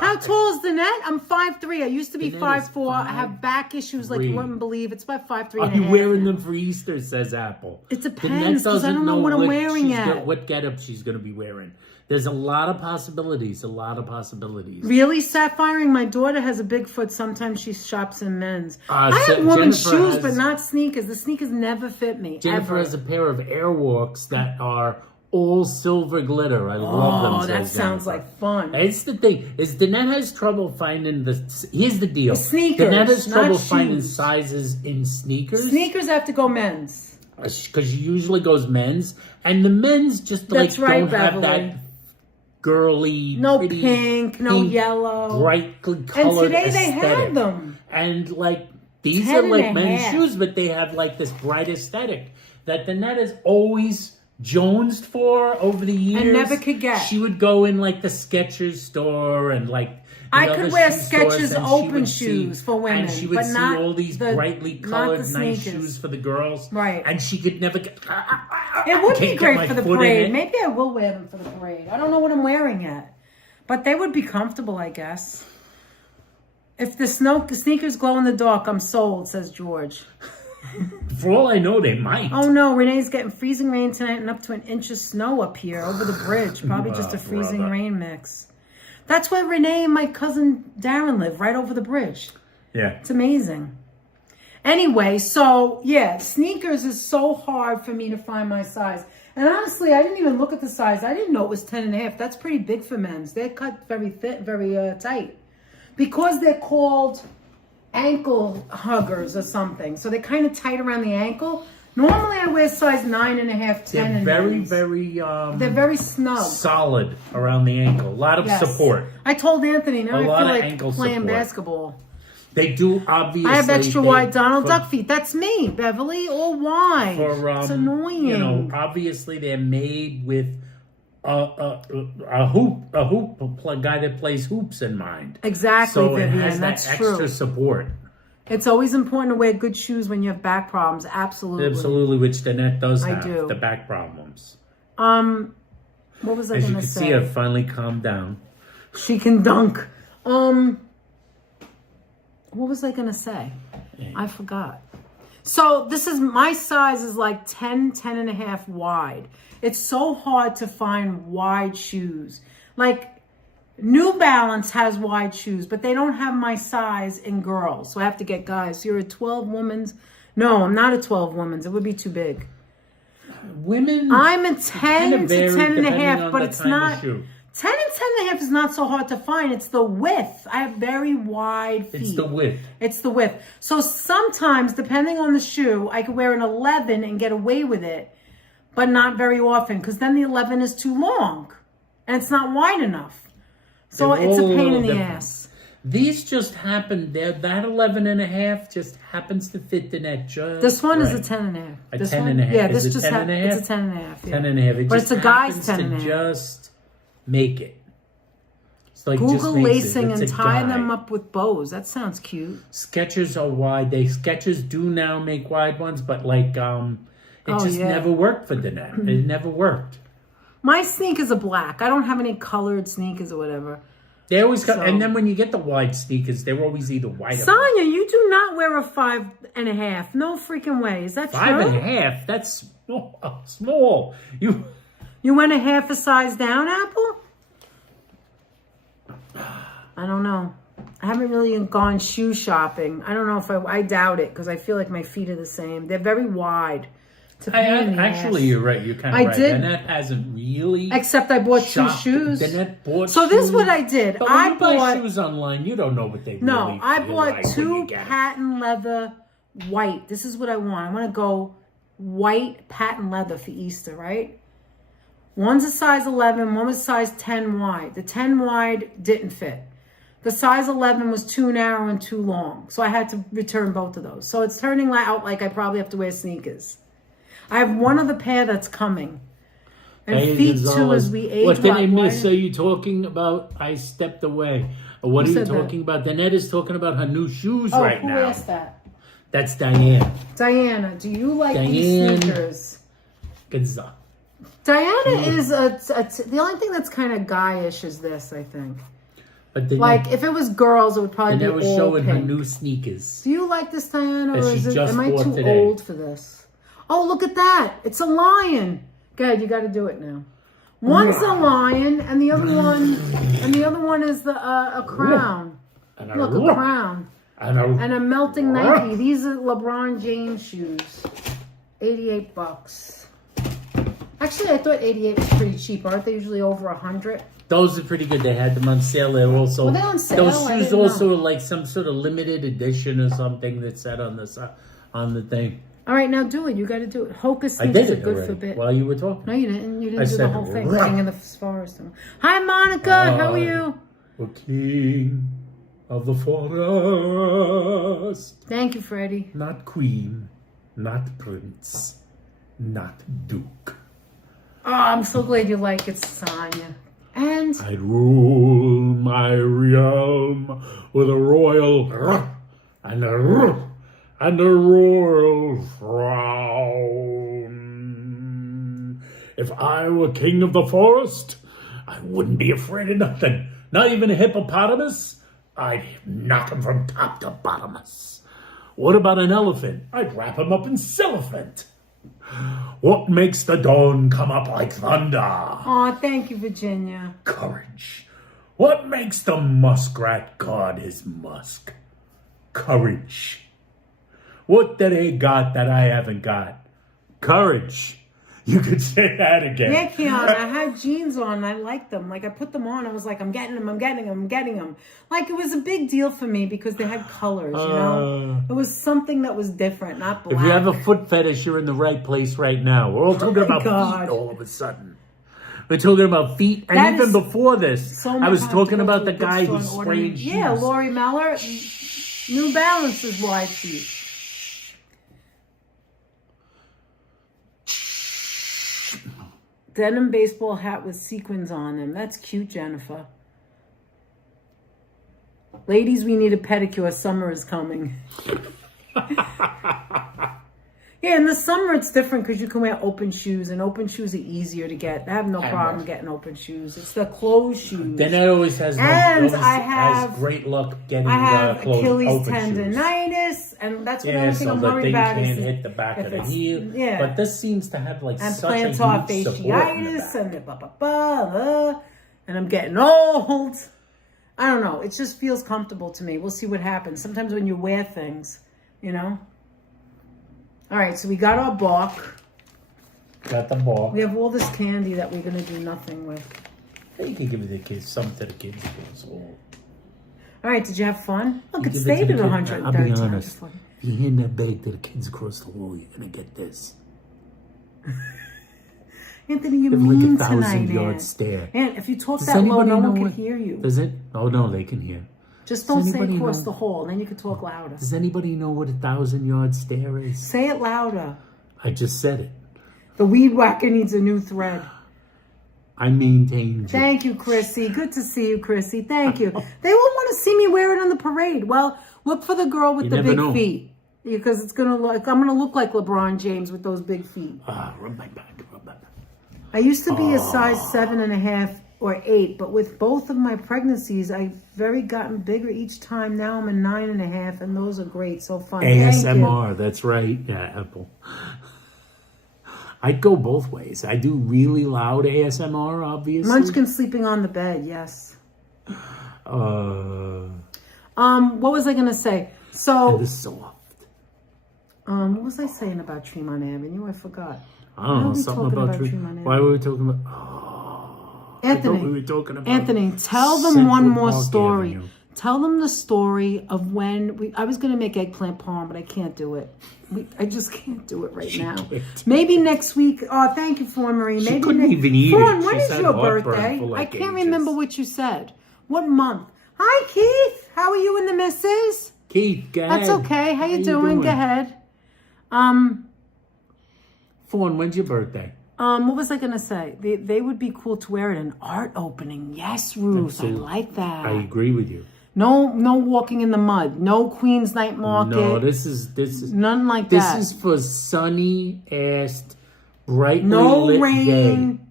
How tall is the net? I'm 5'3". I used to be 5'4". I have back issues like you wouldn't believe. It's about 5'3". Are you wearing them for Easter, says Apple. It depends because I don't know what I'm wearing yet. What getup she's going to be wearing. There's a lot of possibilities. Really, Sapphire? My daughter has a big foot. Sometimes she shops in men's. I have women's shoes, but not sneakers. The sneakers never fit me. Jennifer has a pair of Airwalks that are all silver glitter. I love them. Oh, that sounds like fun. It's the thing. Danette has trouble finding here's the deal. Sneakers, Danette has trouble finding sizes in sneakers. Sneakers have to go men's. Because she usually goes men's. And the men's just don't have that girly, pretty, pink, no yellow. Brightly colored And today aesthetic. they had them. And these are like men's shoes, but they have this bright aesthetic that Danette has always jonesed for over the years. And never could get. She would go in the Skechers store and I could wear Skechers open shoes for women, and she would see all these brightly colored nice shoes for the girls. Right. And she could never get... It would be great for the parade. Maybe I will wear them for the parade. I don't know what I'm wearing yet. But they would be comfortable, I guess. If the sneakers glow in the dark, I'm sold, says George. For all I know, they might. Oh no, Renee's getting freezing rain tonight and up to an inch of snow up here over the bridge. Probably just a freezing rain mix. That's where Renee and my cousin Darren live, right over the bridge. Yeah. It's amazing. Anyway, so yeah, sneakers is so hard for me to find my size. And honestly, I didn't even look at the size. I didn't know it was 10.5. That's pretty big for men's. They're cut very thick, very tight. Because they're called ankle huggers or something. So they're kind of tight around the ankle. Normally I wear size 9.5, 10. They're very they're very snug. Solid around the ankle. A lot of support. I told Anthony, now I feel like playing basketball. They do, obviously. I have extra wide Donald Duck feet. That's me, Beverly, all wide. It's annoying. Obviously they're made with a guy that plays hoops in mind. Exactly, so Vivian. It has that's that true. Extra support. It's always important to wear good shoes when you have back problems. Absolutely. Absolutely, which Danette does have, the back problems. What was I going to say? As you can see, I've finally calmed down. She can dunk. What was I going to say? I forgot. So this is, my size is like 10 and a half wide. It's so hard to find wide shoes. New Balance has wide shoes, but they don't have my size in girls. So I have to get guys. You're a 12 women's. No, I'm not a 12 women's. It would be too big. Women. I'm a 10 to 10 and a half, but it's not. 10 and 10 and a half is not so hard to find. It's the width. I have very wide feet. It's the width. It's the width. So sometimes, depending on the shoe, I could wear an 11 and get away with it, but not very often, because then the 11 is too long and it's not wide enough. So it's a pain in the ass. These just happen. That 11 and a half just happens to fit the net just. This one is a 10 and a half. A 10 and a half. Yeah, this just happens. It's a 10 and a half. 10 and a half. But it's a guy's 10 and a half. Just make it. It's like Google lacing and tie them up with bows. That sounds cute. Skechers are wide. Skechers do now make wide ones, but it just never worked for Danette. It never worked. My sneakers are black. I don't have any colored sneakers or whatever. They always got, and then when you get the wide sneakers, they're always either white or Sonia, you do not wear a 5.5. No freaking way. Is that true? 5.5? That's small. You went a half a size down, Apple? I don't know. I haven't really gone shoe shopping. I don't know if I doubt it because I feel like my feet are the same. They're very wide. Actually, you're right. You're kind of right. Did. Danette hasn't really. Except I bought 2 shoes. Danette bought so shoes. This is what I did. But when you buy shoes online, you don't know what they really I bought like 2 patent leather white. This is what I want. I want to go white patent leather for Easter, right? One's a size 11, one was a size 10 wide. The 10 wide didn't fit. The size 11 was too narrow and too long. So I had to return both of those. So it's turning out like I probably have to wear sneakers. I have one other pair that's coming. And Hey, feet Gonzalez, too as we age. what did I miss? Are you talking about? I stepped away. Or what Who are you said that? talking about? Danette is talking about her new shoes right who now. asked that? That's Diane. Diana, do you like these sneakers? Gonzalez. Diana is the only thing that's kind of guyish is this, I think. But Danette, Like, if it was girls, it would probably be Danette all was showing pink. her new sneakers. Do you like this, Diana, That or she is it, just am I bought too today. old for this? Oh, look at that. It's a lion. Go ahead, you got to do it now. One's a lion, and the other one is a crown. And Look, a crown. And a melting Nike. These are LeBron James shoes. $88. Actually, I thought 88 was pretty cheap. Aren't they usually over 100? Those are pretty good. They had them on sale. They're also Were they on sale? Those I shoes didn't also know. are like some sort of limited edition or something that said on the thing. All right, now do it. You got to do it. Hocus I sneakers did are it good already for bit. while you were talking. No, you didn't. You I didn't do the said, whole thing. "Rah." King of the forest. Hi, Monica. How are you? The king of the forest. Thank you, Freddie. Not queen, not prince, not duke. Oh, I'm so glad you like it, Sonia. And I rule my realm with a royal and a royal frown. If I were king of the forest, I wouldn't be afraid of nothing. Not even a hippopotamus. I'd knock him from top to bottomless. What about an elephant? I'd wrap him up in cellophane. What makes the dawn come up like thunder? oh, thank you, Virginia. Courage. What makes the muskrat guard his musk? Courage. What do they got that I haven't got? Courage. You could say that again. Yeah, Kiana, I had jeans on. I liked them. Like, I put them on. I was like, I'm getting them. Like, it was a big deal for me because they had colors, you know? It was something that was different, not black. If you have a foot fetish, you're in the right place right now. We're all talking about God. feet all of a sudden. We're talking about feet. And That even is before this, so I much was hard talking to go about to the a guy bookstore who and order sprayed them. shoes. Yeah, Lori Meller. New Balance is wide feet. Denim baseball hat with sequins on them. That's cute, Jennifer. Ladies, we need a pedicure. Summer is coming. Yeah, in the summer it's different because you can wear open shoes, and open shoes are easier to get. I have no problem getting open shoes. It's the closed shoes. Then it always has has great luck getting I have closed, Achilles open shoes. tendonitis, and that's what Yeah, I'm so I'm the worried thing about. can't is hit the back if of the it's- heel. yeah. But this seems to have like and such a huge plantar support in the fasciitis back. and and I'm getting old. I don't know. It just feels comfortable to me. We'll see what happens. Sometimes when you wear things, you know. All right, so we got our bark. Got the ball. We have all this candy that we're gonna do nothing with. You can give it to the kids, some to the kids. All right, did you have fun? Look, it Give it stayed to at the kid. 130 I'll be times. honest. If you hand that bag to the kids across the hall, you're gonna get this. Anthony, you're Give like mean 1,000 tonight, yard Aunt. stare. Aunt, if you talk Does that low, anybody no know one can what- hear you. Does it? Oh no, they can hear. Just don't say anybody across know- the hall, then you can talk louder. Does anybody know what 1,000 yard stare is? Say it louder. I just said it. The weed whacker needs a new thread. I maintain. Thank you, Chrissy. Good to see you, Chrissy. Thank you. They won't want to see me wear it on the parade. Well, look for the girl with You the never big know. feet. Because it's gonna look. I'm gonna look like LeBron James with those big feet. Rub my back. Rub my back. I used to be a size 7.5 or 8, but with both of my pregnancies, I've gotten bigger each time. Now I'm a 9.5, and those are great. So fun. Thank you. ASMR. That's right. Yeah, Apple. I'd go both ways. I do really loud ASMR, obviously. Munchkin sleeping on the bed. Yes. What was I gonna say? So. This is soft. What was I saying about Tremont Avenue? I forgot. I don't know, we something talking about Tremont Avenue? Why were we talking about... I Anthony, thought we were talking about Anthony, tell them Central one more Park story. Avenue. Tell them the story of when I was going to make eggplant parm, but I can't do it. I just can't do it right now. Maybe next week. Oh, thank you, Fawn Marie. Maybe couldn't even eat Fawn, it. when She's is had your heartburn birthday? for like I can't ages. remember what you said. What month? Hi, Keith. How are you and the missus? Keith, go ahead. That's okay. How you doing? Go ahead. Fawn, when's your birthday? What was I gonna say? They would be cool to wear at an art opening. Yes, Ruth. I like that. I agree with you. No walking in the mud. No Queen's Night Market. No, this is none like that. This is for sunny ass, brightly no lit rain. day.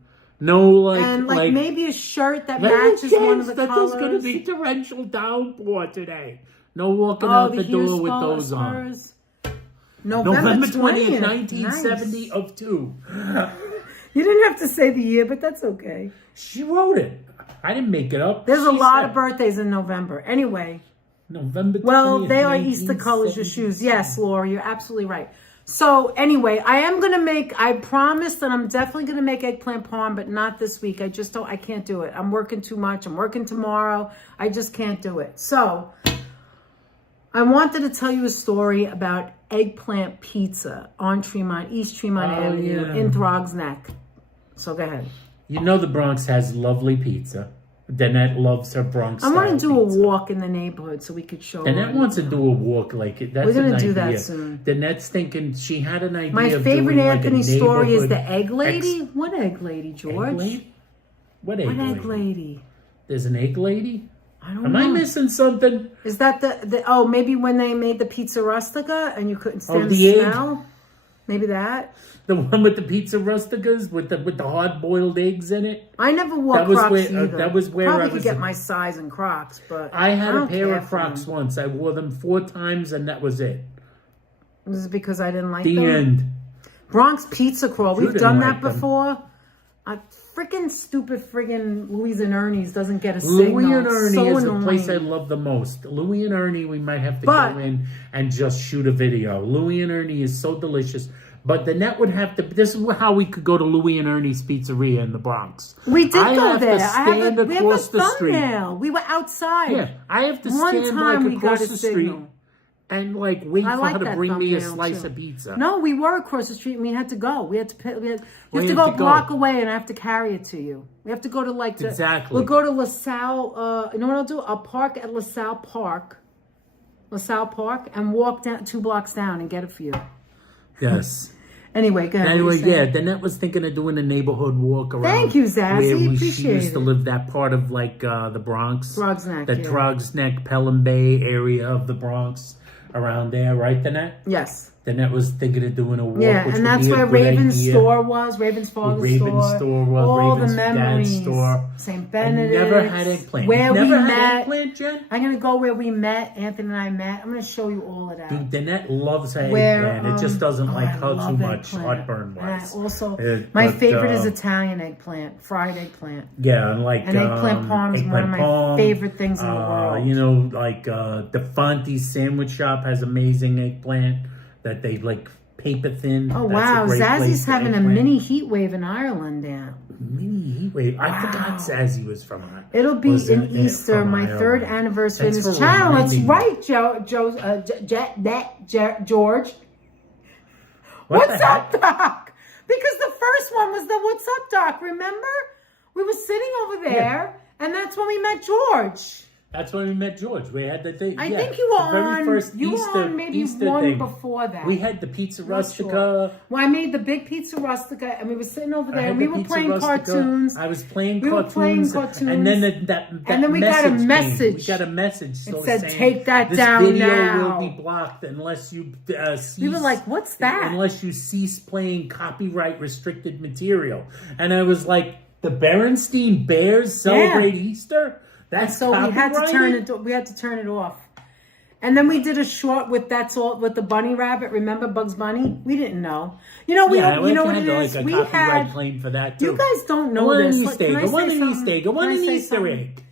No, And like maybe a shirt that There's a matches one of chance the that colors. there's going to be torrential downpour today. No walking out the door with those on. November 20th, 1970 Nice. of 2. You didn't have to say the year, but that's okay. She wrote it. I didn't make it up. There's a She lot said of birthdays in November. Anyway. November 20th, Well, they are Easter colors, your 1970. shoes. Yes, Laura, you're absolutely right. So anyway, I promise that I'm definitely going to make eggplant parm, but not this week. I can't do it. I'm working too much. I'm working tomorrow. I just can't do it. So I wanted to tell you a story about eggplant pizza on East Tremont Avenue in Throgs Neck. So go ahead. You know the Bronx has lovely pizza. Danette loves her Bronx. I want to do pizza. a walk in the neighborhood so we could show her. Danette wants to do a walk like it. That's We're gonna an do idea. that soon. Danette's thinking she had an idea. My of favorite doing Anthony like a story is the neighborhood egg lady. What egg lady, George? Egg lady? What egg What lady? egg lady? There's an egg lady? I don't Am know. I missing something? Is that maybe when they made the pizza rustica and you couldn't stand the the egg? smell? Maybe that. The one with the pizza rusticas with the hard boiled eggs in it? I never wore That was Crocs where- either. that was where Probably I could was- get my size in Crocs, but I had a don't pair care of for Crocs them. once. I wore them 4 times and that was it. This is because I didn't like The them. end. Bronx Pizza Crawl. You We've didn't done like that them. before. A freaking stupid Louis and Ernie's doesn't get a signal. Louis and Ernie So is annoying. the place I love the most. Louis and Ernie, we might have to But- go in and just shoot a video. Louis and Ernie is so delicious. But the net would have to. This is how we could go to Louis and Ernie's Pizzeria in the Bronx. We did I go have there. To I have stand we have a across the street. thumbnail. We were outside. Yeah, I have to One stand time like we across got a the street signal. and like wait I for like her to that bring me a thumbnail, slice too. of pizza. No, we were across the street and we had to go. We had to pay, you have to had go to a go. block away and I have to carry it to you. We have to go to Exactly. We'll go to LaSalle. You know what I'll do? I'll park at LaSalle Park, and walk down 2 blocks down and get it for you. Yes. Anyway, go ahead. Anyway, What were you saying? Danette was thinking of doing a neighborhood walk around. Thank you, Zazie. Where she Appreciate used to it. live that part of like the Bronx. Throgs Neck, The yeah. Throgs Neck, Pelham Bay area of the Bronx. Around there, right, Danette? Yes. Danette was thinking of doing a walk. Yeah, which and would that's be a where good Raven's idea. store was. Raven's father's Raven's store. store was, All Raven's the dad's memories. store. St. I Benedict's. never had eggplant. Where You've never we had met. eggplant, Jen? I'm gonna go where we met. Anthony and I met. I'm gonna show you all of that. Dude, Danette loves her Where, eggplant. It just doesn't like I her love too much, eggplant. heartburn And I wise. also, my favorite is Italian eggplant, fried eggplant. Yeah, and like And eggplant parm is one of my favorite things in the world. You know, like the Fonte sandwich shop has amazing eggplant that they like paper thin. Oh That's wow, a great place Zazzy's for having a eggplant. mini heat wave in Ireland now. Mini heat wave. I forgot Zazzy was from Ireland. It'll be Was in it Easter, from my Ireland? 3rd anniversary in That's this for channel. That's reminding me. right, George. What What's the up, heck? Doc? Because the first one was the What's Up, Doc, remember? We were sitting over there, and that's when we met George. That's when we met George. We had the thing. I think you were the very on. first You Easter, were on maybe Easter one thing. before that. We had the pizza Not rustica. sure. Well, I made the big pizza rustica, and we were sitting over I there, had and we the were pizza playing rustica. cartoons. I was playing We were cartoons. playing cartoons. And then that And then we got a came. message. We got a message. It said, saying, "Take that this down video now." will be blocked unless you cease. We were like, "What's that?" Unless you cease playing copyright restricted material. And I was like, the Berenstein Bears celebrate Easter? That's So we had to copyrighted? turn it. We had to turn it off. And then we did a short with that's all with the bunny rabbit. Remember Bugs Bunny? We didn't know. You know we don't. You know what it is? Like a We copyright had. claim for that too. You guys don't know One this. an Look, Easter can I egg, say one an something? Easter egg, one Can I an say Easter something? egg.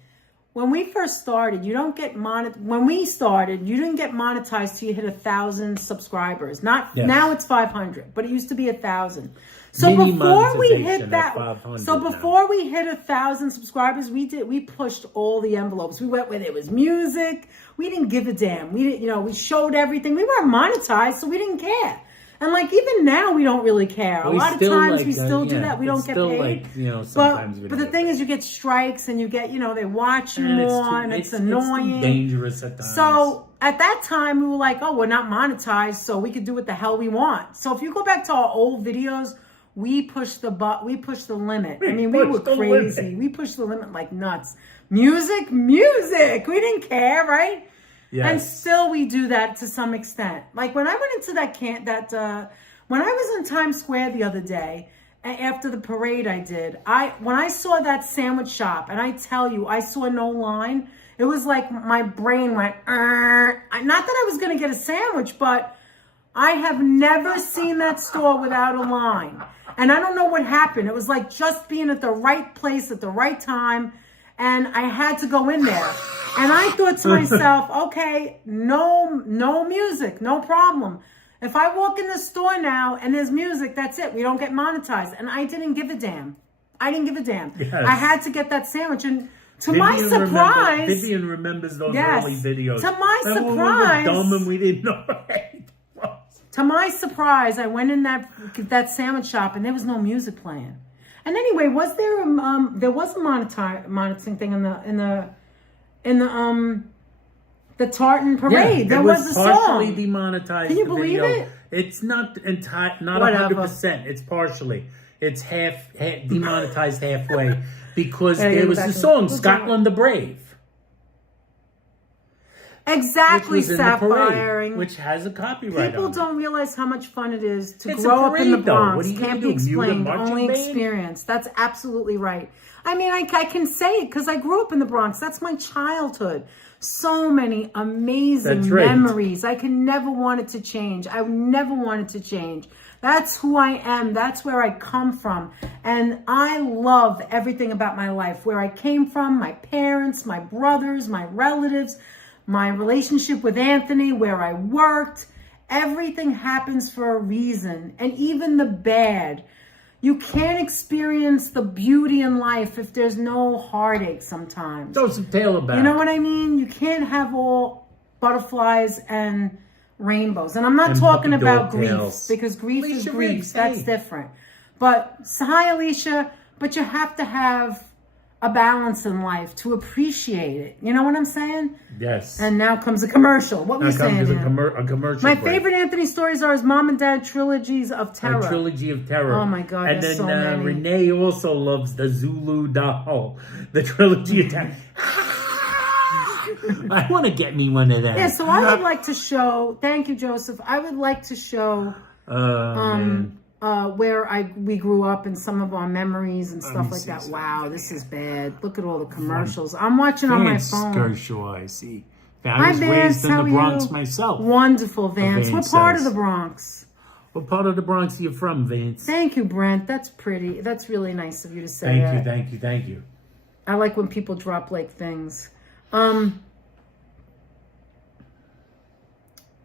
When we first started, you don't get When we started, you didn't get monetized till you hit 1,000 subscribers. Not Yes. now it's 500, but it used to be 1,000. So Mini before we monetization hit at that, 500 so now. before we hit 1,000 subscribers, we pushed all the envelopes. We went where there was music. We didn't give a damn. We didn't, we showed everything. We weren't monetized, so we didn't care. And like even now, we don't really care. A lot of times we still do that. We don't get paid. Sometimes but the thing is, you get strikes and you get, they watch you more, and it's annoying. It's too dangerous at times. So at that time, we were like, oh, we're not monetized, so we could do what the hell we want. So if you go back to our old videos, we pushed the limit. I mean, we were crazy. We pushed the limit like nuts. Music. We didn't care, right? Yes. And still we do that to some extent. Like when I went into when I was in Times Square the other day, after the parade I did, when I saw that sandwich shop, and I tell you, I saw no line, it was like my brain went, not that I was going to get a sandwich, but I have never seen that store without a line. And I don't know what happened. It was like just being at the right place at the right time. And I had to go in there. And I thought to myself, okay, no music, no problem. If I walk in the store now and there's music, that's it. We don't get monetized. And I didn't give a damn. Yes. I had to get that sandwich. And to my surprise... Vivian remembers those early videos. To my surprise... We were dumb and we didn't know anything. To my surprise, I went in that sandwich shop and there was no music playing. And anyway, there was a monetizing thing in the Tartan Parade. Yeah, there was a song. Partially demonetized. Can you believe it? It's not 100%. It's partially. It's half demonetized halfway because there was the song "Scotland the Brave." Exactly, which was in the Sapphire. parade, which has a copyright. People on don't realize how much fun it is to It's grow a up in the parade, though. Bronx. What are you Can't gonna be do, mute a explained, marching only band? experienced. That's absolutely right. I mean, I can say it because I grew up in the Bronx. That's my childhood. So many amazing memories. I could never want it to change. I never wanted to change. That's who I am. That's where I come from. And I love everything about my life. Where I came from, my parents, my brothers, my relatives, my relationship with Anthony, where I worked. Everything happens for a reason. And even the bad. You can't experience the beauty in life if there's no heartache sometimes. Throw some tail about. You know what I mean? You can't have all butterflies and rainbows. And I'm not talking about grief, because grief is grief. That's different. But, hi Alicia, but you have to have a balance in life to appreciate it. You know what I'm saying? Yes. And now comes a commercial. What were you saying? A commercial. My favorite Anthony stories are his mom and dad trilogies of terror. A trilogy of terror. Oh my God! And then so many. Renee also loves the Zulu doll, the trilogy of terror. I want to get me one of them. Yeah. So I would like to show. Thank you, Joseph. I would like to show. Where we grew up and some of our memories and stuff like that. Wow, this is bad. Look at all the commercials. I'm watching on my phone. Skershaw, I see. I was raised in the Bronx myself. Wonderful, Vance. What part of the Bronx? What part of the Bronx are you from, Vance? Thank you, Brent. That's pretty. That's really nice of you to say that. Thank you. I like when people drop like things.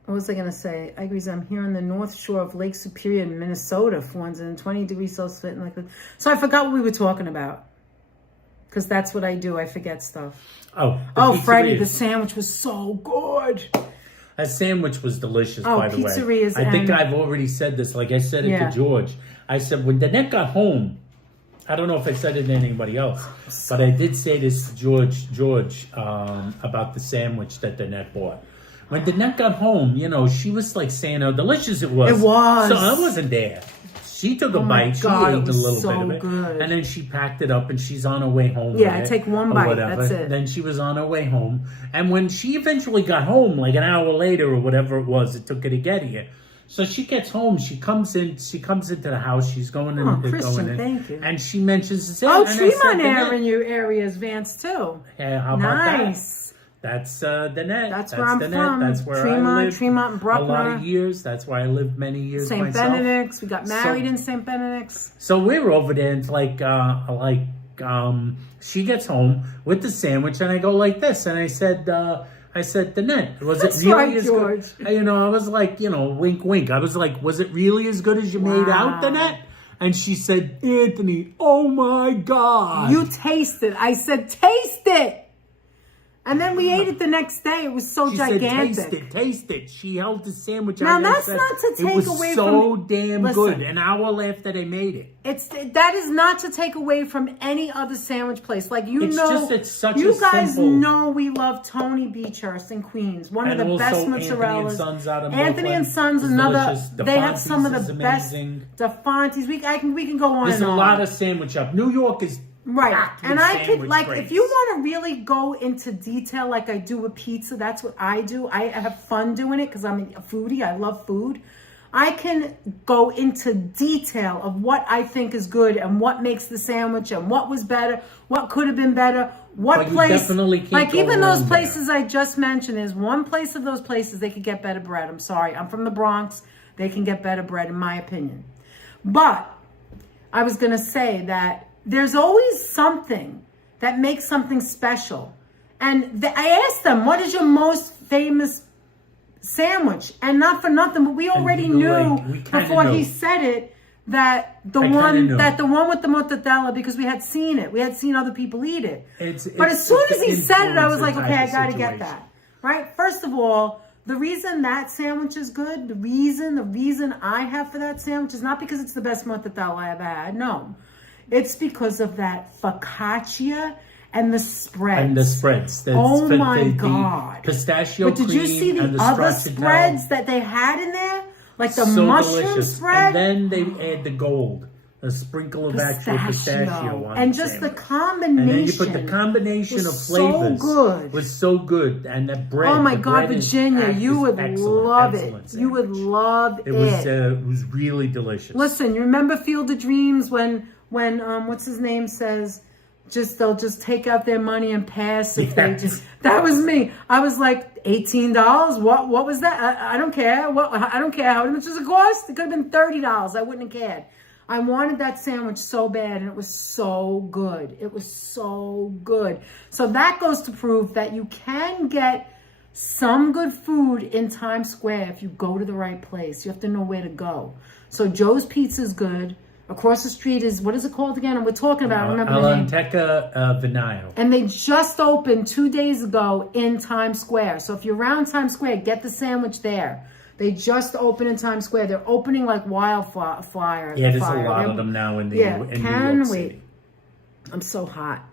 What was I going to say? I agree. I'm here on the North Shore of Lake Superior in Minnesota, 420 degrees Celsius. And like that. So I forgot what we were talking about. Because that's what I do. I forget stuff. Oh, Friday, the sandwich was so good. That sandwich was delicious, by the way. Pizzerias. I think I've already said this. Like I said it to George. I said, when Danette got home, I don't know if I said it to anybody else, but I did say this to George about the sandwich that Danette bought. When Danette got home, she was like saying how delicious it was. It was. So I wasn't there. She took a bite. She ate a little bit of it. Good. And then she packed it up and she's on her way home. Yeah, I take one bite. That's it. Then she was on her way home. And when she eventually got home, like an hour later or whatever it was, it took her to get here. So she gets home. She comes into the house. She's going in. Christian, thank you. And she mentions this. Tremont areas, Vance, too. Yeah, how about that? Nice. That's Danette. That's where I'm from. That's where I lived. Tremont, Bruckner. A lot of years. That's where I lived many years St. Benedict's. We got married in St. Benedict's. So we were over there, and she gets home with the sandwich, and I go like this, and I said, Danette, was it really as good? I was like, wink, wink. I was like, was it really as good as you made out, Danette? And she said, Anthony, oh my God. You taste it. I said, taste it. And then we ate it the next day. It was so gigantic. Said, taste it. She held the sandwich out. Now that's not to take away from. It was so damn good. An hour after they made it. That is not to take away from any other sandwich place. Like it's such you a guys simple... know we love Tony Beechurst in Queens. One of the best mozzarellas. Anthony and Sons, another. They have some of the best. DeFonte's. We can go on. There's a lot of sandwich up. New York is. Right. And I could, like, if you want to really go into detail like I do with pizza, that's what I do. I have fun doing it because I'm a foodie. I love food. I can go into detail of what I think is good and what makes the sandwich and what was better, what could have been better, what place. Definitely can't like, even those places there. I just mentioned, there's one place of those places they could get better bread. I'm sorry. I'm from the Bronx. They can get better bread, in my opinion. But I was going to say that there's always something that makes something special. And I asked them, what is your most famous sandwich? And not for nothing, but we already knew before he said it that the one with the mortadella, because we had seen it. We had seen other people eat it. But as soon as he said it, I was like, okay, I got to get that. Right? First of all, the reason that sandwich is good, the reason I have for that sandwich is not because it's the best mortadella I ever had. No. It's because of that focaccia and the spreads. Oh my God. The pistachio cream. But did you see the other spreads that they had in there? Like the so mushroom delicious. spread? And then they add the gold. A sprinkle of actual pistachio on and just sandwich. The combination. And then you put the combination of flavors. So good. Was so good. And the bread. Oh my God, Virginia, you would love it. You would love it. It was really delicious. Listen, you remember Field of Dreams when what's his name says, they'll just take out their money and pass if they just. That was me. I was like, $18. What was that? I don't care. I don't care how much does it cost. It could have been $30. I wouldn't have cared. I wanted that sandwich so bad, and it was so good. It was so good. So that goes to prove that you can get some good food in Times Square if you go to the right place. You have to know where to go. So Joe's Pizza is good. Across the street is, what is it called again? And we're talking about, I remember the name. Alanteca Vinayo. And they just opened 2 days ago in Times Square. So if you're around Times Square, get the sandwich there. They just opened in Times Square. They're opening like wildfire. Yeah, there's a lot of them now in New York City. I'm so hot.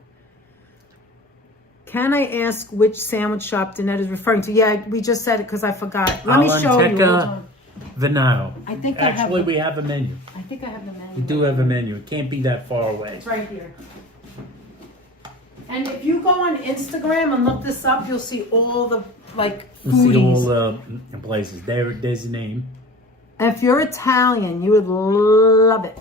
Can I ask which sandwich shop Danette is referring to? Yeah, we just said it because I forgot. Let me show you. Vinayo. I think Actually, we have a menu. I think I have the menu. We do have a menu. It can't be that far away. It's right here. And if you go on Instagram and look this up, you'll see all the foodies. You'll see all the places. There's a name. And if you're Italian, you would love it.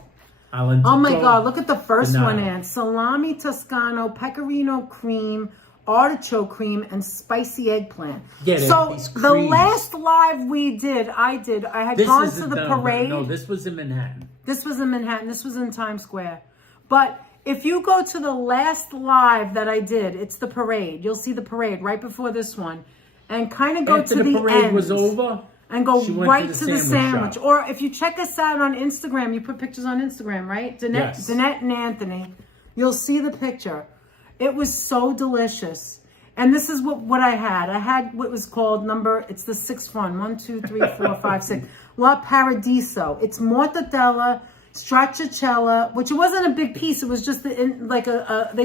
Oh my God! Look at the first one, Ann. Salami Toscano, pecorino cream, artichoke cream, and spicy eggplant. So the last live I had gone to the parade. No, this was in Manhattan. This was in Times Square. But if you go to the last live that I did, it's the parade. You'll see the parade right before this one. And kind of go to the parade end. Was over. And go right to the sandwich. Or if you check us out on Instagram, you put pictures on Instagram, right? Danette and Anthony. You'll see the picture. It was so delicious. And this is what I had. I had what was called it's the sixth one. 1, 2, 3, 4, 5, 6. La Paradiso. It's mortadella, stracciatella, which it wasn't a big piece. It was just they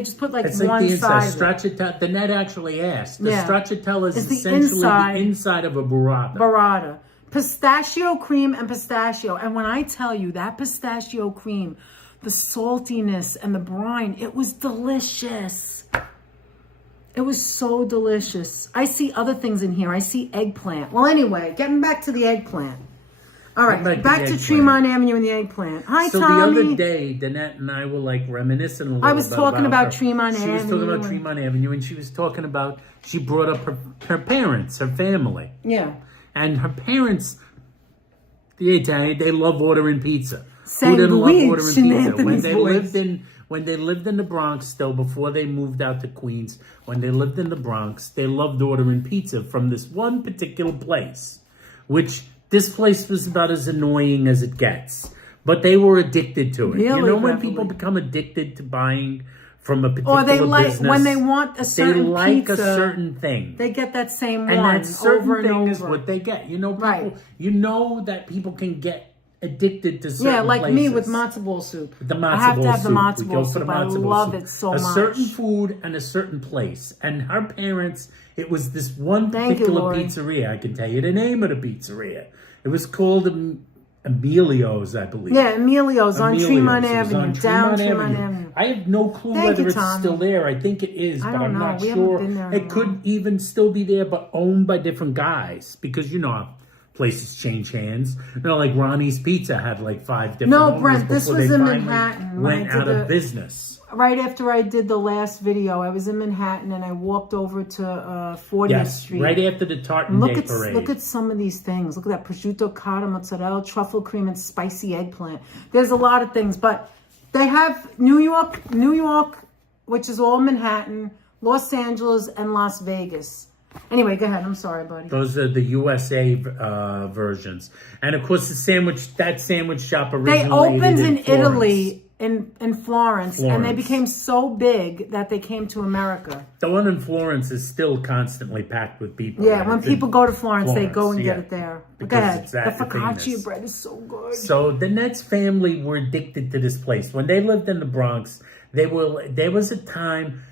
just put it's one side. Stracciatella. The net actually asked. The stracciatella is it's essentially the inside of a burrata. Burrata. Pistachio cream and pistachio. And when I tell you that pistachio cream, the saltiness and the brine, it was delicious. It was so delicious. I see other things in here. I see eggplant. Well, anyway, getting back to the eggplant. All right, back to Tremont Avenue and the eggplant. Hi, so Tommy. So the other day, Danette and I were reminiscing a little bit. I was talking about Tremont Avenue. She was talking about Tremont Avenue, and she was talking about, she brought up her parents, her family. Yeah. And her parents, the Italian, they love ordering pizza. Who didn't love ordering pizza? When they lived in the Bronx still, before they moved out to Queens, when they lived in the Bronx, they loved ordering pizza from this one particular place, which this place was about as annoying as it gets. but they were addicted to it. Really, you know when Beverly? people become addicted to buying from a particular Or they like business, when they want a certain they like pizza, a certain thing. they get that same And one that certain over and thing over. is what they get. You know, people, Right. you know that people can get addicted to certain Yeah, like places. me with matzo ball soup. The matzo I have ball to have soup. the matzo We ball go for the soup. I matzo ball love soup. it so a much. certain food and a certain place. And her parents, it was this one Thank you, particular Lori. pizzeria. I can tell you the name of the pizzeria. It was called Amelios, I believe. Yeah, Emilio's on Amelios. Tremont It was Avenue, on down Tremont Tremont Avenue. I have no clue Thank whether you, it's Tommy. still there. I think it is, I but don't I'm know. not We haven't sure. been there in a It could while. even still be there, but owned by different guys. Because you know how places change hands. You know, like Ronnie's Pizza had like 5 different No, owners Brent, this before was they in finally Manhattan when went I did out of the- business. Right after I did the last video, I was in Manhattan and I walked over to 40th Yes, Street. right after the Tartan Look Day at Parade. look at some of these things. Look at that prosciutto cotta, mozzarella, truffle cream, and spicy eggplant. There's a lot of things, but they have New York, which is all Manhattan, Los Angeles, and Las Vegas. Anyway, go ahead. I'm sorry, buddy. Those are the USA versions, and of course that sandwich shop They originated opened in Florence. Italy, in Florence, and they became so big that they came to America. The one in Florence is still constantly packed with people. Yeah, and when it's in people go to Florence, they go and yeah, get it there. Go because ahead. it's The that focaccia famous. bread is so good. So the Nets family were addicted to this place. When they lived in the Bronx, there was a time.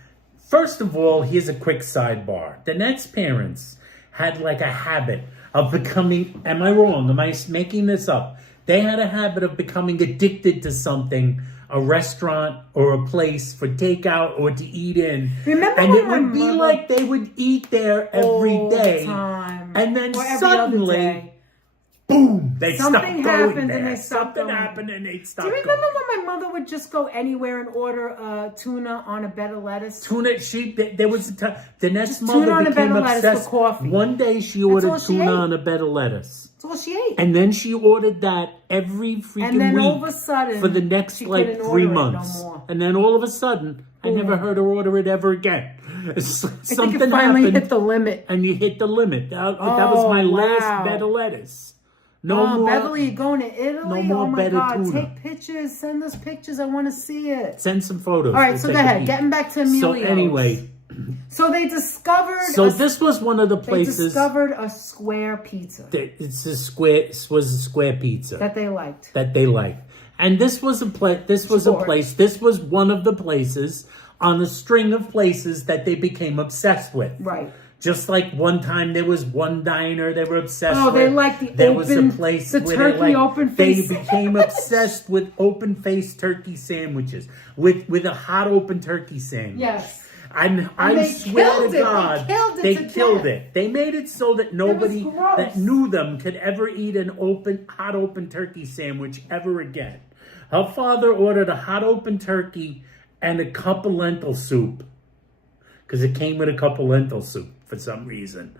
First of all, here's a quick sidebar. The Nets parents had like a habit of becoming, am I wrong? Am I making this up? They had a habit of becoming addicted to something, a restaurant or a place for takeout or to eat in. Remember and when it would my be mother- like they would eat there every All the day. time. And then Or every other suddenly, day. boom, they Something stopped going happened there. and they stopped Something going. happened and they Do stopped you going. remember when my mother would just go anywhere and order tuna on a bed of lettuce? Tuna, there was a time, the Nets Just mother tuna on a bed became of lettuce for obsessed. coffee. One day she all ordered she tuna ate. on a bed of lettuce. That's all she ate. And then she ordered that every freaking And then week all of a sudden, for the next she like couldn't 3 order it no months. more. And then all of a sudden, I never heard her order it ever again. I think Something it finally happened hit the limit. and you hit the limit. That was my wow. last bed of lettuce. No more. Beverly, you going to Italy? no more Oh my bed of God! tuna. Take pictures. Send us pictures. I want to see it. Send some photos. All right, We'll so take go a ahead. peek. Getting back to Amelios. So anyway, So they discovered. so this was one of the They places. discovered a square pizza It's a square. It was a square pizza that they liked. that they liked, and this was a place. This was a Sure. place. This was one of the places on the string of places that they became obsessed with. Right. Just like one time there was one diner they were obsessed Oh, with. they liked the there was a open- place the where turkey they, open they face became obsessed with open faced turkey sandwiches with a hot open turkey sandwich. Yes. And I they swear killed to it. They God, killed it they to killed death. it. They made it so that nobody gross. that knew them could ever eat an hot open turkey sandwich ever again. Her father ordered a hot open turkey and a cup of lentil soup because it came with a cup of lentil soup for some reason.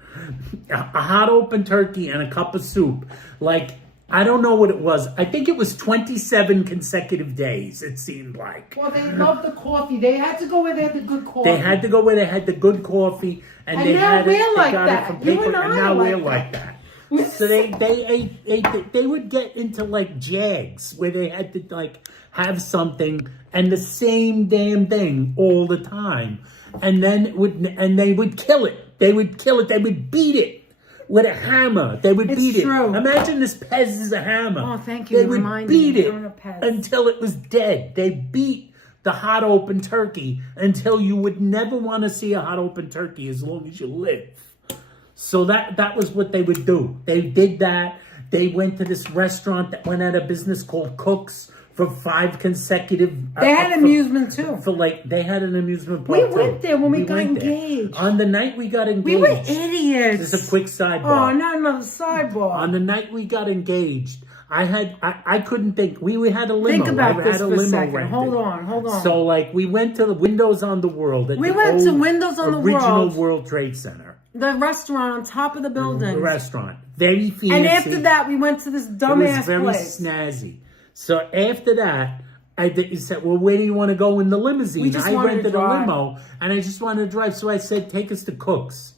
A hot open turkey and a cup of soup. Like, I don't know what it was. I think it was 27 consecutive days, it seemed like. Well, they loved the coffee. They had to go where they had the good coffee. They had to go where they had the good coffee, and And they now had we're it. like They got that. it from You paper, and I and now are we're like like that. that. So they would get into like jags where they had to like have something and the same damn thing all the time, and then they would kill it. They would kill it. They would beat it. With a hammer, they would It's beat true. it. Imagine this Pez is a hammer. Oh, thank you. They You would reminded beat me. it I'm a Pez. until it was dead. They beat the hot open turkey until you would never want to see a hot open turkey as long as you live. So that was what they would do. They did that. They went to this restaurant that went out of business called Cook's for 5 consecutive. They had amusement too. For like they had an amusement We park. went too. there when we got went there. engaged. On the night we got engaged. We were idiots. This is a quick sidebar. Oh, not another sidebar. On the night we got engaged, I couldn't think. We had a limo. Think about I this had a for a limo second. rented. Hold on. So like we went to the Windows on the World. At We the went to old Windows on the original World. World Trade Center. The restaurant on top of the building. The restaurant, very fancy. And after that, we went to this it dumbass was very place. snazzy. So after that, he said, "Well, where do you want to go in the limousine?" We just I wanted to rented a drive. limo, and I just wanted to drive. So I said, "Take us to Cook's."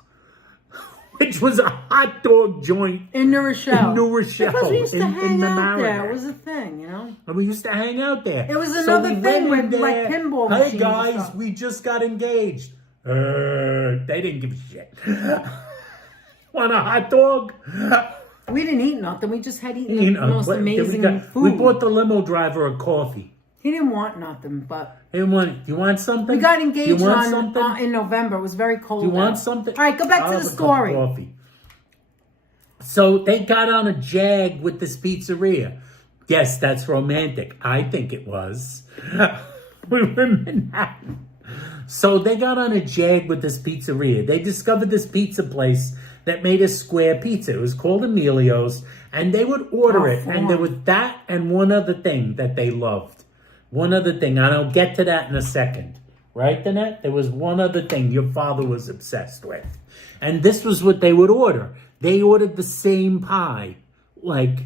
which was a hot dog joint In New Rochelle. in New Rochelle. Because we used to hang the out there. Marinette. It was a thing, you know? And we used to hang out there. It was So another we thing went in with, like, there, pinball Hey machines and guys, stuff. we just got engaged. They didn't give a shit. Want a hot dog? We didn't eat nothing. We just had eaten You the know, most but amazing food. we bought the limo driver a coffee. He didn't want nothing, but Hey, you want something? we got engaged you want something? in November. It was very cold. You want out. something? All right, go back I'll to have the a cup of story. coffee. So they got on a jag with this pizzeria. Yes, that's romantic. I think it was. We were in Manhattan. So they got on a jag with this pizzeria. They discovered this pizza place that made a square pizza. It was called Amelios, and they would order it. And there was that and one other thing that they loved. One other thing. And I'll get to that in a second. Right, Danette? There was one other thing your father was obsessed with. And this was what they would order. They ordered the same pie, like,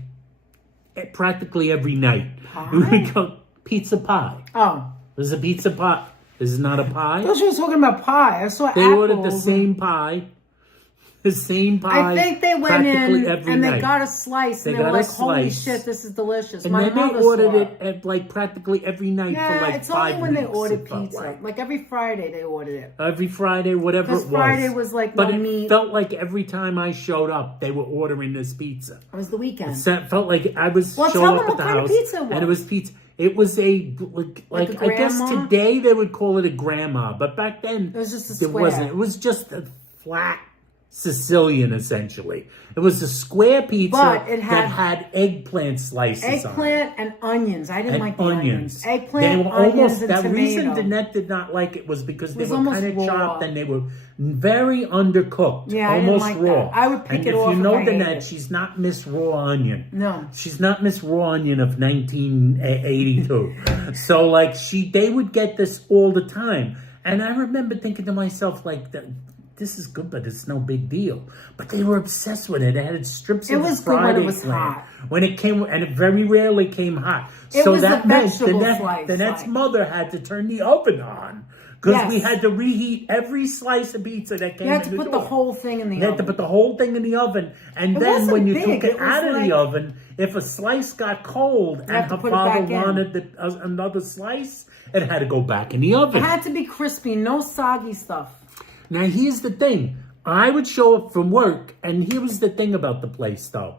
practically every night. Pie? We go, pizza pie. Oh. There's a pizza pie. This is not a pie. I thought you were talking about pie. I saw They apples. ordered the same pie. The same pie. I think they went practically in every and night. they got a slice They and they were got a like, holy slice. shit, this is delicious. And My then they mother ordered saw it at, like, practically every night for like it's 5 only when they weeks, ordered it felt pizza. Like every Friday they ordered it. Every Friday, whatever it Because was. Friday was like but no it meat. felt like every time I showed up, they were ordering this pizza. It was the weekend. It felt like I was Well, showing tell up them at what the kind of house, pizza it was. and it was pizza. It was like a I guess grandma? today they would call it a grandma, but back then It was just a it square. wasn't. It was just a flat Sicilian, essentially. It was a square pizza But it that had eggplant slices on it. Eggplant and onions. I didn't And like the onions. They Eggplant, were onions, almost, and that tomato. reason Danette did not like it was because they was were almost kind of raw. chopped and they were very undercooked. Yeah, I didn't almost like raw. that. I would pick and it off if you if know I hated Danette, it. she's not Miss Raw Onion. No. She's not Miss Raw Onion of 1982. So like they would get this all the time. And I remember thinking to myself like this is good, but it's no big deal. But they were obsessed with it. It had strips It of was good fried when it was eggplant. hot. When it came, and it very rarely came hot. It so was that a meant vegetable slice, Danette's like- mother had to turn the oven on. Because Yes. we had to reheat every slice of pizza that came You in had to the put door. the whole thing in the You had to oven. put the whole thing in the oven. And It then wasn't when you big. took it It out was of like- the oven, if a slice got cold and have to her put it father back in. wanted another slice, it had to go back in the oven. It had to be crispy, no soggy stuff. Now, here's the thing. I would show up from work, and here was the thing about the place, though.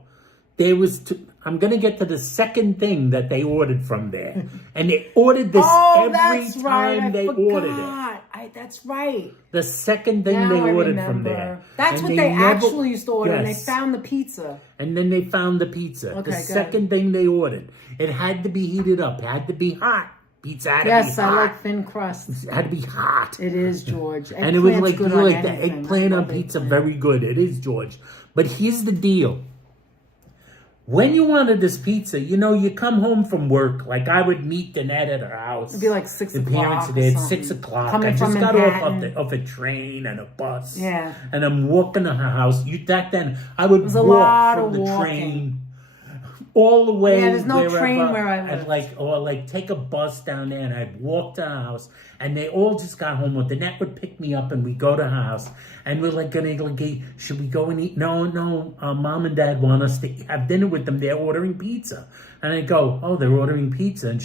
I'm going to get to the second thing that they ordered from there. And they ordered this every that's time right. I they forgot. ordered it. That's right. The second thing Now they I ordered remember. from there. That's And what they never- actually used to order, and they Yes. found the pizza. And then they found the pizza. Okay, The good. second thing they ordered. It had to be heated up. It had to be hot. Pizza had to Yes, be I hot. like thin crust. It had to be hot. It is, George. And it was Eggplant's like, good you on like the anything. eggplant I on love pizza, eggplant. very good. It is, George. But here's the deal. When you wanted this pizza, you come home from work. Like I would meet Danette at her house. It'd be like 6 The o'clock. parents are or there at something. 6 o'clock. Coming I just from got Manhattan. off a train and a bus. Yeah. And I'm walking to her house. Back then, I would was a lot walk of from the walking. train all the way. Yeah, there's no wherever, train where I and live. take a bus down there, and I'd walk to her house. And they all just got home. With Danette would pick me up, and we go to her house. And we're like, should we go and eat? No, Mom and Dad want us to have dinner with them. They're ordering pizza. And I go, oh, they're ordering pizza. And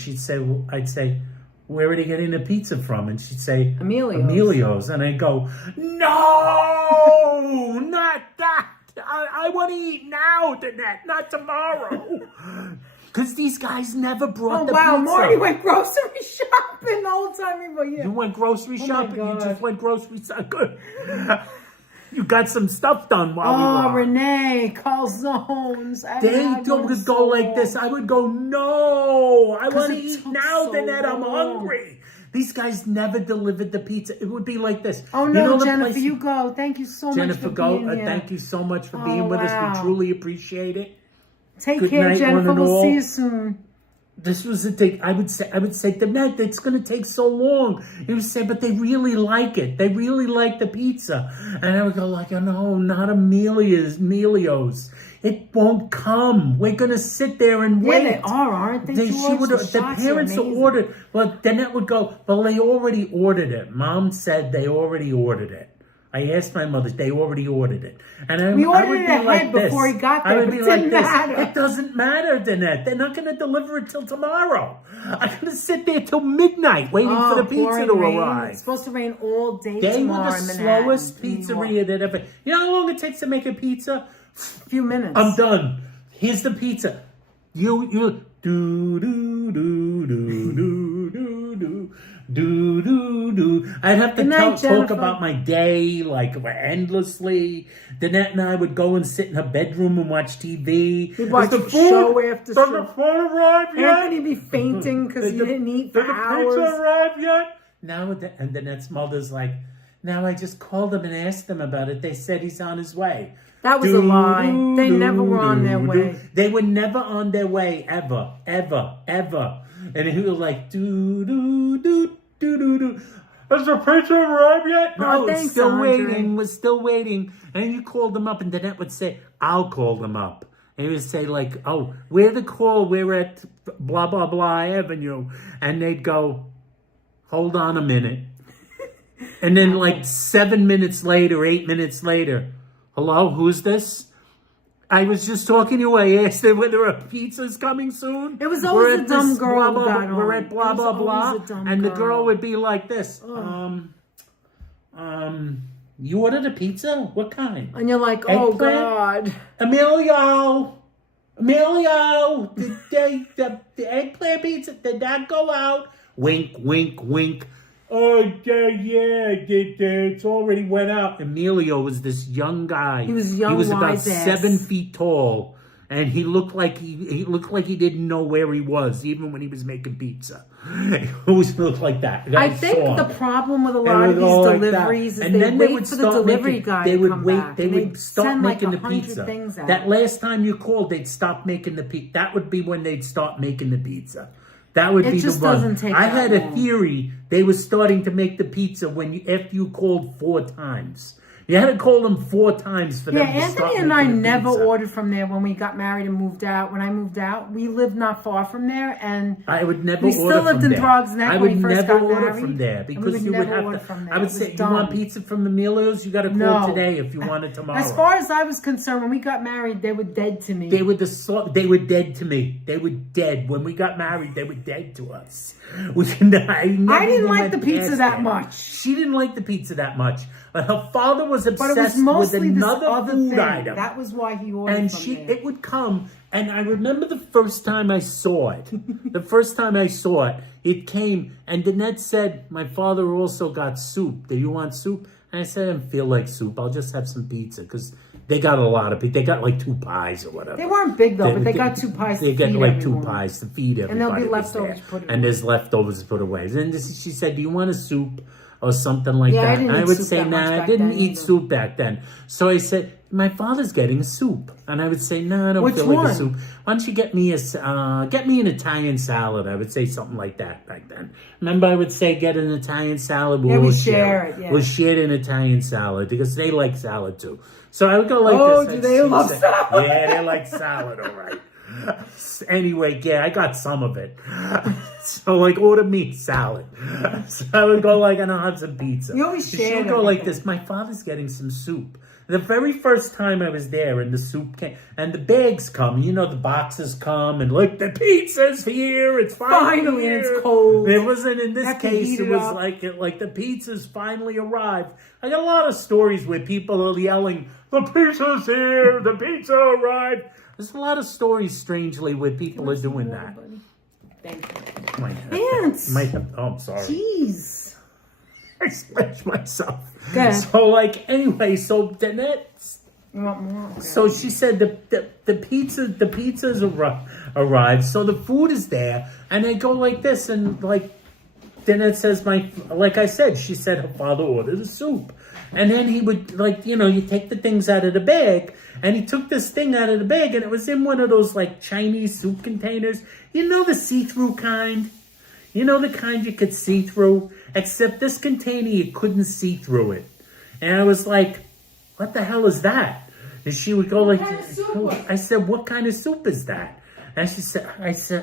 I'd say, where are they getting the pizza from? And she'd say, Amelios. And I go, no, not that. I want to eat now, Danette, not tomorrow. Because these guys never brought the pizza. Marty went grocery shopping the whole time. You went grocery my shopping? You God. just went grocery shopping? Good. You got some stuff done while we Oh, were. Renee, calzones. They would go like this. I would go, no, I want to it eat took now, so Danette. I'm long. hungry. These guys never delivered the pizza. It would be like this. Oh, You no, know the Jennifer, place- you go. Thank you so Jennifer, much for go. being here. Thank you so much for Oh, being with us. wow. We truly appreciate it. Take Good care, night, Jennifer. one and We'll all. see you soon. This was the thing. I would say to Matt, it's going to take so long. He would say, but they really like it. They really like the pizza. And I would go like, oh, no, not Amelios. It won't come. We're going to sit there and wait. Yeah, they are, aren't they, George? The parents ordered. Well, Danette would go, well, they already ordered it. Mom said they already ordered it. I asked my mother. They already ordered it. And We I ordered would it be ahead like this. before he got I there, would but be it like didn't this. matter. It doesn't matter, Danette. They're not going to deliver it till tomorrow. I'm going to sit there till midnight waiting for the pizza pouring to rain. arrive. It's supposed to rain all day They tomorrow were the in Manhattan, slowest New York. pizzeria that ever. You know how long it takes to make a pizza? A few minutes. I'm done. Here's the pizza. You do do do do do do do do do. I'd have to Good night, talk Jennifer. about my day like endlessly. Danette and I would go and sit in her bedroom and watch TV. We'd watch Does the show food- after Does show. the food arrive yet? Anthony be fainting because he didn't eat for Did the hours. pizza arrive yet? Now, and Danette's mother's like, now I just called them and asked them about it. They said he's on his way. That was a lie. They never were on their way. They were never on their way, ever, ever, ever. And he was like, do, do, do, do, do, do. Has the pizza arrived yet? No, thanks, it's still Andre. waiting. We're still waiting. And you called them up, and Danette would say, I'll call them up. And he would say, like, oh, we're the call. We're at blah, blah, blah Avenue. And they'd go, hold on a minute. And then like 7 minutes later, 8 minutes later, hello, who's this? I was just talking to you. I asked them whether a pizza's coming soon. It was always We're a at dumb this girl blah, who blah, got blah. We're on. at blah, It was blah, blah. always a dumb And the girl. girl would be like this. You ordered a pizza? What kind? And you're like, oh, Eggplant? God. Emilio, the eggplant pizza, did that go out? Wink, wink, wink. Oh, yeah, it's already went out. Emilio was this young guy. He was young, He was about wise ass. 7 feet tall, and he looked like he looked like he didn't know where he was, even when he was making pizza. He always looked like that. I think the problem with a lot of would go these like that. deliveries is And they then they wait would for the start delivery making- guy they to would come wait, back. They and would they'd stop send making like the 100 pizza. things out. That last time you called, they'd stop making the pizza. That would be when they'd start making the pizza. That would It be just the one. doesn't take I that had a long. theory they were starting to make the pizza after you called 4 times. You had to call them 4 times for them to start Anthony and I making the never pizza. ordered from there when we got married and moved out. When I moved out, we lived not far from there, and I would never we order still lived from in there. Throgs Neck I when would we first never got order married, from there and we because would you would never have order to. from there. I would It say, was you want dumb. pizza from Amelios? You got to call No. today if you want it tomorrow. As far as I was concerned, when we got married, they were dead to me. They were they were dead to me. They were dead. When we got married, they were dead to us. I didn't like the pizza that much. She didn't like the pizza that much. But her father was but it was obsessed with mostly this another other food thing. item. That was why he ordered And from there. it would come, and I remember the first time I saw it. The first time I saw it, it came, and Danette said, my father also got soup. Do you want soup? And I said, I don't feel like soup. I'll just have some pizza, because they got a lot of pizza. They got like 2 pies or whatever. They weren't big though, but they got 2 pies to They feed got like everyone. 2 pies to feed everybody. And there'll be was leftovers there. put away. And there's leftovers to put away. And she said, do you want a soup? Or something like Yeah, I that. didn't And I eat would soup say, that much nah, I back didn't then eat either. soup back then. So I said, my father's getting a soup. And I would say, no, I don't Which feel like a one? soup. Why don't you get me an Italian salad? I would say something like that back then. Remember, I would say, get an Italian salad. Yeah, we We'll share it, yeah. We'll share an Italian salad because they like salad too. So I would go like Oh, this. do they love salad? Yeah, they like salad, all right. Anyway, yeah, I got some of it. So, like, order me salad. So I would go like, and I'll have some pizza. You always She share would go like everything. this. My father's getting some soup. The very first time I was there and the soup came, and the bags come, you know, the boxes come, and look, the pizza's here. It's finally and here. it's cold. It wasn't in this Have to case. heat It it was up. like the pizza's finally arrived. I got a lot of stories where people are yelling, "The pizza's here! The pizza arrived!" There's a lot of stories, strangely, where people are doing that. Thank you. Ants. Oh, I'm sorry. Jeez. I splashed myself. Good. So, like, anyway, so Danette. You want more? Okay. So she said the pizzas arrived. So the food is there, and they go like this, and like then it says like I said, she said her father ordered a soup, and then he would like you take the things out of the bag, and he took this thing out of the bag, and it was in one of those like Chinese soup containers, the see-through kind, the kind you could see through, except this container you couldn't see through it, and I was like, what the hell is that? And she would go like, kind of soup was it? I said, what kind of soup is that? And she said,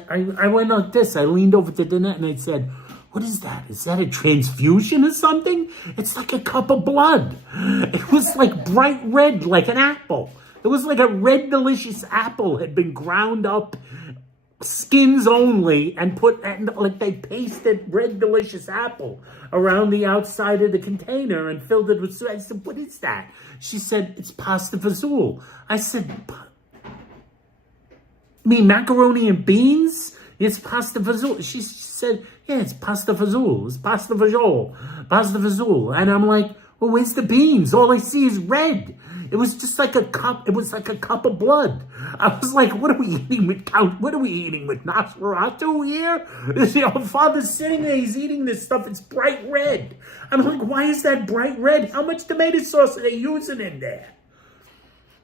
I went like this. I leaned over to Danette and I said, what is that? Is that a transfusion or something? It's like a cup of blood. It was like bright red, like an apple. It was like a red, delicious apple had been ground up, skins only, and like they pasted red, delicious apple around the outside of the container and filled it with soup. I said, what is that? She said, it's pasta fazool. I said, you mean macaroni and beans? It's pasta fazool. She said, yeah, it's pasta fazool. It's pasta fazool. Pasta fazool. And I'm like, well, where's the beans? All I see is red. It was just like a cup. It was like a cup of blood. I was like, what are we eating with Count? What are we eating with Nosferatu here? Our father's sitting there. He's eating this stuff. It's bright red. I'm like, why is that bright red? How much tomato sauce are they using in there?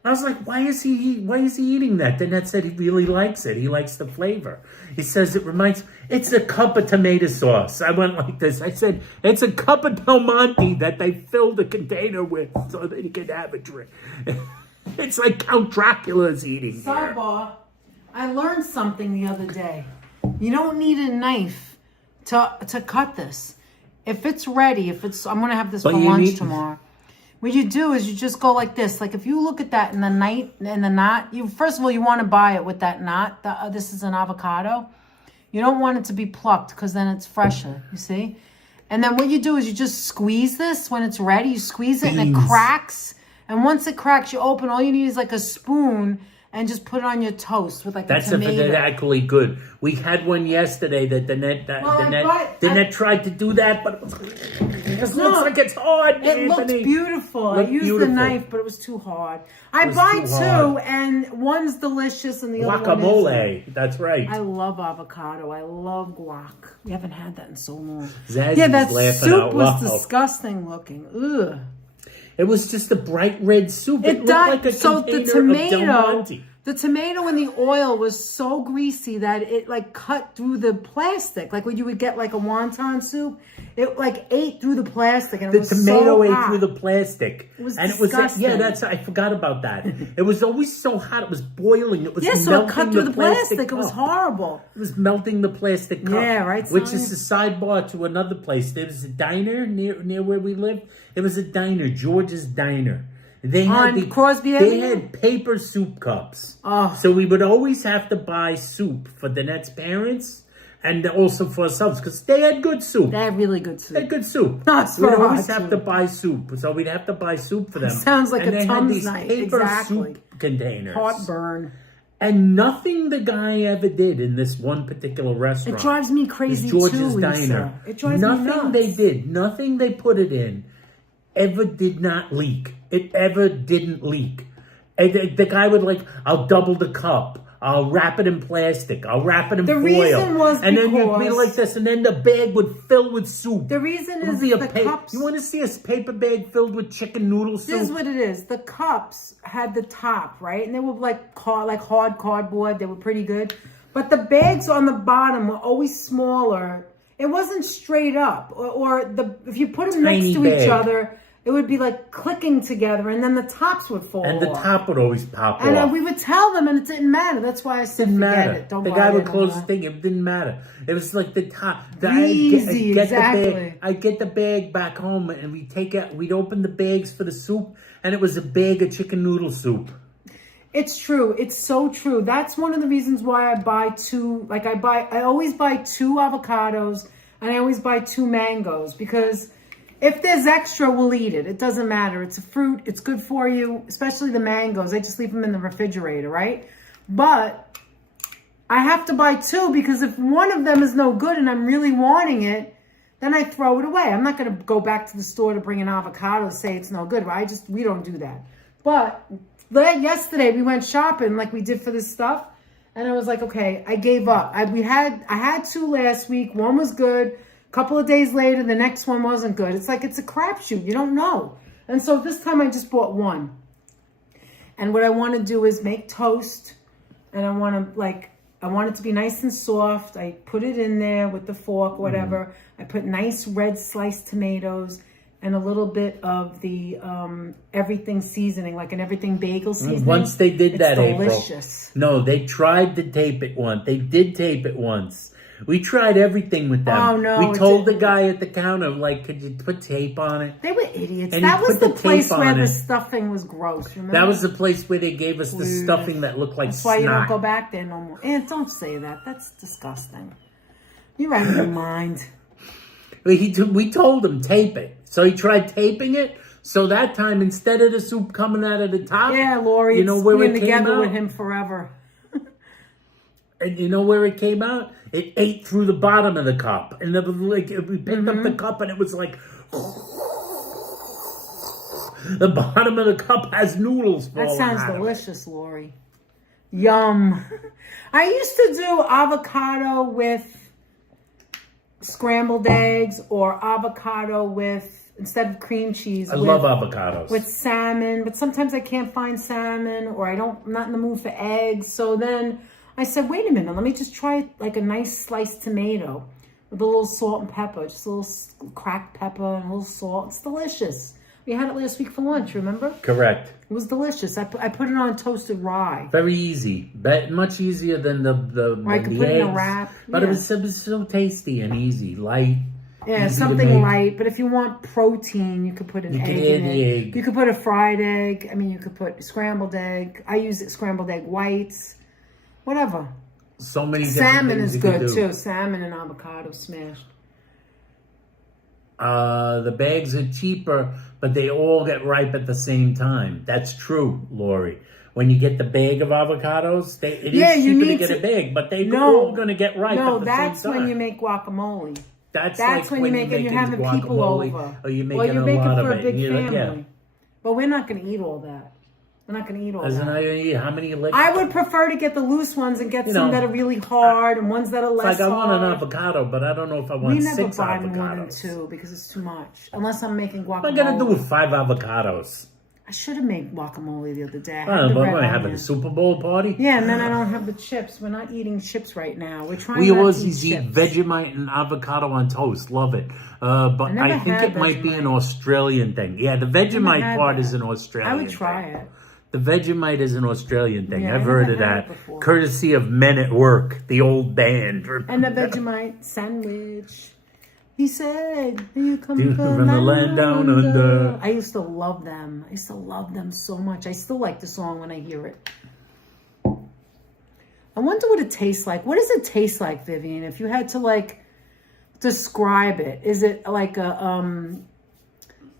I was like, why is he eating that? Then Ned said he really likes it. He likes the flavor. He says it's a cup of tomato sauce. I went like this. I said, it's a cup of Del Monte that they filled the container with so that he could have a drink. It's like Count Dracula's eating here. Sidebar, I learned something the other day. You don't need a knife to cut this. If it's ready, I'm going to have this for lunch tomorrow. What you do is you just go like this. Like if you look at that in the knot, first of all, you want to buy it with that knot. This is an avocado. You don't want it to be plucked because then it's fresher, you see? And then what you do is you just squeeze this when it's ready. You squeeze it and it cracks. And once it cracks, you open. All you need is like a spoon and just put it on your toast with like a tomato. That's actually good. We had one yesterday that the net tried to do that, but it looks like it's hard. It looks beautiful. I used the knife, but it was too hard. I buy two, and one's delicious, and the other one guacamole. That's right. I love avocado. I love guac. We haven't had that in so long. Zazzie's that soup was loud. Disgusting looking. Ugh. It was just a bright red soup. It looked like a container of Del Monte. The tomato and the oil was so greasy that it like cut through the plastic. Like when you would get like a wonton soup, it like ate through the plastic, and it was so hot. The tomato ate through the plastic. It was disgusting. I forgot about that. It was always so hot. It was boiling. It was so it cut through the plastic. It was horrible. It was melting the plastic cup. Yeah, right. Which is a sidebar to another place. There was a diner near where we lived. It was a diner, George's Diner. They had Crosby They had paper soup cups. Oh. So we would always have to buy soup for Danette's parents and also for ourselves because they had good soup. They had really good soup. They had good soup. We'd always have to buy soup. So we'd have to buy soup for them. Sounds like and a Tums night. Paper Exactly. soup containers. Heartburn. And nothing the guy ever did in this one particular restaurant. It drives me crazy George's too, Diner. Lisa. It drives me nuts. Nothing they did, nothing they put it in ever did not leak. It ever didn't leak. And the guy would I'll double the cup. I'll wrap it in plastic. I'll wrap it in foil. The reason was and then you'd be like this, and then the bag would fill with soup. The reason is the cups. You want to see a paper bag filled with chicken noodle soup? This is what it is. The cups had the top, right? And they were like hard cardboard. They were pretty good. But the bags on the bottom were always smaller. It wasn't straight up. If you put them next to each other, it would be like clicking together, and then the tops would fall and the off. Top would always pop off. And we would tell them, and it didn't matter. That's why I said forget it. Don't the buy guy it would close the anymore. thing. It didn't matter. It was like the top. Easy, exactly. I'd get the bag back home, and we'd open the bags for the soup, and it was a bag of chicken noodle soup. It's true. It's so true. That's one of the reasons why I buy two. I always buy 2 avocados, and I always buy 2 mangoes, because if there's extra, we'll eat it. It doesn't matter. It's a fruit. It's good for you, especially the mangoes. I just leave them in the refrigerator, right? But I have to buy 2 because if one of them is no good and I'm really wanting it, then I throw it away. I'm not going to go back to the store to bring an avocado and say it's no good. We don't do that. But yesterday we went shopping like we did for this stuff, and I was like, okay, I gave up. I had 2 last week. One was good. Couple of days later, the next one wasn't good. It's like it's a crapshoot. You don't know. And so this time I just bought 1. And what I want to do is make toast, and I want it to be nice and soft. I put it in there with the fork, whatever. I put nice red sliced tomatoes and a little bit of the everything seasoning, like an everything bagel seasoning. Once they did that, delicious. April. No, they tried to tape it once. They did tape it once. We tried everything with them. Oh, no, We it told the didn't. guy at the counter, like, could you put tape on it? They were idiots. And he That was put the the place tape where on the it. stuffing was gross. Remember? That was the place where they gave us the stuffing that looked like That's why you don't snot. go back there no more. And don't say that. That's disgusting. You're out of your mind. We told him, tape it. So he tried taping it. So that time, instead of the soup coming out of the top, Yeah, Lori, you know it's where being it came together out? with him forever. And you know where it came out? It ate through the bottom of the cup. And we picked up the cup and it was like... The bottom of the cup has noodles falling That sounds out of it. delicious, Lori. Yum. I used to do avocado with scrambled eggs or avocado with, instead of cream cheese. I love avocados. With salmon, but sometimes I can't find salmon or I'm not in the mood for eggs. So then I said, wait a minute, let me just try like a nice sliced tomato with a little salt and pepper, just a little cracked pepper and a little salt. It's delicious. We had it last week for lunch, remember? Correct. It was delicious. I put it on toasted rye. Very easy. Much easier than the I could the put it in a eggs. wrap. But Yeah. it was so tasty and easy. Light. Yeah, easy to something make. light. But if you want protein, you could put an You egg could in add the it. egg. You could put a fried egg. I mean, you could put scrambled egg. I use it scrambled egg whites. Whatever. So many different Salmon things is you could good do. too. Salmon and avocado smashed. The bags are cheaper, but they all get ripe at the same time. That's true, Lori. When you get the bag of avocados, it is Yeah, you cheaper to need get to- a bag, but they're No. all going to get ripe No, at the that's same time. when you make guacamole. That's That's like when you make it. You're making having people guacamole, over. or you're Or making you're a making lot for of a it. big You're like, family. yeah. But we're not going to eat all that. We're not going to eat all Isn't that. how many like? I would prefer to get the loose ones and get You some know, that are really hard and ones that are It's less like I hard. want an avocado, but I don't know if I want We never 6 buy avocados. more than 2 because it's too much. Unless I'm making guacamole. What am I gonna do with 5 avocados? I should have made guacamole the other day. I don't know, but red we're having a onion. Super Bowl party. Yeah, and then I don't have the chips. We're not eating chips right now. We're trying We not always to eat chips. Vegemite and avocado on toast. Love it. But never I think had it might be an Vegemite. Australian thing. Yeah, the Never Vegemite had part that. is an Australian I would try thing. it. The Vegemite is an Australian thing. Yeah, I've I heard never of had that. it before. Courtesy of Men at Work, the old band. And the Vegemite sandwich. He said, "You come From from the land down under." I used to love them. I used to love them so much. I still like the song when I hear it. I wonder what it tastes like. What does it taste like, Vivian? If you had to like describe it, is it like a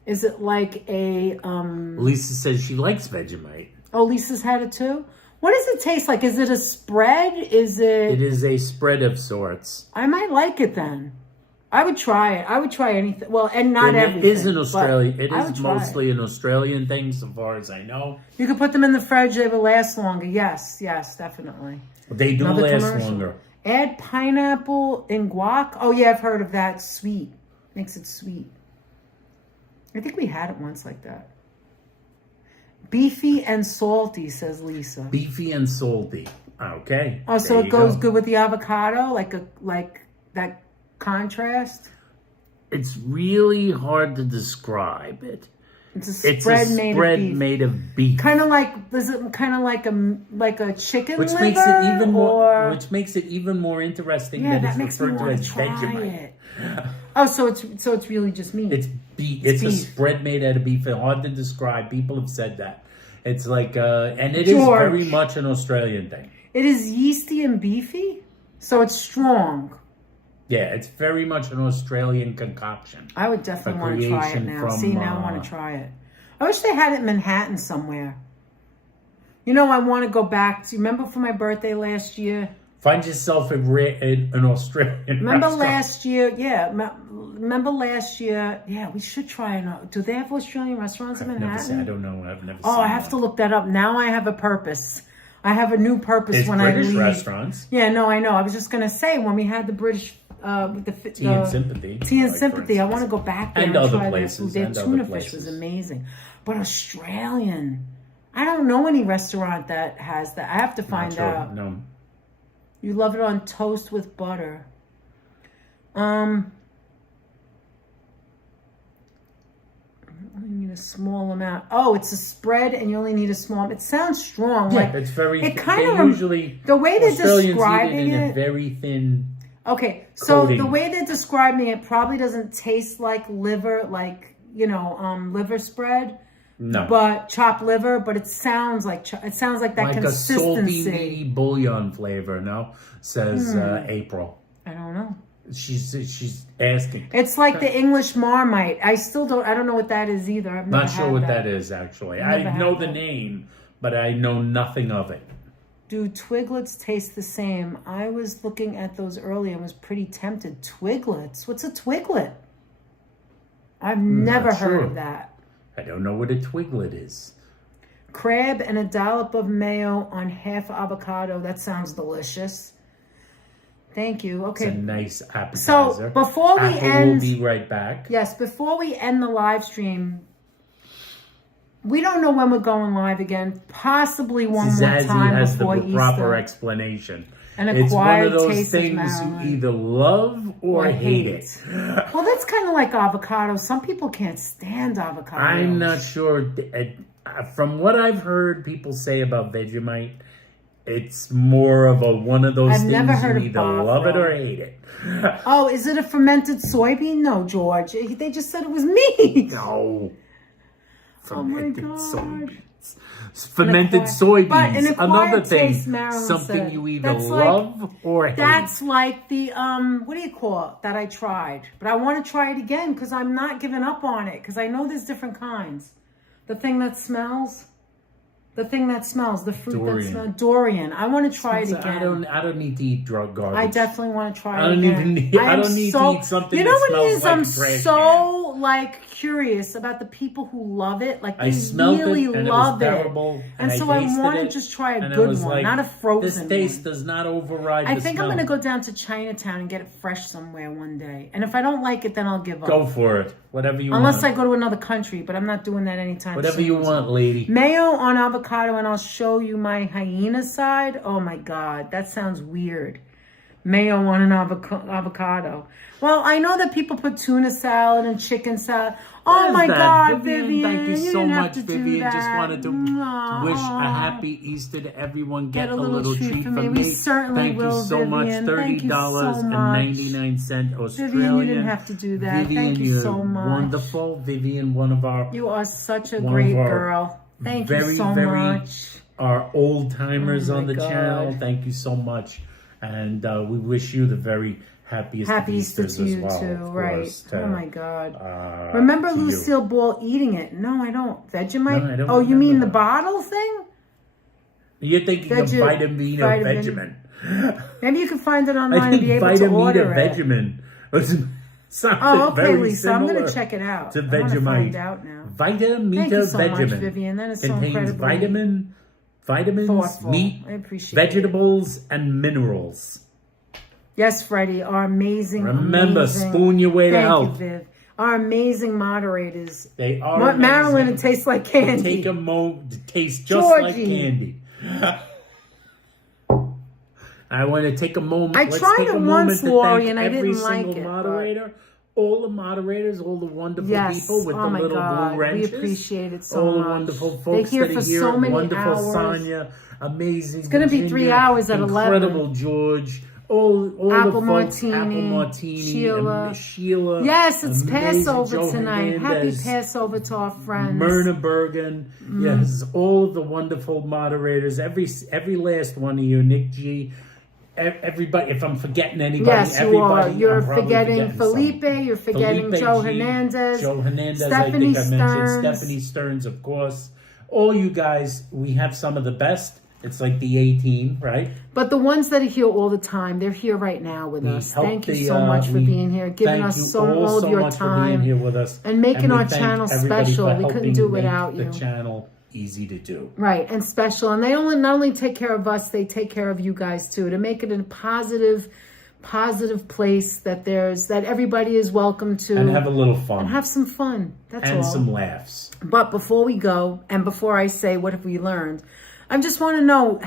Is it like a Lisa says she likes Vegemite. Oh, Lisa's had it too. What does it taste like? Is it a spread? Is it? It is a spread of sorts. I might like it then. I would try it. I would try anything. Well, and not And everything. it is an but Australian. It I is would try mostly it. an Australian thing, so far as I know. You could put them in the fridge; they will last longer. Yes, yes, definitely. They do Another last commercial. longer. Add pineapple in guac. Oh yeah, I've heard of that. Sweet makes it sweet. I think we had it once like that. Beefy and salty, says Lisa. Beefy and salty. Okay. Oh, so there it you goes go. good with the avocado, like that contrast. It's really hard to describe it. It's a It's spread, a made spread of beef. made of beef. Kind of like, is it kind of like a chicken Which liver? makes it even more. or- Which makes it even more interesting yeah, that that it's makes me referred to want as to try Vegemite. it. Oh, so it's really just meat. It's beef. It's a beef. spread made out of beef. It's hard to describe. People have said that. It's like, and it is George. very much an Australian thing. It is yeasty and beefy, so it's strong. Yeah, it's very much an Australian concoction. I would definitely A want to try it creation now. from, See, now I want to try it. I wish they had it in Manhattan somewhere. You know, I want to go back. Do you remember for my birthday last year? Find yourself an Australian Remember restaurant. last year? Yeah. Remember last year? Yeah, we should try it. Do they have Australian restaurants in I've never Manhattan? seen, I don't know. I've never seen Oh, I have to look that up. Now I have a purpose. I have a new purpose There's when British I leave. restaurants. Yeah, no, I know. I was just going to say, when we had the British... Tea and Sympathy. Tea and like, Sympathy. for I want to instance. go back there And and, other try places, their food. Their and other tuna fish was places. amazing. But Australian... I don't know any restaurant that has that. I have to find Not sure. out. No. You love it on toast with butter. You need a small amount. Oh, it's a spread, and you only need a small. It sounds strong. Yeah, like it's very. it They kind of usually the way they're Australians describing eat it in a it. very thin. Okay, so coating. the way they're describing it probably doesn't taste like liver, like, liver spread. No. But chopped liver, but it sounds like that like consistency. a salty bouillon flavor, no? Says April. I don't know. She's asking. It's like the English Marmite. I don't know what that is either. I've never Not sure had what that is, actually. I know the name, but I know nothing of it. Do Twiglets taste the same? I was looking at those earlier and was pretty tempted. Twiglets? What's a Twiglet? I've never heard of that. I don't know what a Twiglet is. Crab and a dollop of mayo on half avocado. That sounds delicious. Thank you. Okay. It's a nice appetizer. So before we end, we'll be right back. Yes, before we end the live stream, we don't know when we're going live again. Possibly one more time has before the proper Easter. explanation. An It's one acquired of those taste of things Maryland. you either love or hate it. Well, that's kind of like avocado. Some people can't stand avocado. I'm not sure. From what I've heard people say about Vegemite, it's more of one of those things never heard you of either love it or Bob. hate it. Oh, is it a fermented soybean? No, George. They just said it was meat. No. Fermented God. soybeans. Fermented But an soybeans. acquired Another thing. taste, Marilyn Something said. you either That's like- love or hate. That's like the, what do you call it, that I tried. But I want to try it again because I'm not giving up on it because I know there's different kinds. The thing that smells. The thing that smells. The fruit that smells. Dorian. I want to try it again. I don't need to eat drug garbage. I definitely want to try I don't it again. even need- I don't need to eat something You know that what it smells is? like I'm trash so curious about the people who love it. Like they I smelled really it and love it was terrible. And so I tasted want to it, just try a and I good was one, like, not a frozen This taste one. does not override I the think smell. I'm going to go down to Chinatown and get it fresh somewhere one day. And if I don't like it, then I'll give up. Go for it. Whatever you Unless want. I go to another country, but I'm not doing that anytime Whatever soon. you want, lady. Mayo on avocado, and I'll show you my hyena side. Oh my God, that sounds weird. Mayo on an avocado. Well, I know that people put tuna salad and chicken salad. Oh What is my that? God, Vivian, Vivian. thank you so didn't have much, to do Vivian. Just that. wanted to wish a happy Easter to everyone. Get a little treat from me. We certainly Thank will, you so much. Vivian. Thank you so $30.99 Australian. Vivian, you didn't have to do that. Vivian, Thank you you're so much. wonderful. Vivian, one of our You are such a one great of our girl. Thank you very, so very much. our old timers Oh my on the God. channel. Thank you so much, and we wish you the very happiest Happy of Easter Easters to as you well, too, of right? course, to, Oh my God! Remember to you. Lucille Ball eating it? No, I don't. Vegemite? No, I don't oh, you mean remember the that. bottle thing? You're thinking of Vitamina Vegemin. Maybe you can find it I online and think be able to order it. Vegemin was something Oh, okay, very Lisa. I'm going similar to check it out. to I want to Vegemite. find out now. Thank Vitamina you so much, Vegemin Vivian. That is so contains incredibly vitamins, thoughtful. meat, I appreciate vegetables, and minerals. Yes, Freddie, our amazing. Remember, amazing, spoon your way to thank health. You, Viv. Our amazing moderators. They are Marilyn, amazing. it tastes like candy. Take a moment to taste just Georgie. like candy. I want to take a moment. I Let's tried take it a moment once, to Lori, thank and I every didn't like single it, but- moderator, all the moderators, all the wonderful Yes. people with Oh the my little God. blue wrenches. We appreciate it so all the much. wonderful They're folks here that for are here. so many Wonderful hours. Sonia, amazing. It's gonna be Virginia, 3 hours at 11. Incredible George. All Apple the folks, Martini, Apple Martini, Sheila. Sheila. Yes, it's amazing Passover Joe tonight. Happy Hernandez, Passover to our friends. Myrna Bergen, yes, all of the wonderful moderators, every last one of you, Nick G, everybody. If I'm forgetting anybody, Yes, you everybody, are. You're I'm probably forgetting forgetting Felipe. some. You're forgetting Felipe Joe G, Hernandez. Joe Hernandez, Stephanie I think I mentioned Stearns. Stephanie Stearns, of course. All you guys, we have some of the best. It's like the A-team, right? But the ones that are here all the time, they're here right now with us. help Thank you the, so much for we being here, giving thank us you all of your much for being time, here with us, and making we our thank channel everybody special. for We couldn't helping do it make without the you. channel easy to do. Right, and special. And they not only take care of us, they take care of you guys too, to make it a positive place that everybody is welcome to. And have a little fun. And have some fun. That's all. And some laughs. But before we go, and before I say what have we learned, I just want to know,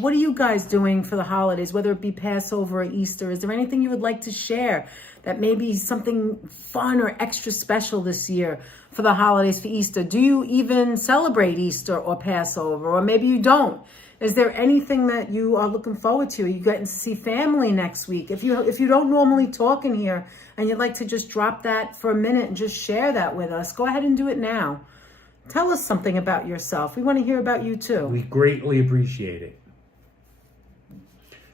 what are you guys doing for the holidays, whether it be Passover or Easter? Is there anything you would like to share that may be something fun or extra special this year for the holidays for Easter? Do you even celebrate Easter or Passover? Or maybe you don't. Is there anything that you are looking forward to? Are you getting to see family next week? If you don't normally talk in here and you'd like to just drop that for a minute and just share that with us, go ahead and do it now. Tell us something about yourself. We want to hear about you too. We greatly appreciate it.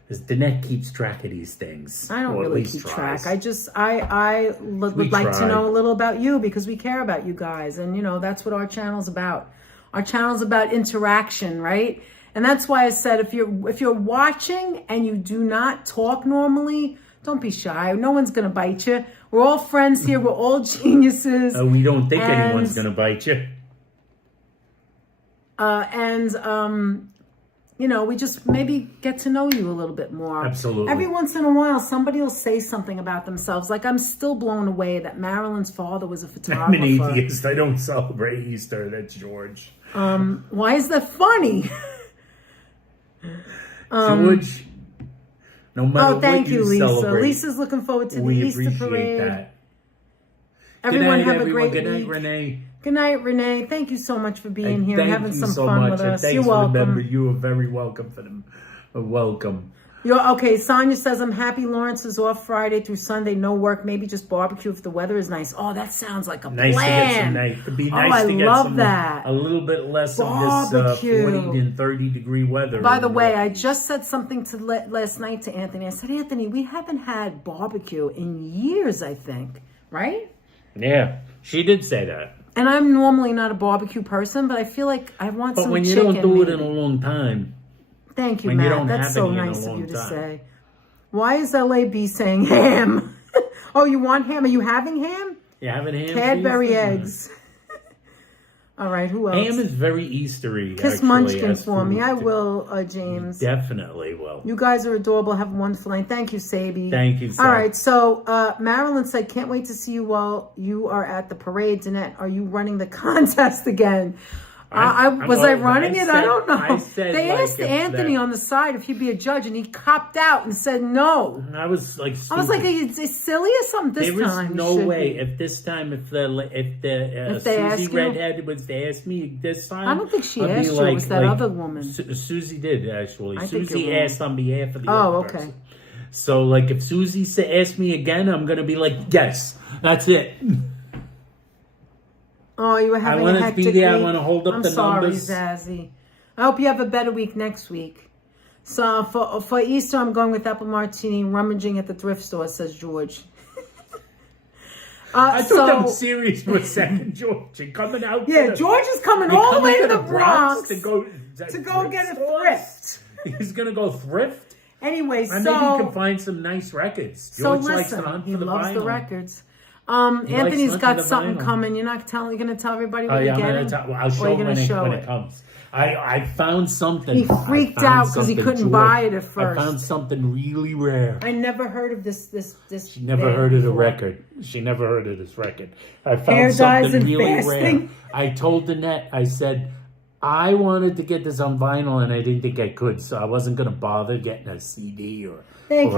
Because Danette keeps track of these things. I don't really keep track. I would like to know a little about you because we care about you guys. And, you know, that's what our channel's about. Our channel's about interaction, right? And that's why I said if you're watching and you do not talk normally, don't be shy. No one's going to bite you. We're all friends here. We're all geniuses. We don't think anyone's going to bite you. You know, we just maybe get to know you a little bit more. Absolutely. Every once in a while, somebody will say something about themselves. Like, I'm still blown away that Marilyn's father was a photographer. I'm an atheist. I don't celebrate Easter. That's George. Why is that funny? George, no matter thank what you, Lisa. celebrate, Lisa's looking forward to the we Easter appreciate parade. that. Everyone have a great Good night, week. Renee. Good night, Renee. Thank you so much for being here and having some so fun much. with us. Thanks You're for the member. welcome. You are very welcome for them. Welcome. Okay, Sonia says, I'm happy Lawrence is off Friday through Sunday. No work, maybe just barbecue if the weather is nice. Oh, that sounds like a Nice plan. to get some nice. It'd be nice I to get love some that. a little bit less Barbecue. of this 40 and 30 degree weather. By the way, I just said something last night to Anthony. I said, Anthony, we haven't had barbecue in years, I think. Right? Yeah, she did say that. And I'm normally not a barbecue person, but I feel like I want some chicken. But when you don't do it in a long time. Thank you, when Matt. you don't That's have so any in a nice of long you to time. say. Why is LAB saying ham? Oh, you want ham? Are you having ham? You having ham? Cadbury please? eggs. All right, who else? Ham is very Eastery. Kiss actually, Munchkin as for me. food. I will, James. Definitely will. You guys are adorable. Have a wonderful night. Thank you, Sabi. Thank you, Sab. All right, so Marilyn said, can't wait to see you while you are at the parade. Danette, are you running the contest again? Was I running it? I don't know. They asked Anthony on the side if he'd be a judge, and he copped out and said no. I was like, stupid. I was like, is silly or something this time? There was no way. If this time, if they Susie ask you? Redhead was to ask me this time, I don't think she I'd be asked you. It was that other woman. Susie did, actually. I think Susie you're wrong. asked on behalf of the Oh, other okay. person. So, like, if Susie asked me again, I'm going to be like, yes, that's it. Oh, you were having a hectic be there. week. I want to hold up I'm the sorry, numbers. Zazzy. I hope you have a better week next week. So for Easter, I'm going with apple martini, rummaging at the thrift store, says George. I took them serious for a second, George. You're coming out. Yeah, George is coming all the way to the Bronx to go get a thrift. He's gonna go thrift. Anyway, I maybe he can find some nice records. George likes to hunt he for the loves vinyl. the records. Anthony's got the something vinyl. coming. You're going to tell everybody what you're getting? I'll show when it comes. I found something. He freaked out because he couldn't buy it at first. I found something really rare. I never heard of this. She never heard of the record. She never heard of this record. I found Hair dyes something and really fasting. rare. I told Danette, I said, I wanted to get this on vinyl and I didn't think I could, so I wasn't going to bother getting a CD or a tape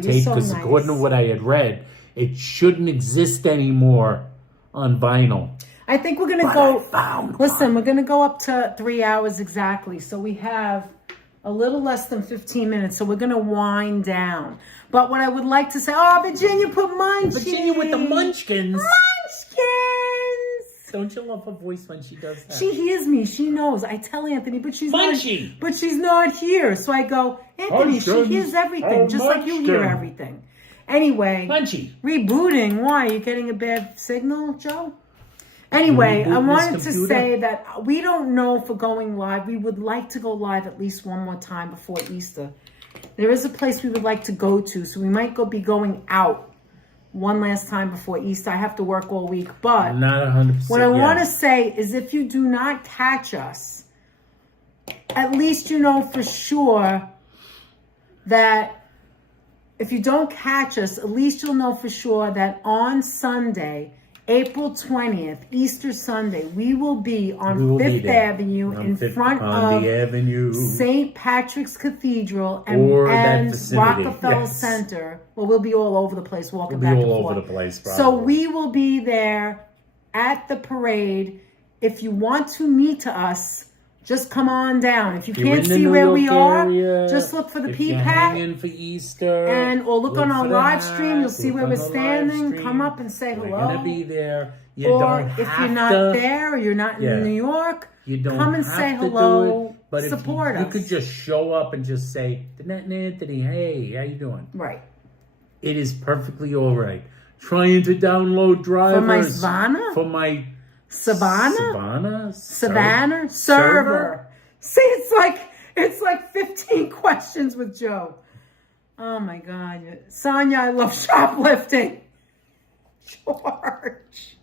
because according to what I had read, it shouldn't exist anymore on vinyl. I think we're going to go. Listen, we're going to go up to 3 hours exactly. So we have a little less than 15 minutes. So we're going to wind down. But what I would like to say, Virginia put munchkins. Virginia with the munchkins. Munchkins. Don't you love her voice when she does that? She hears me. She knows. I tell Anthony, but she's Munchy. not here. So I go, Anthony, she hears everything, just like you hear everything. Anyway, Munchy. Rebooting. Why? Are you getting a bad signal, Joe? Anyway, I wanted to say that we don't know for going live. We would like to go live at least one more time before Easter. There is a place we would like to go to, so we might be going out one last time before Easter. I have to work all week, but not 100%. What I want to say is if you do not catch us, at least you know for sure that if you don't catch us, at least you'll know for sure that on Sunday, April 20th, Easter Sunday, we will be on Fifth Avenue in front of St. Patrick's Cathedral and Rockefeller Center. Well, we'll be all over the place walking back and forth. All over the place, probably. So we will be there at the parade. If you want to meet us, just come on down. If you You're can't in the see New where York we are, area, just look for the if you're P-Pat. hanging for Easter, Or look on our for the live hat, stream. You'll see look where on we're the live standing. stream. Come up and say hello. We're gonna be there. You Or don't if have you're not to, there or you're not in New York, you don't come and have say to hello. do it, but support if us. you could just show up and just say, Danette and Anthony, hey, how you doing? Right. It is perfectly all right. Trying to download drivers. For my Savannah? For my Savannah? Savannah? Server. See, it's like 15 questions with Joe. Oh my God. Sonia, I love shoplifting. George.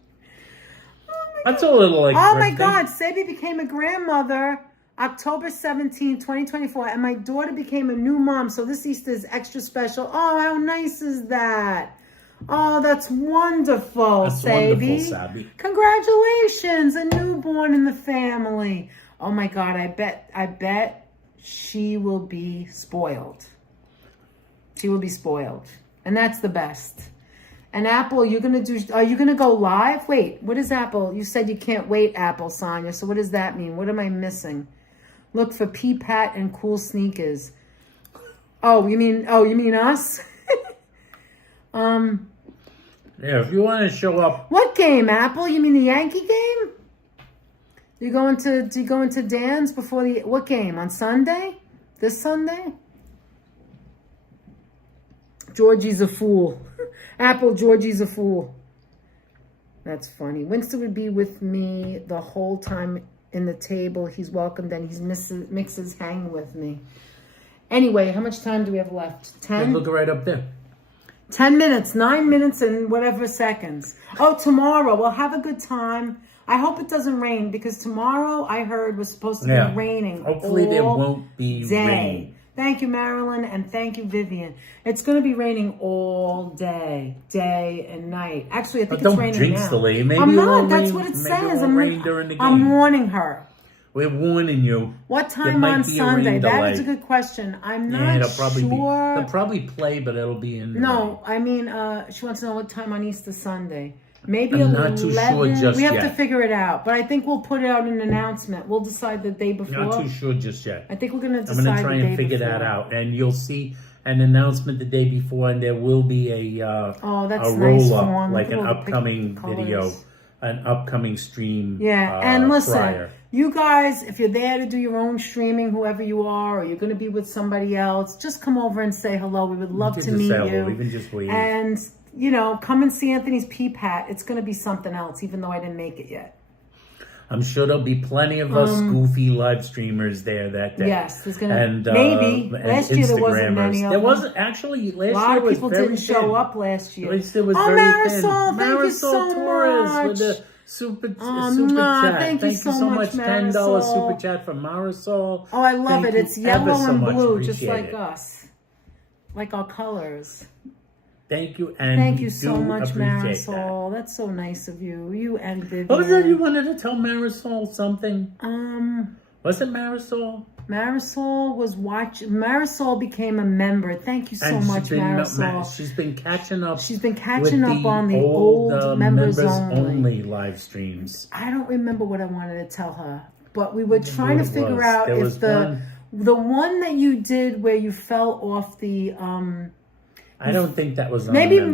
That's a little like Oh my thrifting. God. Sabi became a grandmother October 17, 2024. And my daughter became a new mom. So this Easter is extra special. Oh, how nice is that? Oh, that's wonderful, That's Sabi. wonderful, Sabi. Congratulations, a newborn in the family. Oh my God, I bet she will be spoiled. She will be spoiled. And that's the best. And Apple, are you gonna go live? Wait, what is Apple? You said you can't wait, Apple, Sonia. So what does that mean? What am I missing? Look for P-Pat and cool sneakers. Oh, you mean us? Yeah, if you want to show up. What game, Apple? You mean the Yankee game? Do you go into Dan's before what game? On Sunday? This Sunday? Georgie's a fool. Apple, Georgie's a fool. That's funny. Winston would be with me the whole time in the table. He's welcomed and he's mixes hang with me. Anyway, how much time do we have left? 10? Look right up there. 10 minutes, 9 minutes and whatever seconds. Oh, tomorrow. We'll have a good time. I hope it doesn't rain because tomorrow I heard was supposed to be raining. Hopefully there won't be rain. Thank you, Marilyn, and thank you, Vivian. It's going to be raining all day and night. Actually, I think it's raining now. Don't jinx the lady. Maybe I'm it not. won't That's rain. what it Maybe says. It won't rain during the game. I'm warning her. We're warning you. What There time might on be a rain Sunday? That delay. is a good question. I'm not Yeah, sure. They'll probably play, but it'll be in. No, I mean, she wants to know what time on Easter Sunday. Maybe I'm 11. not too sure just we have yet. to figure it out. But I think we'll put out an announcement. We'll decide the day before. Not too sure just yet. I think we're going to decide I'm going to try the and day figure before. that out, and you'll see an announcement the day before, and there will be a that's roll nice up, form. like Look an at all the upcoming colors. video, an upcoming stream. Yeah, and listen, prior. you guys, if you're there to do your own streaming, whoever you are, or you're going to be with somebody else, just come over and say hello. We would love to meet you. Even just wave. And, come and see Anthony's P-Pat. It's going to be something else, even though I didn't make it yet. I'm sure there'll be plenty of us goofy live streamers there that day. Yes, there's going to and maybe. Last year there wasn't many of them. There wasn't actually. Last A lot year of was people very didn't thin. show up last year. Last year was Oh, very Marisol, thin. thank you so Torres much. with the super chat. Thank you so much, $10 Marisol. super chat from Marisol. Oh, I love Thank it. It's you ever yellow so and much. blue, just Appreciate like it. us. Like our colors. Thank you, and Thank we you so do much, appreciate Marisol. That's so nice of you. You and Vivian. What was that you wanted to tell Marisol something? Was it Marisol? Marisol was watching. Marisol became a member. Thank you so much, Marisol. She's been catching up. She's been catching up on the old members only live streams. I don't remember what I wanted to tell her, but we were trying to figure out if the one that you did where you fell off the I don't think that was on maybe Virginia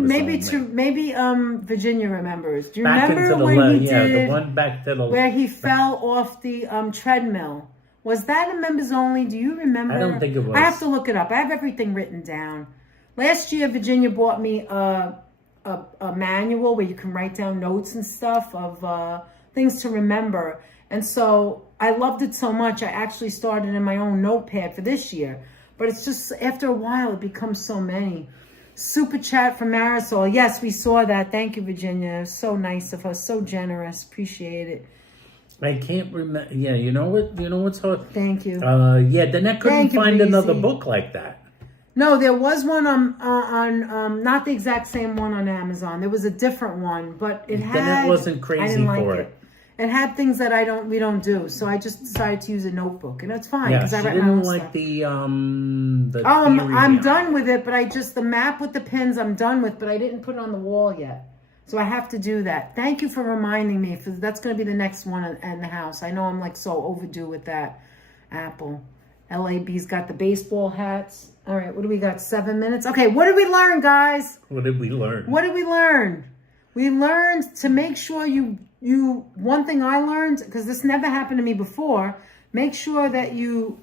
remembers. Do you remember when he did the one back to the where he fell off the treadmill? Was that a members only? Do you remember? I don't think it was. I have to look it up. I have everything written down. Last year, Virginia bought me a manual where you can write down notes and stuff of things to remember. And so I loved it so much, I actually started in my own notepad for this year. But it's just, after a while, it becomes so many. Super chat from Marisol. Yes, we saw that. Thank you, Virginia. So nice of her. So generous. Appreciate it. I can't remember. Yeah, you know what? You know what's hard? Thank you. Danette couldn't find another Breezy. book like that. No, there was one on not the exact same one on Amazon. There was a different one, but it had. Danette wasn't crazy I didn't like for it. It had things that we don't do, so I just decided to use a notebook, and that's fine Yeah, because she I write my own didn't like stuff. the I'm theory I'm behind done it. with it, but the map with the pins I'm done with, but I didn't put it on the wall yet. So I have to do that. Thank you for reminding me. That's going to be the next one in the house. I know I'm like so overdue with that. Apple. LAB's got the baseball hats. All right, what do we got? 7 minutes? Okay, what did we learn, guys? What did we learn? What did we learn? We learned to make sure you one thing I learned, because this never happened to me before, make sure that you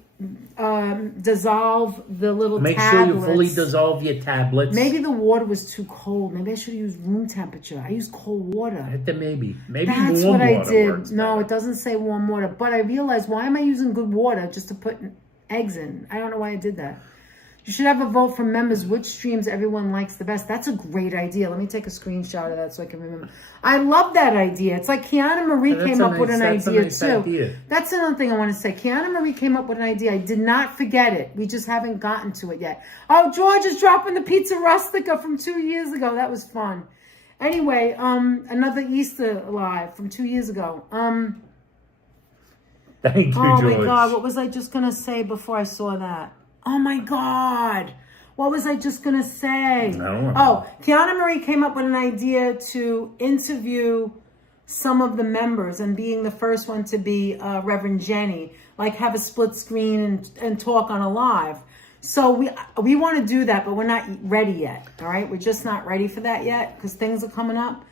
dissolve the little Make tablets. sure you fully dissolve your tablets. Maybe the water was too cold. Maybe I should have used room temperature. I used cold water. Maybe That's warm what I water did. works No, better. it doesn't say warm water. But I realized, why am I using good water just to put eggs in? I don't know why I did that. You should have a vote from members which streams everyone likes the best. That's a great idea. Let me take a screenshot of that so I can remember. I love that idea. It's like Kiana Marie came up with an idea too. That's another thing I want to say. Kiana Marie came up with an idea. I did not forget it. We just haven't gotten to it yet. Oh, George is dropping the pizza rustica from 2 years ago. That was fun. Anyway, another Easter live from 2 years ago. Thank you, Oh George. my God, what was I just going to say before I saw that? Oh my God. What was I just going to say? I don't know. Oh, Kiana Marie came up with an idea to interview some of the members, and being the first one to be Reverend Jenny, like have a split screen and talk on a live. So we want to do that, but we're not ready yet. All right. We're just not ready for that yet because things are coming up.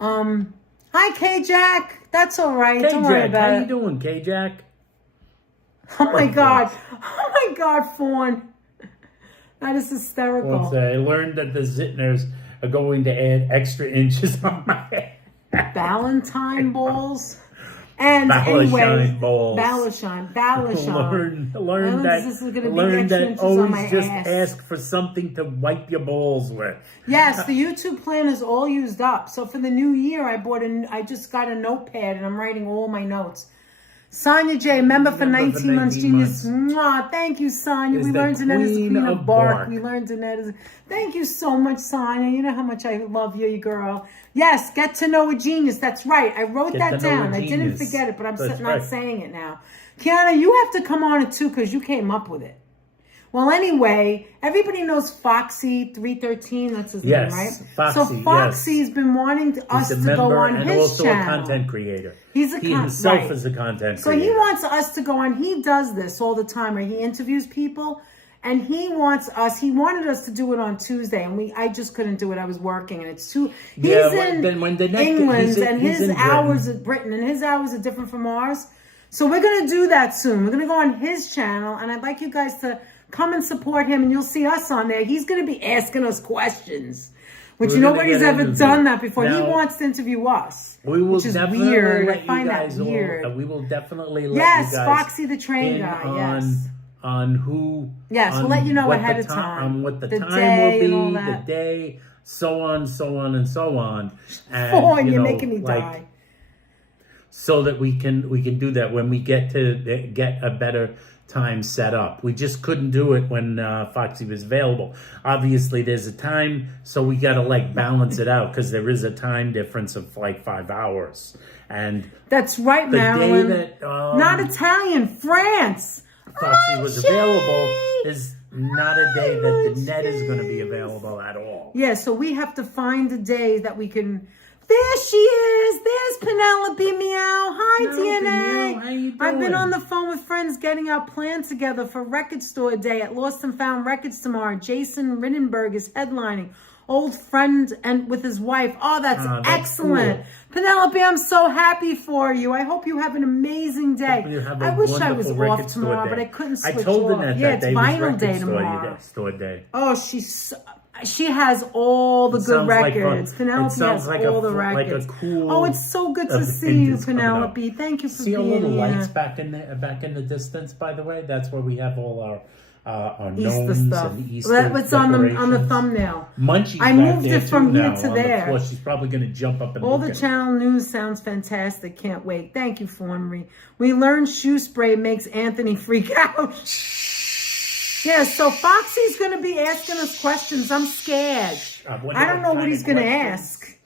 Hi, K-Jack. That's all right. Don't worry about it. How you doing, K-Jack? Oh my God. Oh my God, Fawn. That is hysterical. I learned that the Zitners are going to add extra inches on my head. Valentine balls. And Valentine anyway, balls. Valentine. Learn that always just ask for something to wipe your balls with. Yes, the YouTube plan is all used up. So for the new year, I just got a notepad and I'm writing all my notes. Sonia J, member for 19 months, genius. Mwah, thank you, Sonia. We learned Danette is the queen of bark. We learned Danette is. Thank you so much, Sonia. You know how much I love you, girl. Yes, get to know a genius. That's right. I wrote that down. I didn't forget it, but I'm not saying it now. Kiana, you have to come on it too because you came up with it. Well, anyway, everybody knows Foxy 313. That's his name, right? Foxy, so Foxy's been wanting us to go on his channel. And also a content creator. He himself is a content creator. So he wants us to go on. He does this all the time, right? He interviews people, and he wanted us to do it on Tuesday, and I just couldn't do it. I was working, and it's too. He's in England, and his hours are Britain, and his hours are different from ours. So we're gonna do that soon. We're gonna go on his channel, and I'd like you guys to come and support him, and you'll see us on there. He's going to be asking us questions, which nobody's ever done that before. Now, he wants to interview us, which is weird. I find that weird. We will definitely let you guys Foxy the train guy, on who. Yes, we'll let you know ahead of time. On what the time will be, the day, so on, and so on. And, you're making me die. So that we can do that when we get a better time set up. We just couldn't do it when Foxy was available. Obviously there's a time, so we got to balance it out because there is a time difference of 5 hours. And that's right, Marilyn. The day that not Italian, France. Foxy was available is not a day that the net is going to be available at all. Yeah, so we have to find a day that we can. There she is. There's Penelope Meow. Hi, DNA. Meow. How you doing? I've been on the phone with friends getting our plan together for Record Store Day at Lost and Found Records tomorrow. Jason Rittenberg is headlining. Old friend and with his wife. Oh, that's excellent. Cool. Penelope, I'm so happy for you. I hope you have an amazing day. I wish I was off tomorrow, but I couldn't switch off. I told Annette that it's vinyl day tomorrow. Store day. Oh, she has all the good records. Penelope has all the records. It's so good to see you, Penelope. Thank you for being here. See all little lights back in the distance, by the way? That's where we have all our Easter stuff. It's on the thumbnail. Munchie's I moved it from here to there. She's probably going to jump up and all the channel news sounds fantastic. Can't wait. Thank you, Fornery. We learned shoe spray makes Anthony freak out. Yeah, so Foxy's going to be asking us questions. I'm scared. I don't know what he's going to ask.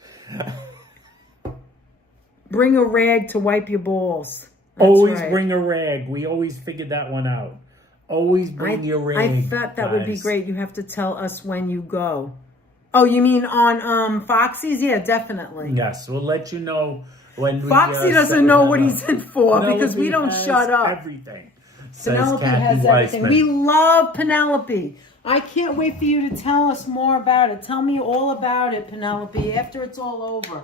Bring a rag to wipe your balls. Always bring a rag. We always figured that one out. Always bring your rag. I thought that would be great. You have to tell us when you go. Oh, you mean on Foxy's? Yeah, definitely. Yes, we'll let you know when we... Foxy doesn't know what he's in for because we don't Penelope shut up. has everything. Penelope has everything. We love Penelope. I can't wait for you to tell us more about it. Tell me all about it, Penelope, after it's all over.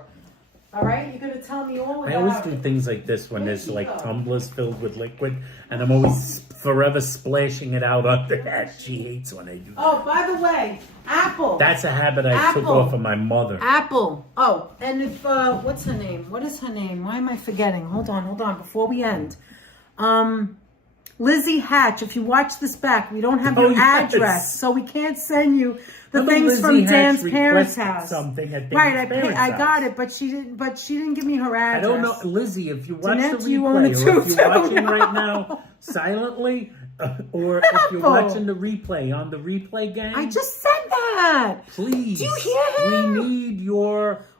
All right? You're going to tell me all about it. I always do things like this when there's like tumblers filled with liquid, and I'm always forever splashing it out under that. She hates when I do that. Oh, by the way, Apple. That's a habit I took off of my mother. Apple. Oh, and if, what's her name? What is her name? Why am I forgetting? Hold on, before we end. Lizzie Hatch, if you watch this back, we don't have your address, so we can't send you the things from Dan's parents' house. Something at right, I got it, but she didn't give me her address. I don't know, Lizzie. If you watch Danette, the you own replay, it or if too, you're watching no. right now silently, or if you're watching the replay on the replay gang, I just said that. Please, do you hear him?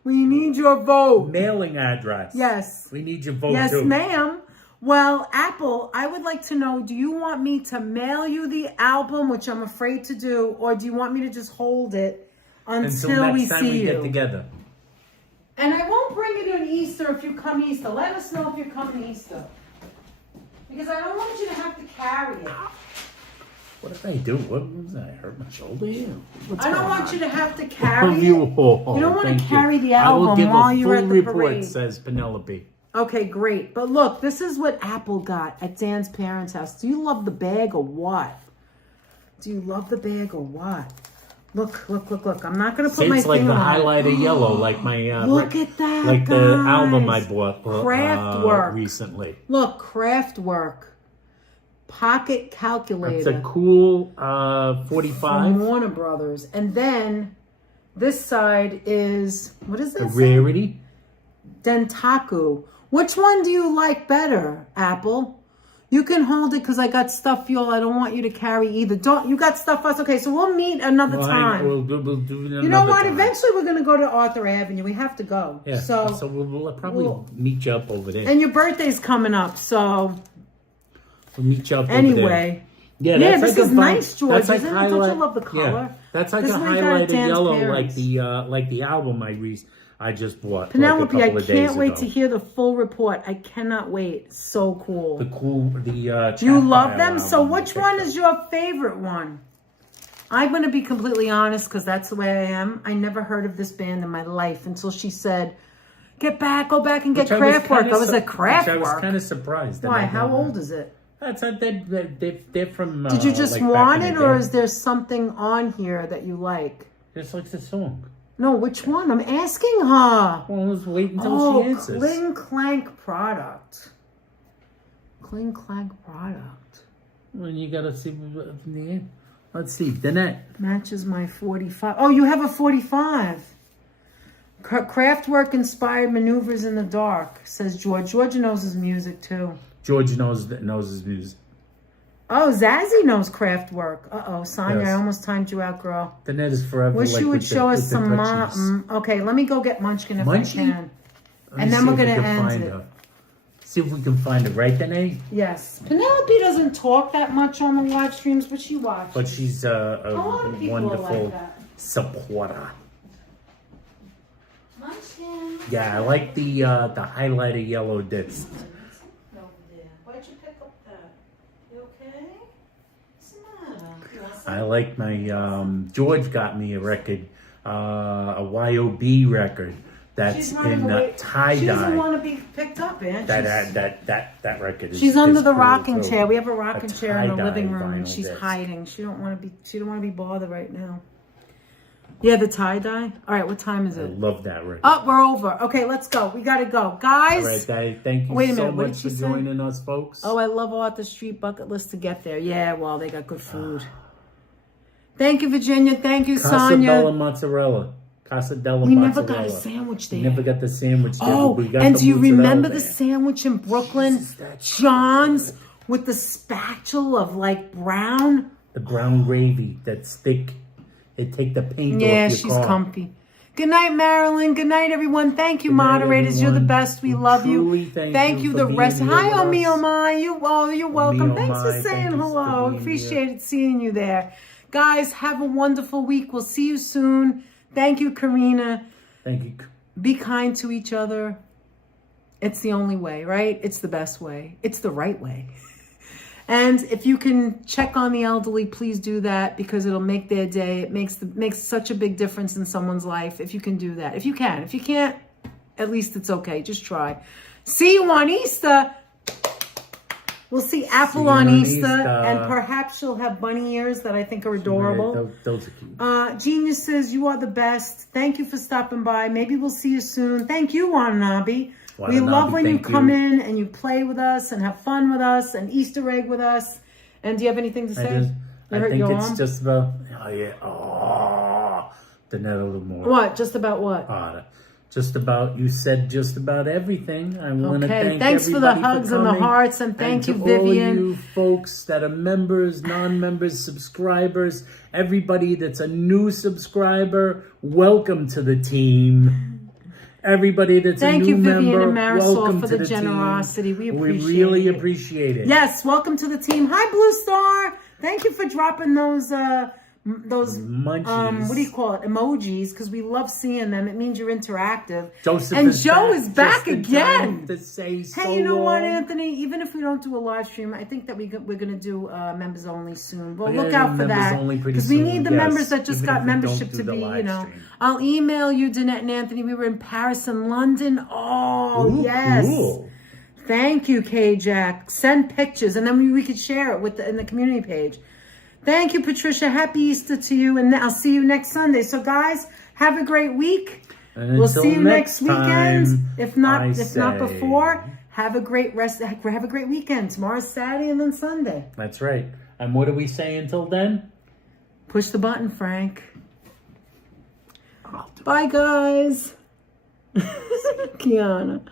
We need your vote. Mailing address. Yes, we need your vote. Yes, too. ma'am. Well, Apple, I would like to know, do you want me to mail you the album, which I'm afraid to do, or do you want me to just hold it until we see you? Get together. And I won't bring it on Easter if you come Easter. Let us know if you're coming Easter. Because I don't want you to have to carry it. What did I do? What was that? I hurt my shoulder here? I don't want you to have to carry it. You don't want to carry the album while you're at the parade. I will give a full report, says Penelope. Okay, great. But look, this is what Apple got at Dan's parents' house. Do you love the bag or what? Do you love the bag or what? Look. I'm not going to put my finger on it. It's like the highlighter yellow, like my... look at that, like guys. the album I bought Craftwork. Recently. Look, Craftwork. Pocket calculator. It's a cool 45. From Warner Brothers. And then this side is... What is this? A Rarity. Dentaku. Which one do you like better, Apple? You can hold it because I got stuff for you. I don't want you to carry either. You got stuff for us? Okay, so we'll meet another time. We'll do another You know what? time. Eventually we're going to go to Arthur Avenue. We have to go. Yeah, so we'll probably meet you up over there. And your birthday's coming up, so... We'll meet you up anyway. over there. Yeah, that's this like is nice, George. That's like isn't it? Don't you love the color? Yeah, that's like this a highlighted yellow, like the album I just bought. Penelope, like a I couple of can't days wait ago. to hear the full report. I cannot wait. So cool. You love them? So which one is your favorite one? I'm going to be completely honest because that's the way I am. I never heard of this band in my life until she said, go back and get Kraftwerk. I was like, Kraftwerk? I was kind of surprised. Why? How old is it? That's they're from... Did you just like want it or is there something on here that you like? Just like the song. No, which one? I'm asking her. Well, let's wait until she answers. Cling Clank product. Cling Clank product. Well, you gotta see from the end. Let's see, Danette. Matches my 45. Oh, you have a 45. Kraftwerk inspired maneuvers in the dark, says George. George knows his music too. George knows his music. Oh, Zazie knows Kraftwerk. Uh-oh, Sonya, Yes. I almost timed you out, girl. Danette is forever. Wish you would show us some... okay, let me go get Munchkin if I can. And then we're going to end it. See if we can find her, right, Danette? Yes. Penelope doesn't talk that much on the live streams, but she watches. But she's a lot of people wonderful like that. supporter. Munchkin. Yeah, I like the highlighter yellow disc. Why'd you pick up that? You okay? What's the matter? I like my George got me a record, a YOB record that's in tie-dye. She doesn't want to be picked up, man. That record is... She's under the cool, rocking too. chair. We have a rocking chair in the tie-dye living room, and vinyl she's disc. hiding. She don't want to be bothered right now. Yeah, the tie-dye. All right, what time is I it? love that record. Oh, we're over. Okay, let's go. We gotta go, guys. All right, Daddy, thank you Wait a so minute, what much did she for say? joining us, folks. Oh, I love Arthur Street bucket list to get there. Yeah, well, they got good food. Thank you, Virginia. Thank you, Sonia. Casa Mozzarella. We never got a sandwich there. We never got the sandwich there. Oh, we got and the do you mozzarella remember there. the sandwich in Brooklyn? John's with the spatula of like brown? The brown gravy that's thick. It take the paint off your Yeah, she's car. comfy. Good night, Marilyn. Good night, everyone. Thank you, Good night, moderators. You're the everyone. best. We love Truly you. thank you the for rest. being Hi, here with Omio us. Mai. You're welcome. Omio Thanks for Mai, saying thank you for hello. being Appreciate it seeing you there. Guys, have a wonderful week. We'll see you soon. Thank you, Karina. Thank you. Be kind to each other. It's the only way, right? It's the best way. It's the right way. And if you can check on the elderly, please do that because it'll make their day. It makes such a big difference in someone's life if you can do that. If you can. If you can't, at least it's okay. Just try. See you on Easter. We'll see Apple on Easter. And perhaps she'll have bunny ears that I think are adorable. Those are cute. Geniuses, you are the best. Thank you for stopping by. Maybe we'll see you soon. Thank you, Watanabe. We love when you come in and you play with us and have fun with us and Easter egg with us. And do you have anything to say? I think it's just about, the net a little more. What? Just about what? Just about, you said just about everything. I want to thank thanks for the hugs and the hearts and thank you, Vivian. All you folks that are members, non-members, subscribers, everybody that's a new subscriber, welcome to the team. Everybody that's a new member, Vivian and Marisol, welcome for to the generosity. We appreciate it. We really appreciate it. Yes, welcome to the team. Hi, Blue Star. Thank you for dropping those munchies. What do you call it? Emojis, because we love seeing them. It means you're interactive. Joseph and Joe is back again. To say hey, you know what, Anthony? Even if we don't do a live stream, I think that we're going to do members only soon. Well, look out for that because we need the members that just got membership to be. I'll email you, Danette and Anthony. We were in Paris and London. Oh, ooh, yes. Cool. Thank you, K-Jack. Send pictures, and then we could share it in the community page. Thank you, Patricia. Happy Easter to you, and I'll see you next Sunday. So, guys, have a great week. We'll see you next weekend. If not before, have a great have a great weekend. Tomorrow's Saturday and then Sunday. That's right. And what do we say until then? Push the button, Frank. Bye, guys. Kiana.